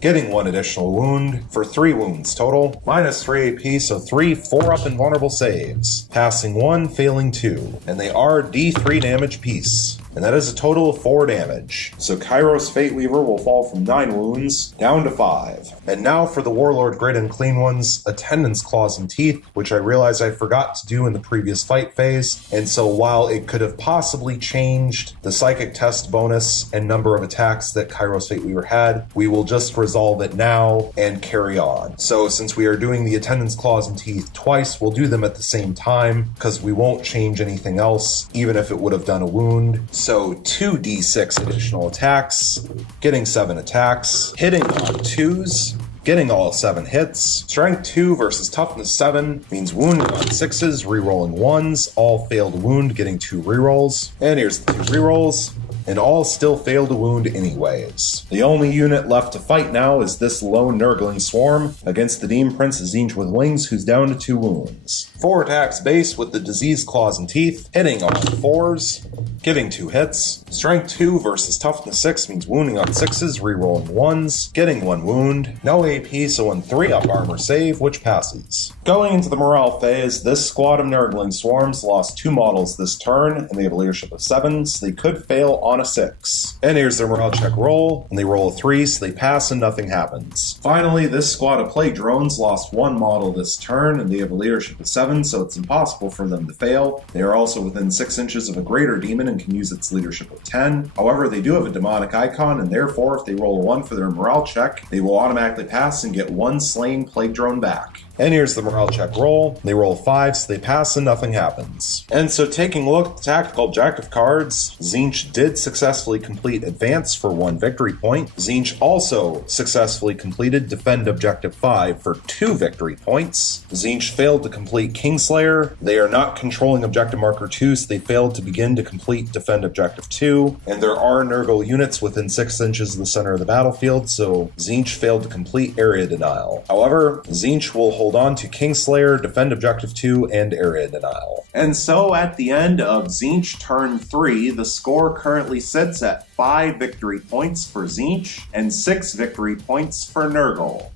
Getting 1 additional wound for 3 wounds total. Minus 3 AP, so 3 4-up invulnerable saves. Passing 1, failing 2. And they are D3 damage apiece. and that is a total of 4 damage. So Kairos Fateweaver will fall from 9 wounds down to 5. And now for the Warlord Great Unclean One's Attendance Claws and Teeth, which I realized I forgot to do in the previous fight phase, and so while it could have possibly changed the psychic test bonus and number of attacks that Kairos Fateweaver had, we will just resolve it now and carry on. So since we are doing the Attendance Claws and Teeth twice, we'll do them at the same time, because we won't change anything else, even if it would have done a wound. So 2d6 additional attacks, getting 7 attacks, hitting on 2s, getting all 7 hits. Strength 2 versus Toughness 7 means wounding on 6s, rerolling 1s, all failed wound, getting 2 rerolls. And here's the 2 rerolls. And all still fail to wound anyways. The only unit left to fight now is this lone Nurgling swarm against the Demon Prince Tzeentch with wings, who's down to 2 wounds. 4 attacks base with the Diseased Claws and Teeth, hitting on 4s, getting 2 hits. Strength 2 versus Toughness 6 means wounding on 6s, rerolling 1s, getting 1 wound. No AP, so an 3-up armor save, which passes. Going into the morale phase, this squad of Nurgling swarms lost 2 models this turn, and they have a leadership of 7, so they could fail on a 6. And here's their morale check roll, and they roll a 3, so they pass and nothing happens. Finally, this squad of plague drones lost 1 model this turn, and they have a leadership of 7, so it's impossible for them to fail. They are also within 6 inches of a greater demon and can use its leadership of 10. However, they do have a demonic icon, and therefore, if they roll a 1 for their morale check, they will automatically pass and get 1 slain plague drone back. And here's the morale check roll. They roll 5, so they pass and nothing happens. And so taking a look at the tactical objective cards, Tzeentch did successfully complete Advance for 1 victory point. Tzeentch also successfully completed Defend Objective 5 for 2 victory points. Tzeentch failed to complete Kingslayer. They are not controlling Objective Marker 2, so they failed to begin to complete Defend Objective 2. And there are Nurgle units within 6 inches of the center of the battlefield, so Tzeentch failed to complete Area Denial. However, Tzeentch will hold on to Kingslayer, Defend Objective 2, and Area Denial. And so at the end of Tzeentch turn 3, the score currently sits at 5 victory points for Tzeentch and 6 victory points for Nurgle.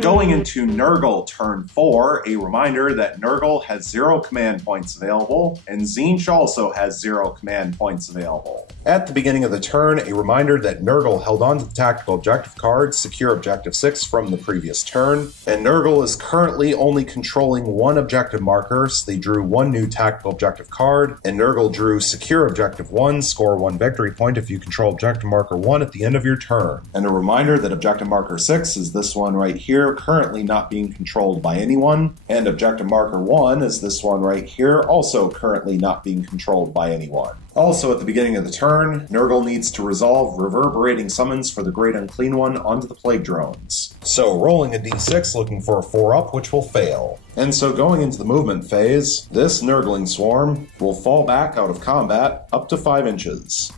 Going into Nurgle turn 4, a reminder that Nurgle has 0 command points available, and Tzeentch also has 0 command points available. At the beginning of the turn, a reminder that Nurgle held on to the tactical objective card, Secure Objective 6 from the previous turn, and Nurgle is currently only controlling 1 objective marker, so they drew 1 new tactical objective card, and Nurgle drew Secure Objective 1, score 1 victory point if you control Objective Marker 1 at the end of your turn. And a reminder that Objective Marker 6 is this one right here, currently not being controlled by anyone, and Objective Marker 1 is this one right here, also currently not being controlled by anyone. Also, at the beginning of the turn, Nurgle needs to resolve Reverberating Summons for the Great Unclean One onto the Plague Drones. So rolling a d6 looking for a 4-up, which will fail. And so going into the movement phase, this Nurgling swarm will fall back out of combat up to 5 inches.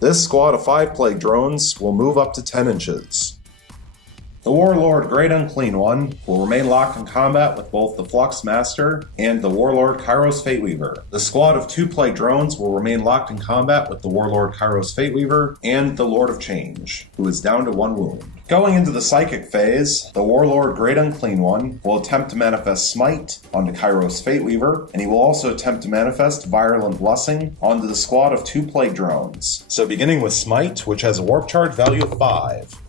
This squad of 5 Plague Drones will move up to 10 inches. The Warlord Great Unclean One will remain locked in combat with both the Flux Master and the Warlord Kairos Fateweaver. The squad of 2 Plague Drones will remain locked in combat with the Warlord Kairos Fateweaver and the Lord of Change, who is down to 1 wound. Going into the Psychic phase, the Warlord Great Unclean One will attempt to manifest Smite onto Kairos Fateweaver, and he will also attempt to manifest Virulent Blessing onto the squad of 2 Plague Drones. So beginning with Smite, which has a Warp Charge value of 5.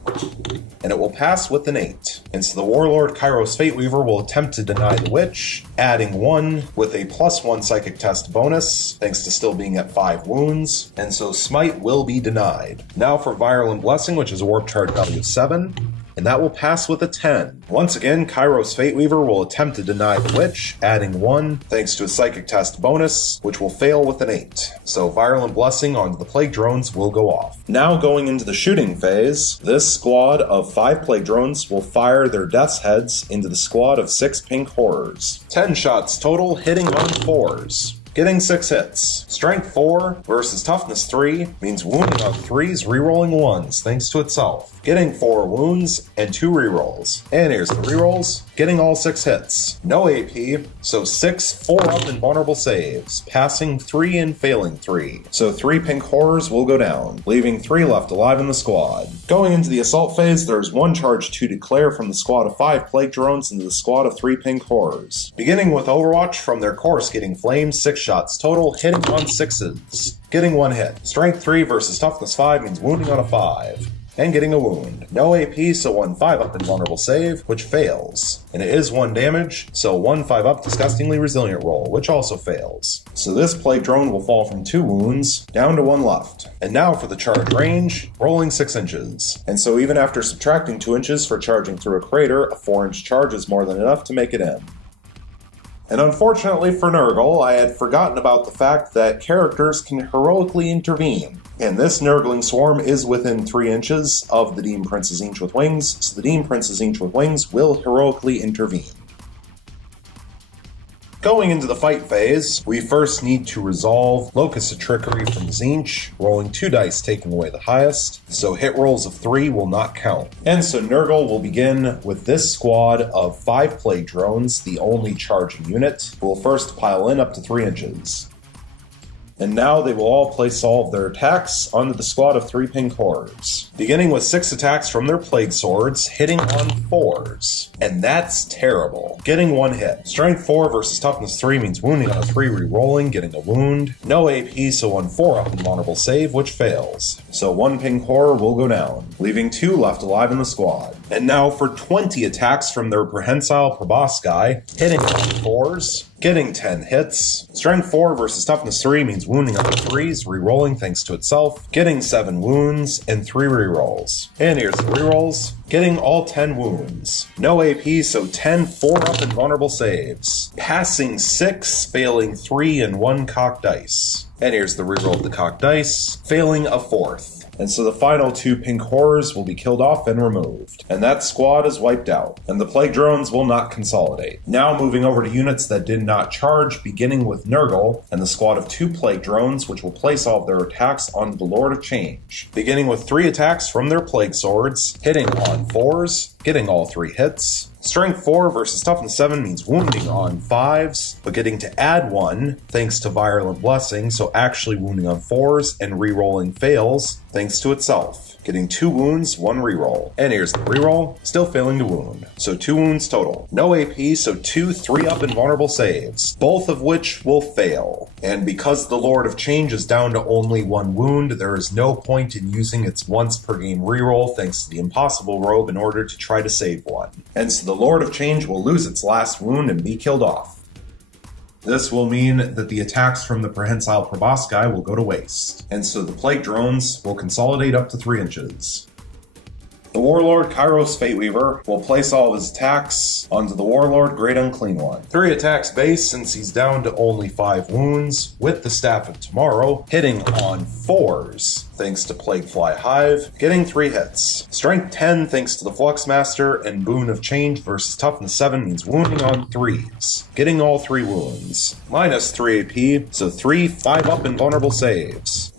And it will pass with an 8. And so the Warlord Kairos Fateweaver will attempt to deny the Witch, adding 1 with a +1 Psychic Test bonus, thanks to still being at 5 wounds, and so Smite will be denied. Now for Virulent Blessing, which is a Warp Charge value of 7. And that will pass with a 10. Once again, Kairos Fateweaver will attempt to deny the Witch, adding 1, thanks to a Psychic Test bonus, which will fail with an 8. So Virulent Blessing onto the Plague Drones will go off. Now going into the shooting phase, this squad of 5 Plague Drones will fire their Death's Heads into the squad of 6 Pink Horrors. 10 shots total, hitting on 4s. getting 6 hits. Strength 4 versus Toughness 3 means wounding on 3s, rerolling 1s thanks to itself. Getting 4 wounds and 2 rerolls. And here's the rerolls, getting all 6 hits. No AP, so 6 4-up invulnerable saves, passing 3 and failing 3. So 3 pink horrors will go down, leaving 3 left alive in the squad. Going into the assault phase, there's 1 charge to declare from the squad of 5 plague drones into the squad of 3 pink horrors. Beginning with Overwatch from their course getting flamed, 6 shots total, hitting on 6s. Getting 1 hit. Strength 3 versus Toughness 5 means wounding on a 5. And getting a wound. No AP, so 1 5-up invulnerable save, which fails. And it is 1 damage, so 1 5-up disgustingly resilient roll, which also fails. So this plague drone will fall from 2 wounds, down to 1 left. And now for the charge range, rolling 6 inches. And so even after subtracting 2 inches for charging through a crater, a 4-inch charge is more than enough to make it in. And unfortunately for Nurgle, I had forgotten about the fact that characters can heroically intervene. And this Nurgling swarm is within 3 inches of the Demon Prince Tzeentch with wings, so the Demon Prince Tzeentch with wings will heroically intervene. Going into the fight phase, we first need to resolve Locus of Trickery from Tzeentch, rolling 2 dice taking away the highest, so hit rolls of 3 will not count. And so Nurgle will begin with this squad of 5 plague drones, the only charging unit, who will first pile in up to 3 inches. And now they will all place all of their attacks onto the squad of 3 pink horrors. Beginning with 6 attacks from their plague swords, hitting on 4s. And that's terrible. Getting 1 hit. Strength 4 versus Toughness 3 means wounding on a 3 re-rolling, getting a wound. No AP, so 1 4-up invulnerable save, which fails. So 1 pink horror will go down, leaving 2 left alive in the squad. And now for 20 attacks from their Prehensile Proboscis, hitting on 4s. Getting 10 hits. Strength 4 versus Toughness 3 means wounding on 3s, re-rolling thanks to itself. Getting 7 wounds and 3 re-rolls. And here's the re-rolls. Getting all 10 wounds. No AP, so 10 4-up invulnerable saves. Passing 6, failing 3 and 1 cocked dice. And here's the re-roll of the cocked dice. Failing a 4th. And so the final 2 pink horrors will be killed off and removed. And that squad is wiped out. And the plague drones will not consolidate. Now moving over to units that did not charge, beginning with Nurgle and the squad of 2 plague drones, which will place all of their attacks onto the Lord of Change. Beginning with 3 attacks from their plague swords, hitting on 4s, getting all 3 hits. Strength 4 versus Toughness 7 means wounding on 5s, but getting to add 1 thanks to Virulent Blessing, so actually wounding on 4s and re-rolling fails thanks to itself. Getting 2 wounds, 1 reroll. And here's the reroll, still failing to wound. So 2 wounds total. No AP, so 2 3-up invulnerable saves, both of which will fail. And because the Lord of Change is down to only 1 wound, there is no point in using its once per game reroll thanks to the Impossible Robe in order to try to save 1. And so the Lord of Change will lose its last wound and be killed off. This will mean that the attacks from the Prehensile Proboscis will go to waste, and so the plague drones will consolidate up to 3 inches. The Warlord Kairos Fateweaver will place all of his attacks onto the Warlord Great Unclean One. 3 attacks base since he's down to only 5 wounds, with the Staff of Tomorrow, hitting on 4s thanks to Plaguefly Hive, getting 3 hits. Strength 10 thanks to the Fluxmaster, and Boon of Change versus Toughness 7 means wounding on 3s, getting all 3 wounds. Minus 3 AP, so 3 5-up invulnerable saves.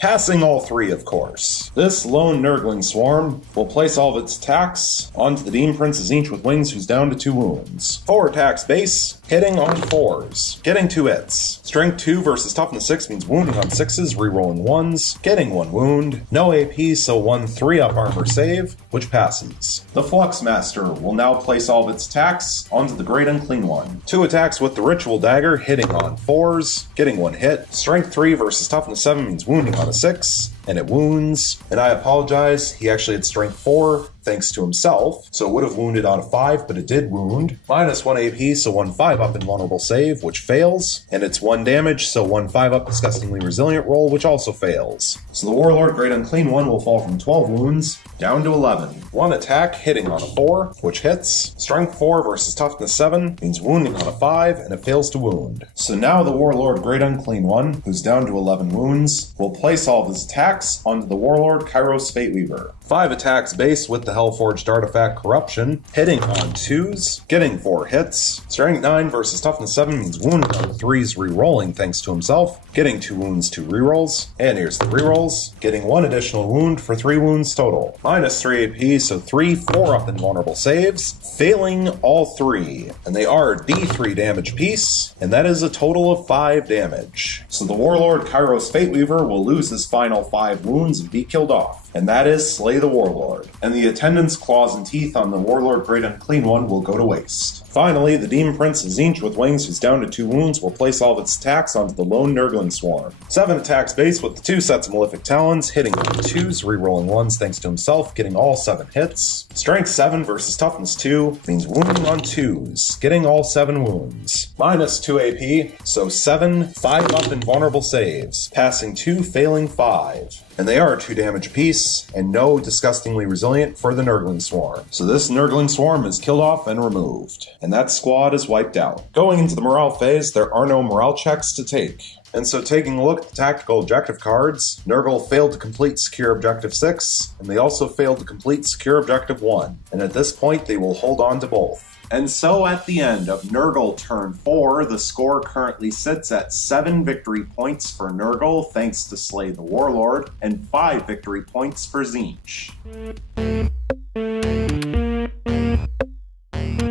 Passing all 3, of course. This lone Nurgling swarm will place all of its attacks onto the Demon Prince Tzeentch with wings, who's down to 2 wounds. 4 attacks base, hitting on 4s, getting 2 hits. Strength 2 versus Toughness 6 means wounding on 6s, rerolling 1s, getting 1 wound. No AP, so 1 3-up armor save, which passes. The Fluxmaster will now place all of its attacks onto the Great Unclean One. 2 attacks with the Ritual Dagger, hitting on 4s, getting 1 hit. Strength 3 versus Toughness 7 means wounding on a 6, and it wounds. And I apologize, he actually had Strength 4 thanks to himself, so it would have wounded on a 5, but it did wound. Minus 1 AP, so 1 5-up invulnerable save, which fails, and it's 1 damage, so 1 5-up disgustingly resilient roll, which also fails. So the Warlord Great Unclean One will fall from 12 wounds down to 11. 1 attack hitting on a 4, which hits. Strength 4 versus Toughness 7 means wounding on a 5, and it fails to wound. So now the Warlord Great Unclean One, who's down to 11 wounds, will place all of his attacks attacks onto the Warlord Kairos Fateweaver. 5 attacks base with the Hellforged Artifact Corruption, hitting on 2s, getting 4 hits. Strength 9 versus Toughness 7 means wounded on 3s re-rolling thanks to himself, getting 2 wounds, 2 rerolls. And here's the rerolls, getting 1 additional wound for 3 wounds total. Minus 3 AP, so 3 4-up invulnerable saves, failing all 3. And they are D3 damage piece, and that is a total of 5 damage. So the Warlord Kairos Fateweaver will lose his final 5 wounds and be killed off. And that is Slay the Warlord. And the attendant's claws and teeth on the Warlord Great Unclean One will go to waste. Finally, the Demon Prince Tzeentch with wings, who's down to 2 wounds, will place all of its attacks onto the lone Nurgling Swarm. 7 attacks base with the 2 sets of Malefic Talons, hitting on 2s, re-rolling 1s thanks to himself, getting all 7 hits. Strength 7 versus Toughness 2 means wounding on 2s, getting all 7 wounds. Minus 2 AP, so 7 5-up invulnerable saves, passing 2, failing 5. And they are 2 damage apiece, and no disgustingly resilient for the Nurgling Swarm. So this Nurgling Swarm is killed off and removed. And that squad is wiped out. Going into the morale phase, there are no morale checks to take. And so taking a look at the tactical objective cards, Nurgle failed to complete Secure Objective 6, and they also failed to complete Secure Objective 1. And at this point, they will hold on to both. And so at the end of Nurgle turn 4, the score currently sits at 7 victory points for Nurgle thanks to Slay the Warlord, and 5 victory points for Tzeentch.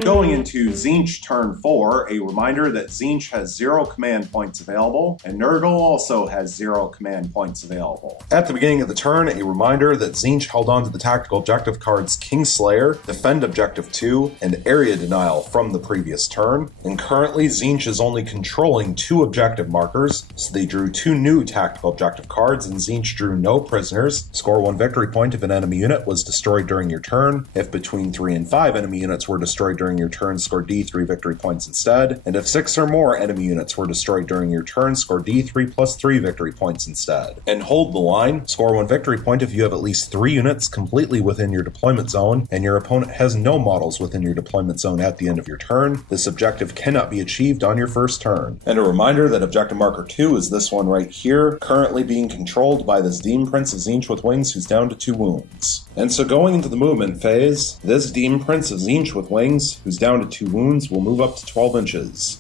Going into Tzeentch turn 4, a reminder that Tzeentch has 0 command points available, and Nurgle also has 0 command points available. At the beginning of the turn, a reminder that Tzeentch held on to the tactical objective cards Kingslayer, Defend Objective 2, and Area Denial from the previous turn, and currently Tzeentch is only controlling 2 objective markers, so they drew 2 new tactical objective cards, and Tzeentch drew no prisoners. Score 1 victory point if an enemy unit was destroyed during your turn. If between 3 and 5 enemy units were destroyed during your turn, score D3 victory points instead, and if 6 or more enemy units were destroyed during your turn, score D3 plus 3 victory points instead. And hold the line, score 1 victory point if you have at least 3 units completely within your deployment zone, and your opponent has no models within your deployment zone at the end of your turn. This objective cannot be achieved on your first turn. And a reminder that objective marker 2 is this one right here, currently being controlled by this Demon Prince of Tzeentch with wings, who's down to 2 wounds. And so going into the movement phase, this Demon Prince of Tzeentch with wings, who's down to 2 wounds, will move up to 12 inches.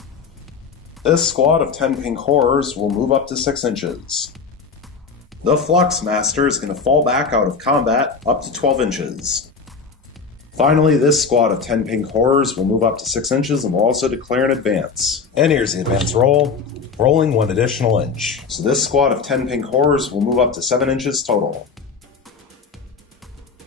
This squad of 10 pink horrors will move up to 6 inches. The Flux Master is going to fall back out of combat up to 12 inches. Finally, this squad of 10 pink horrors will move up to 6 inches and will also declare an advance. And here's the advance roll, rolling 1 additional inch. So this squad of 10 pink horrors will move up to 7 inches total.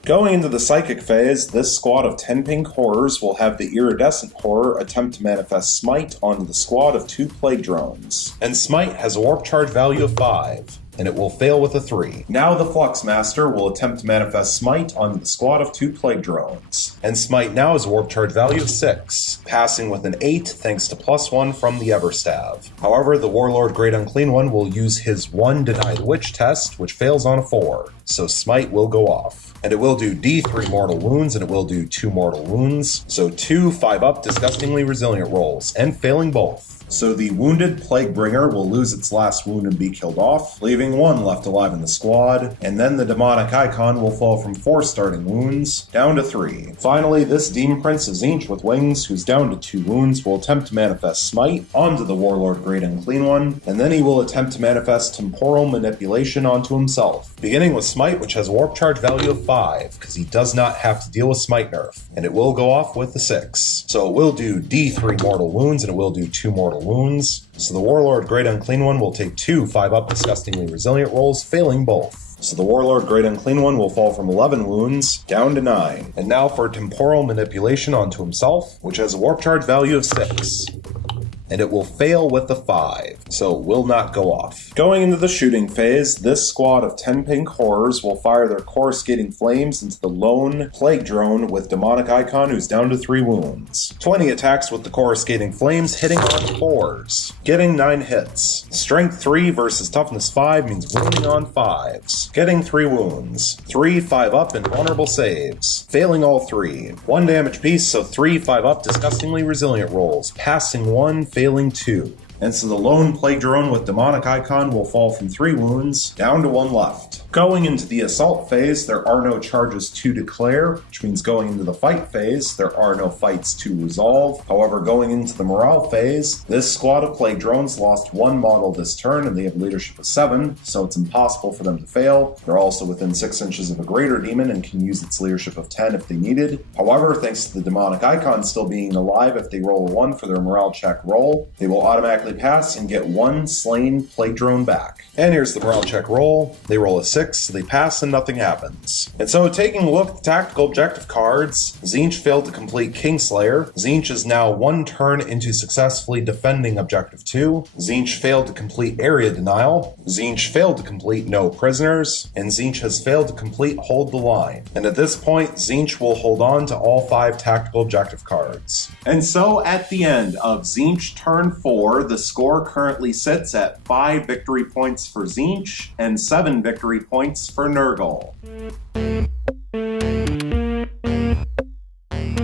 Going into the Psychic phase, this squad of 10 pink horrors will have the Iridescent Horror attempt to manifest Smite onto the squad of 2 Plague Drones. And Smite has a warp charge value of 5, and it will fail with a 3. Now the Flux Master will attempt to manifest Smite onto the squad of 2 Plague Drones. And Smite now has a warp charge value of 6, passing with an 8 thanks to +1 from the Everstav. However, the Warlord Great Unclean One will use his 1 Deny the Witch test, which fails on a 4, so Smite will go off. And it will do D3 mortal wounds, and it will do 2 mortal wounds, so 2 5-up disgustingly resilient rolls, and failing both. So the wounded Plaguebringer will lose its last wound and be killed off, leaving 1 left alive in the squad, and then the Demonic Icon will fall from 4 starting wounds down to 3. Finally, this Demon Prince of Tzeentch with wings, who's down to 2 wounds, will attempt to manifest Smite onto the Warlord Great Unclean One, and then he will attempt to manifest Temporal Manipulation onto himself, beginning with Smite, which has a warp charge value of 5, because he does not have to deal with Smite nerf, and it will go off with the 6. So it will do D3 mortal wounds, and it will do 2 mortal wounds. So the Warlord Great Unclean One will take 2 5-up disgustingly resilient rolls, failing both. So the Warlord Great Unclean One will fall from 11 wounds down to 9. And now for Temporal Manipulation onto himself, which has a warp charge value of 6. And it will fail with the 5, so it will not go off. Going into the shooting phase, this squad of 10 pink horrors will fire their coruscating flames into the lone Plague Drone with Demonic Icon, who's down to 3 wounds. 20 attacks with the coruscating flames, hitting on 4s, getting 9 hits. Strength 3 versus Toughness 5 means wounding on 5s, getting 3 wounds. 3 5-up invulnerable saves, failing all 3. 1 damage piece, so 3 5-up disgustingly resilient rolls, passing 1, failing 2. And so the lone Plague Drone with Demonic Icon will fall from 3 wounds down to 1 left. Going into the assault phase, there are no charges to declare, which means going into the fight phase, there are no fights to resolve. However, going into the morale phase, this squad of plague drones lost one model this turn and they have leadership of 7, so it's impossible for them to fail. They're also within 6 inches of a greater demon and can use its leadership of 10 if they needed. However, thanks to the demonic icon still being alive, if they roll a 1 for their morale check roll, they will automatically pass and get 1 slain plague drone back. And here's the morale check roll. They roll a 6, so they pass and nothing happens. And so taking a look at the tactical objective cards, Tzeentch failed to complete Kingslayer. Tzeentch is now 1 turn into successfully defending objective 2. Tzeentch failed to complete area denial. Tzeentch failed to complete no prisoners. And Tzeentch has failed to complete hold the line. And at this point, Tzeentch will hold on to all 5 tactical objective cards. And so at the end of Tzeentch turn 4, the score currently sits at 5 victory points for Tzeentch and 7 victory points for Nurgle.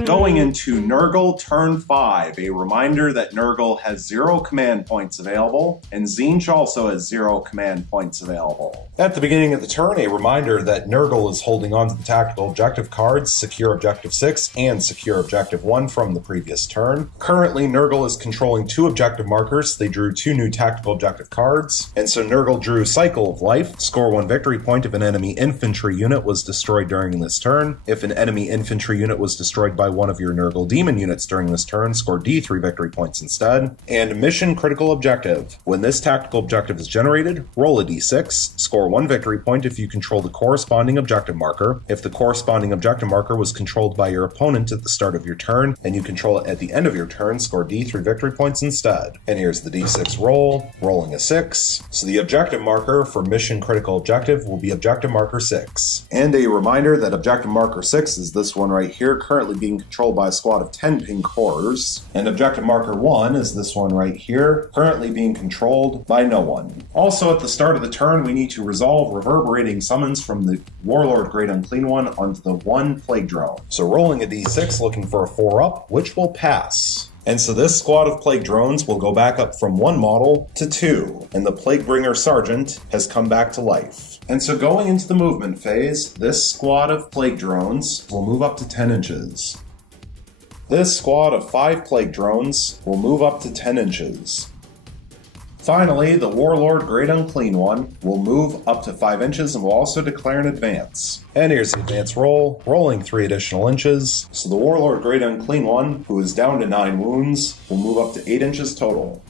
Going into Nurgle turn 5, a reminder that Nurgle has 0 command points available, and Tzeentch also has 0 command points available. At the beginning of the turn, a reminder that Nurgle is holding on to the tactical objective cards, Secure Objective 6 and Secure Objective 1 from the previous turn. Currently, Nurgle is controlling 2 objective markers. They drew 2 new tactical objective cards, and so Nurgle drew Cycle of Life, score 1 victory point if an enemy infantry unit was destroyed during this turn. If an enemy infantry unit was destroyed by one of your Nurgle demon units during this turn, score D3 victory points instead. And Mission Critical Objective. When this tactical objective is generated, roll a D6, score 1 victory point if you control the corresponding objective marker. If the corresponding objective marker was controlled by your opponent at the start of your turn, and you control it at the end of your turn, score D3 victory points instead. And here's the D6 roll, rolling a 6. So the objective marker for Mission Critical Objective will be objective marker 6. And a reminder that objective marker 6 is this one right here, currently being controlled by a squad of 10 pink horrors, and objective marker 1 is this one right here, currently being controlled by no one. Also at the start of the turn, we need to resolve reverberating summons from the Warlord Great Unclean One onto the 1 plague drone. So rolling a d6, looking for a 4 up, which will pass. And so this squad of plague drones will go back up from 1 model to 2, and the Plaguebringer Sergeant has come back to life. And so going into the movement phase, this squad of plague drones will move up to 10 inches. This squad of 5 plague drones will move up to 10 inches. Finally, the Warlord Great Unclean One will move up to 5 inches and will also declare an advance. And here's the advance roll, rolling 3 additional inches. So the Warlord Great Unclean One, who is down to 9 wounds, will move up to 8 inches total.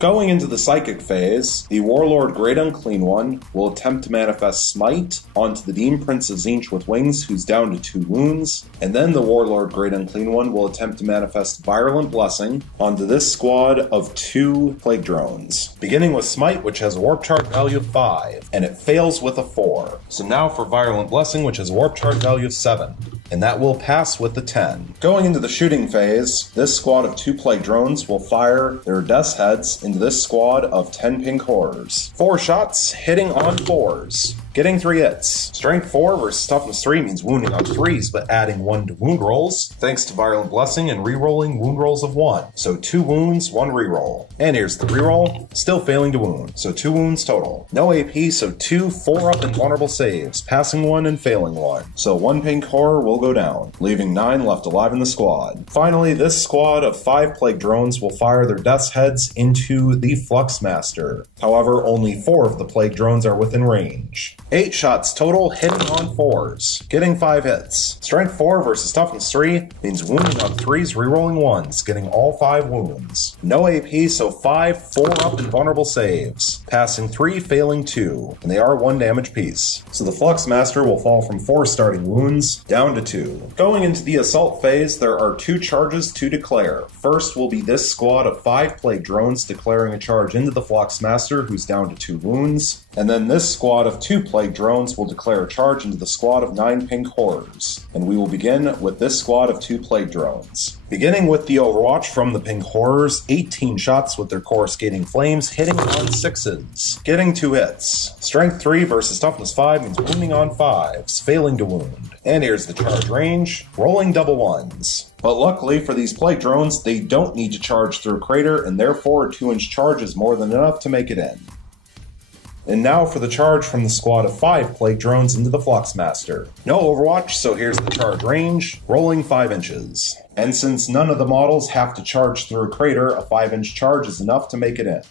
Going into the Psychic phase, the Warlord Great Unclean One will attempt to manifest Smite onto the Demon Prince of Tzeentch with Wings, who's down to 2 wounds, and then the Warlord Great Unclean One will attempt to manifest Virulent Blessing onto this squad of 2 Plague Drones. Beginning with Smite, which has a Warp Charge value of 5, and it fails with a 4. So now for Virulent Blessing, which has a Warp Charge value of 7, and that will pass with the 10. Going into the shooting phase, this squad of 2 Plague Drones will fire their Death's Heads into this squad of 10 pink horrors. 4 shots, hitting on 4s. Getting 3 hits. Strength 4 versus Toughness 3 means wounding on 3s, but adding 1 to wound rolls, thanks to Virulent Blessing and rerolling wound rolls of 1. So 2 wounds, 1 reroll. And here's the reroll, still failing to wound, so 2 wounds total. No AP, so 2 4-up and vulnerable saves, passing 1 and failing 1. So 1 pink horror will go down, leaving 9 left alive in the squad. Finally, this squad of 5 plague drones will fire their Death's Heads into the Flux Master. However, only 4 of the plague drones are within range. 8 shots total, hitting on 4s, getting 5 hits. Strength 4 versus Toughness 3 means wounding on 3s, rerolling 1s, getting all 5 wounds. No AP, so 5 4-up and vulnerable saves, passing 3, failing 2, and they are 1 damage piece. So the Flux Master will fall from 4 starting wounds down to 2. Going into the assault phase, there are 2 charges to declare. First will be this squad of 5 plague drones declaring a charge into the Flux Master, who's down to 2 wounds, and then this squad of 2 plague drones will declare a charge into the squad of 9 pink horrors. And we will begin with this squad of 2 plague drones. Beginning with the Overwatch from the pink horrors, 18 shots with their coruscating flames, hitting on 6s, getting 2 hits. Strength 3 versus Toughness 5 means wounding on 5s, failing to wound. And here's the charge range, rolling double 1s. But luckily for these plague drones, they don't need to charge through a crater, and therefore a 2-inch charge is more than enough to make it in. And now for the charge from the squad of 5 plague drones into the Fluxmaster. No Overwatch, so here's the charge range, rolling 5 inches. And since none of the models have to charge through a crater, a 5-inch charge is enough to make it in.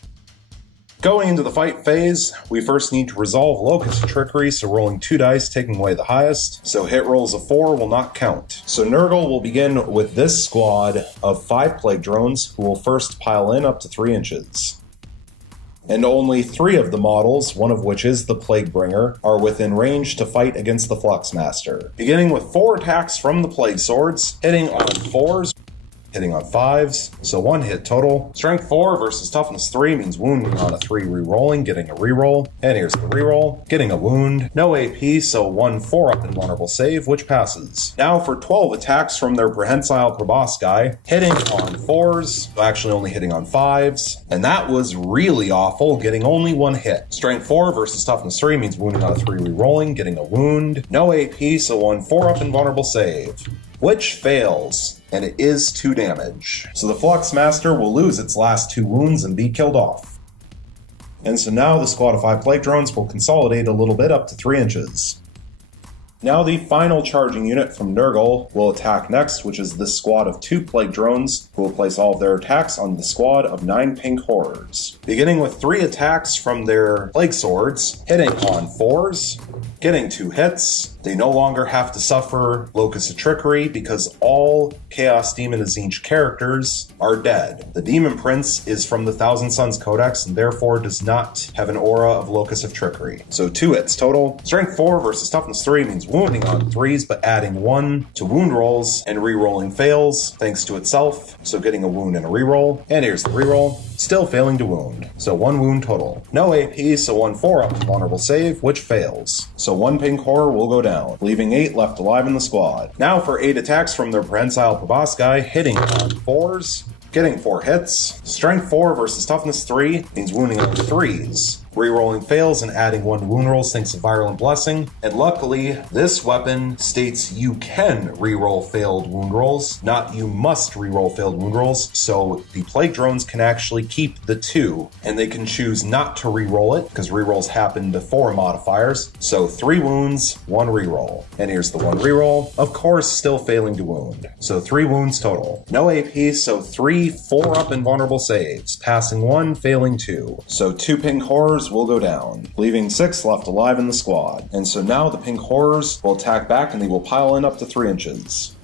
Going into the fight phase, we first need to resolve Locust Trickery, so rolling 2 dice, taking away the highest, so hit rolls of 4 will not count. So Nurgle will begin with this squad of 5 plague drones, who will first pile in up to 3 inches. And only 3 of the models, one of which is the Plague Bringer, are within range to fight against the Fluxmaster. Beginning with 4 attacks from the Plague Swords, hitting on 4s, hitting on 5s, so 1 hit total. Strength 4 versus Toughness 3 means wounding on a 3 rerolling, getting a reroll. And here's the reroll, getting a wound. No AP, so 1 4-up invulnerable save, which passes. Now for 12 attacks from their Prehensile Proboscis, hitting on 4s, so actually only hitting on 5s. And that was really awful, getting only 1 hit. Strength 4 versus Toughness 3 means wounding on a 3 rerolling, getting a wound. No AP, so 1 4-up invulnerable save, which fails. And it is 2 damage. So the Fluxmaster will lose its last 2 wounds and be killed off. And so now the squad of 5 plague drones will consolidate a little bit up to 3 inches. Now the final charging unit from Nurgle will attack next, which is this squad of 2 plague drones, who will place all of their attacks on the squad of 9 pink horrors. Beginning with 3 attacks from their plague swords, hitting on 4s, getting 2 hits. They no longer have to suffer Locust of Trickery because all Chaos Demon Tzeentch characters are dead. The Demon Prince is from the Thousand Suns Codex and therefore does not have an aura of Locust of Trickery. So 2 hits total. Strength 4 versus Toughness 3 means wounding on 3s, but adding 1 to wound rolls and re-rolling fails thanks to itself, so getting a wound and a reroll. And here's the reroll, still failing to wound. So 1 wound total. No AP, so 1 4-up invulnerable save, which fails. So 1 pink horror will go down, leaving 8 left alive in the squad. Now for 8 attacks from their Prehensile Proboscis, hitting on 4s, getting 4 hits. Strength 4 versus Toughness 3 means wounding on 3s. Rerolling fails and adding 1 to wound rolls thanks to Virulent Blessing. And luckily, this weapon states you can reroll failed wound rolls, not you must reroll failed wound rolls. So the plague drones can actually keep the 2, and they can choose not to reroll it because rerolls happen before modifiers. So 3 wounds, 1 reroll. And here's the 1 reroll. Of course, still failing to wound. So 3 wounds total. No AP, so 3 4-up invulnerable saves, passing 1, failing 2. So 2 pink horrors will go down, leaving 6 left alive in the squad. And so now the pink horrors will attack back and they will pile in up to 3 inches.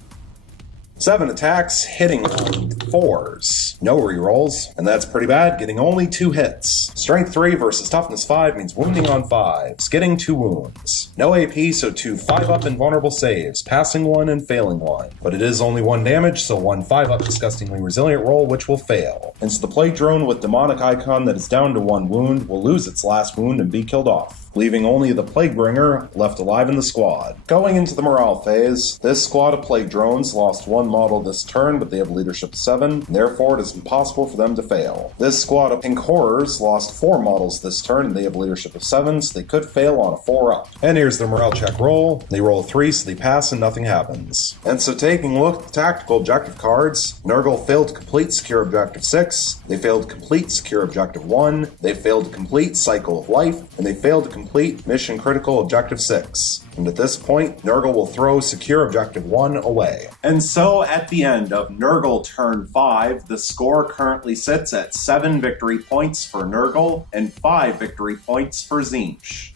7 attacks, hitting on 4s. No rerolls, and that's pretty bad, getting only 2 hits. Strength 3 versus Toughness 5 means wounding on 5s, getting 2 wounds. No AP, so 2 5-up invulnerable saves, passing 1 and failing 1. But it is only 1 damage, so 1 5-up disgustingly resilient roll, which will fail. And so the plague drone with demonic icon that is down to 1 wound will lose its last wound and be killed off, leaving only the Plague Bringer left alive in the squad. Going into the morale phase, this squad of plague drones lost 1 model this turn, but they have leadership 7, and therefore it is impossible for them to fail. This squad of pink horrors lost 4 models this turn, and they have leadership of 7, so they could fail on a 4-up. And here's their morale check roll. They roll a 3, so they pass and nothing happens. And so taking a look at the tactical objective cards, Nurgle failed to complete Secure Objective 6, they failed to complete Secure Objective 1, they failed to complete Cycle of Life, and they failed to complete Mission Critical Objective 6. And at this point, Nurgle will throw Secure Objective 1 away. And so at the end of Nurgle turn 5, the score currently sits at 7 victory points for Nurgle and 5 victory points for Tzeentch.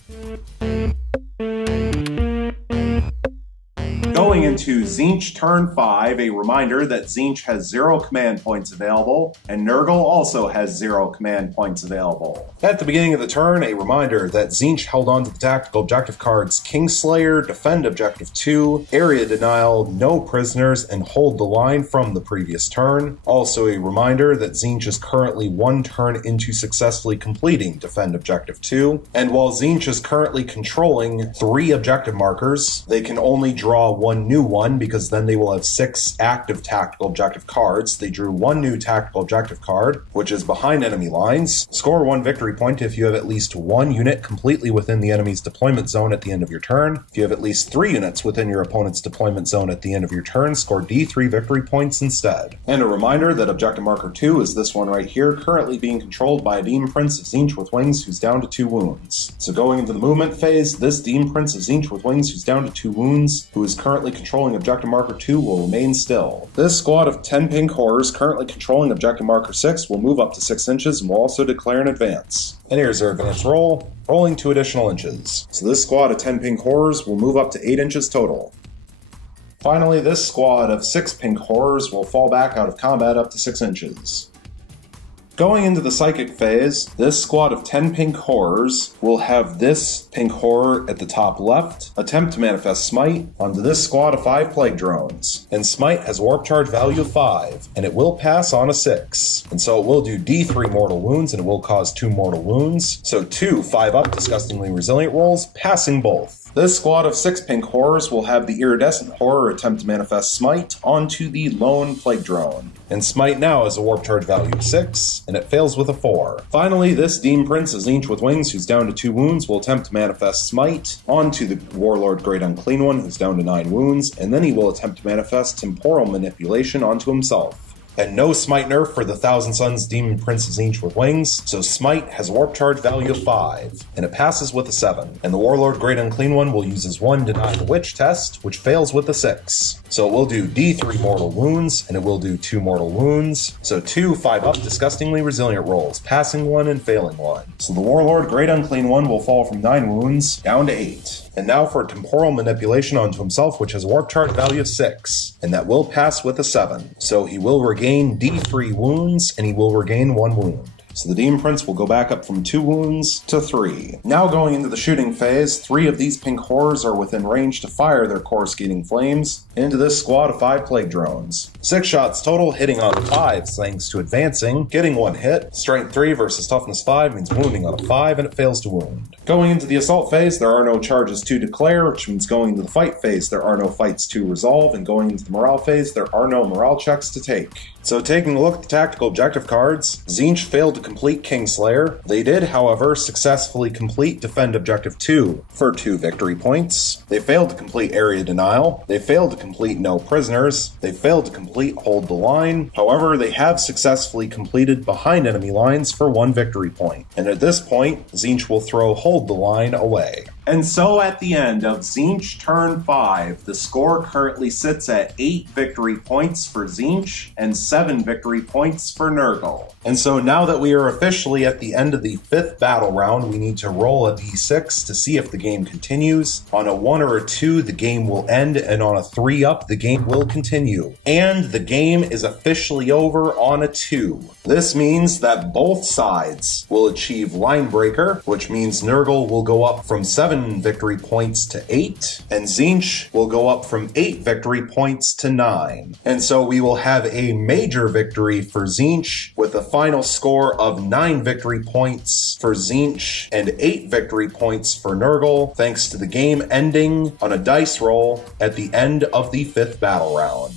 Going into Tzeentch turn 5, a reminder that Tzeentch has 0 command points available, and Nurgle also has 0 command points available. At the beginning of the turn, a reminder that Tzeentch held on to the tactical objective cards Kingslayer, Defend Objective 2, Area Denial, No Prisoners, and Hold the Line from the previous turn. Also a reminder that Tzeentch is currently 1 turn into successfully completing Defend Objective 2, and while Tzeentch is currently controlling 3 objective markers, they can only draw 1 one new one because then they will have 6 active tactical objective cards. They drew 1 new tactical objective card, which is behind enemy lines. Score 1 victory point if you have at least 1 unit completely within the enemy's deployment zone at the end of your turn. If you have at least 3 units within your opponent's deployment zone at the end of your turn, score D3 victory points instead. And a reminder that Objective Marker 2 is this one right here, currently being controlled by a Demon Prince of Tzeentch with wings who's down to 2 wounds. So going into the movement phase, this Demon Prince of Tzeentch with wings who's down to 2 wounds, who is currently controlling Objective Marker 2, will remain still. This squad of 10 pink horrors currently controlling Objective Marker 6 will move up to 6 inches and will also declare an advance. And here's their advance roll, rolling 2 additional inches. So this squad of 10 pink horrors will move up to 8 inches total. Finally, this squad of 6 pink horrors will fall back out of combat up to 6 inches. Going into the psychic phase, this squad of 10 pink horrors will have this pink horror at the top left attempt to manifest Smite onto this squad of 5 plague drones. And Smite has warp charge value of 5, and it will pass on a 6. And so it will do D3 mortal wounds, and it will cause 2 mortal wounds. So 2 5-up disgustingly resilient rolls, passing both. This squad of 6 pink horrors will have the iridescent horror attempt to manifest Smite onto the lone plague drone. And Smite now has a warp charge value of 6, and it fails with a 4. Finally, this Demon Prince of Tzeentch with wings who's down to 2 wounds will attempt to manifest Smite onto the Warlord Great Unclean One who's down to 9 wounds, and then he will attempt to manifest Temporal Manipulation onto himself. And no Smite nerf for the Thousand Suns Demon Prince of Tzeentch with wings, so Smite has a warp charge value of 5, and it passes with a 7. And the Warlord Great Unclean One will use his 1 Deny the Witch test, which fails with a 6. So it will do D3 mortal wounds, and it will do 2 mortal wounds, so 2 5-up disgustingly resilient rolls, passing 1 and failing 1. So the Warlord Great Unclean One will fall from 9 wounds down to 8. And now for Temporal Manipulation onto himself, which has a warp charge value of 6, and that will pass with a 7. So he will regain D3 wounds, and he will regain 1 wound. So the Demon Prince will go back up from 2 wounds to 3. Now going into the shooting phase, 3 of these pink horrors are within range to fire their coruscating flames into this squad of 5 plague drones. 6 shots total, hitting on 5s thanks to advancing, getting 1 hit. Strength 3 versus toughness 5 means wounding on a 5, and it fails to wound. Going into the assault phase, there are no charges to declare, which means going into the fight phase, there are no fights to resolve, and going into the morale phase, there are no morale checks to take. So taking a look at the tactical objective cards, Tzeentch failed to complete Kingslayer. They did, however, successfully complete Defend Objective 2 for 2 victory points. They failed to complete Area Denial. They failed to complete No Prisoners. They failed to complete Hold the Line. However, they have successfully completed Behind Enemy Lines for 1 victory point. And at this point, Tzeentch will throw Hold the Line away. And so at the end of Tzeentch turn 5, the score currently sits at 8 victory points for Tzeentch and 7 victory points for Nurgle. And so now that we are officially at the end of the 5th battle round, we need to roll a d6 to see if the game continues. On a 1 or a 2, the game will end, and on a 3-up, the game will continue. And the game is officially over on a 2. This means that both sides will achieve Line Breaker, which means Nurgle will go up from 7 victory points to 8, and Tzeentch will go up from 8 victory points to 9. And so we will have a major victory for Tzeentch with a final score of 9 victory points for Tzeentch and 8 victory points for Nurgle, thanks to the game ending on a dice roll at the end of the 5th battle round.